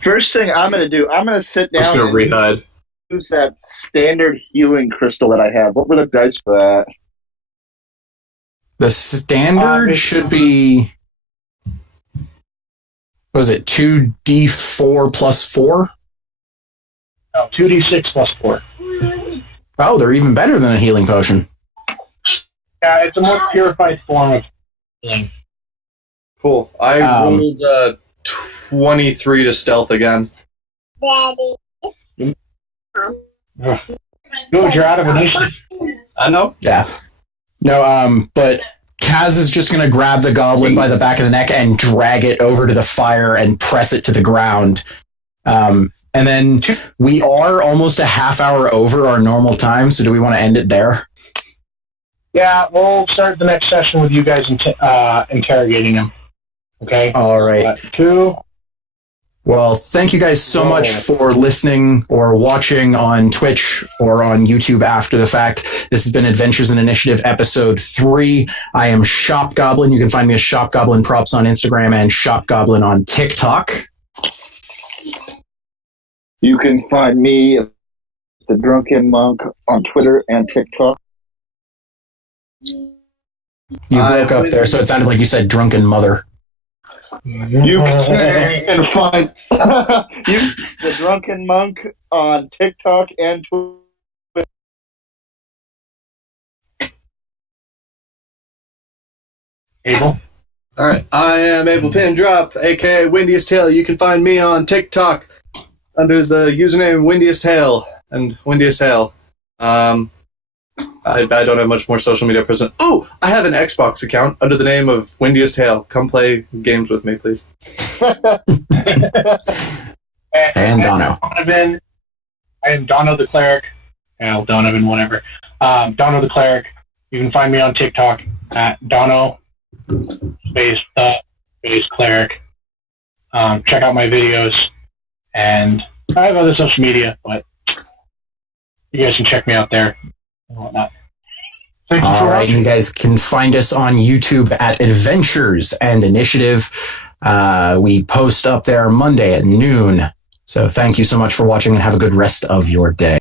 First thing I'm going to do, I'm going to sit down and rehide. Use that standard healing crystal that I have. What were the dice for that? The standard should be... What was it, 2d4 plus 4? No, 2d6 plus 4. Oh, they're even better than a healing potion. Yeah, it's a more purified form of healing. Cool. I rolled 23 to stealth again. Daddy. Good, you're out of initiative. I know. Yeah. No, but Kaz is just going to grab the goblin by the back of the neck and drag it over to the fire and press it to the ground. And then we are almost a half hour over our normal time, so do we want to end it there? Yeah, we'll start the next session with you guys interrogating him. Okay? All right. 2. Well, thank you guys so much for listening or watching on Twitch or on YouTube after the fact. This has been Adventures in Initiative episode 3. I am Shop Goblin. You can find me as Shop Goblin Props on Instagram and Shop Goblin on TikTok. You can find me, the Drunken Monk, on Twitter and TikTok. You broke up there, so it sounded like you said drunken mother. You can find the Drunken Monk on TikTok and Twitter. Abel? Alright, I am Abel Pindrop, aka Windiest Tale. You can find me on TikTok under the username Windiest Tale and Windiest Tale. I don't have much more social media present. Oh, I have an Xbox account under the name of Windiest Tale. Come play games with me, please. And Dono. Donovan. I am Dono the Cleric. Well, Donovan, whatever. Dono the Cleric. You can find me on TikTok at Dono space Cleric. Check out my videos, and I have other social media, but you guys can check me out there and whatnot. Thank you All for right, watching. you guys can find us on YouTube at Adventures and Initiative. We post up there Monday at noon. So thank you so much for watching and have a good rest of your day.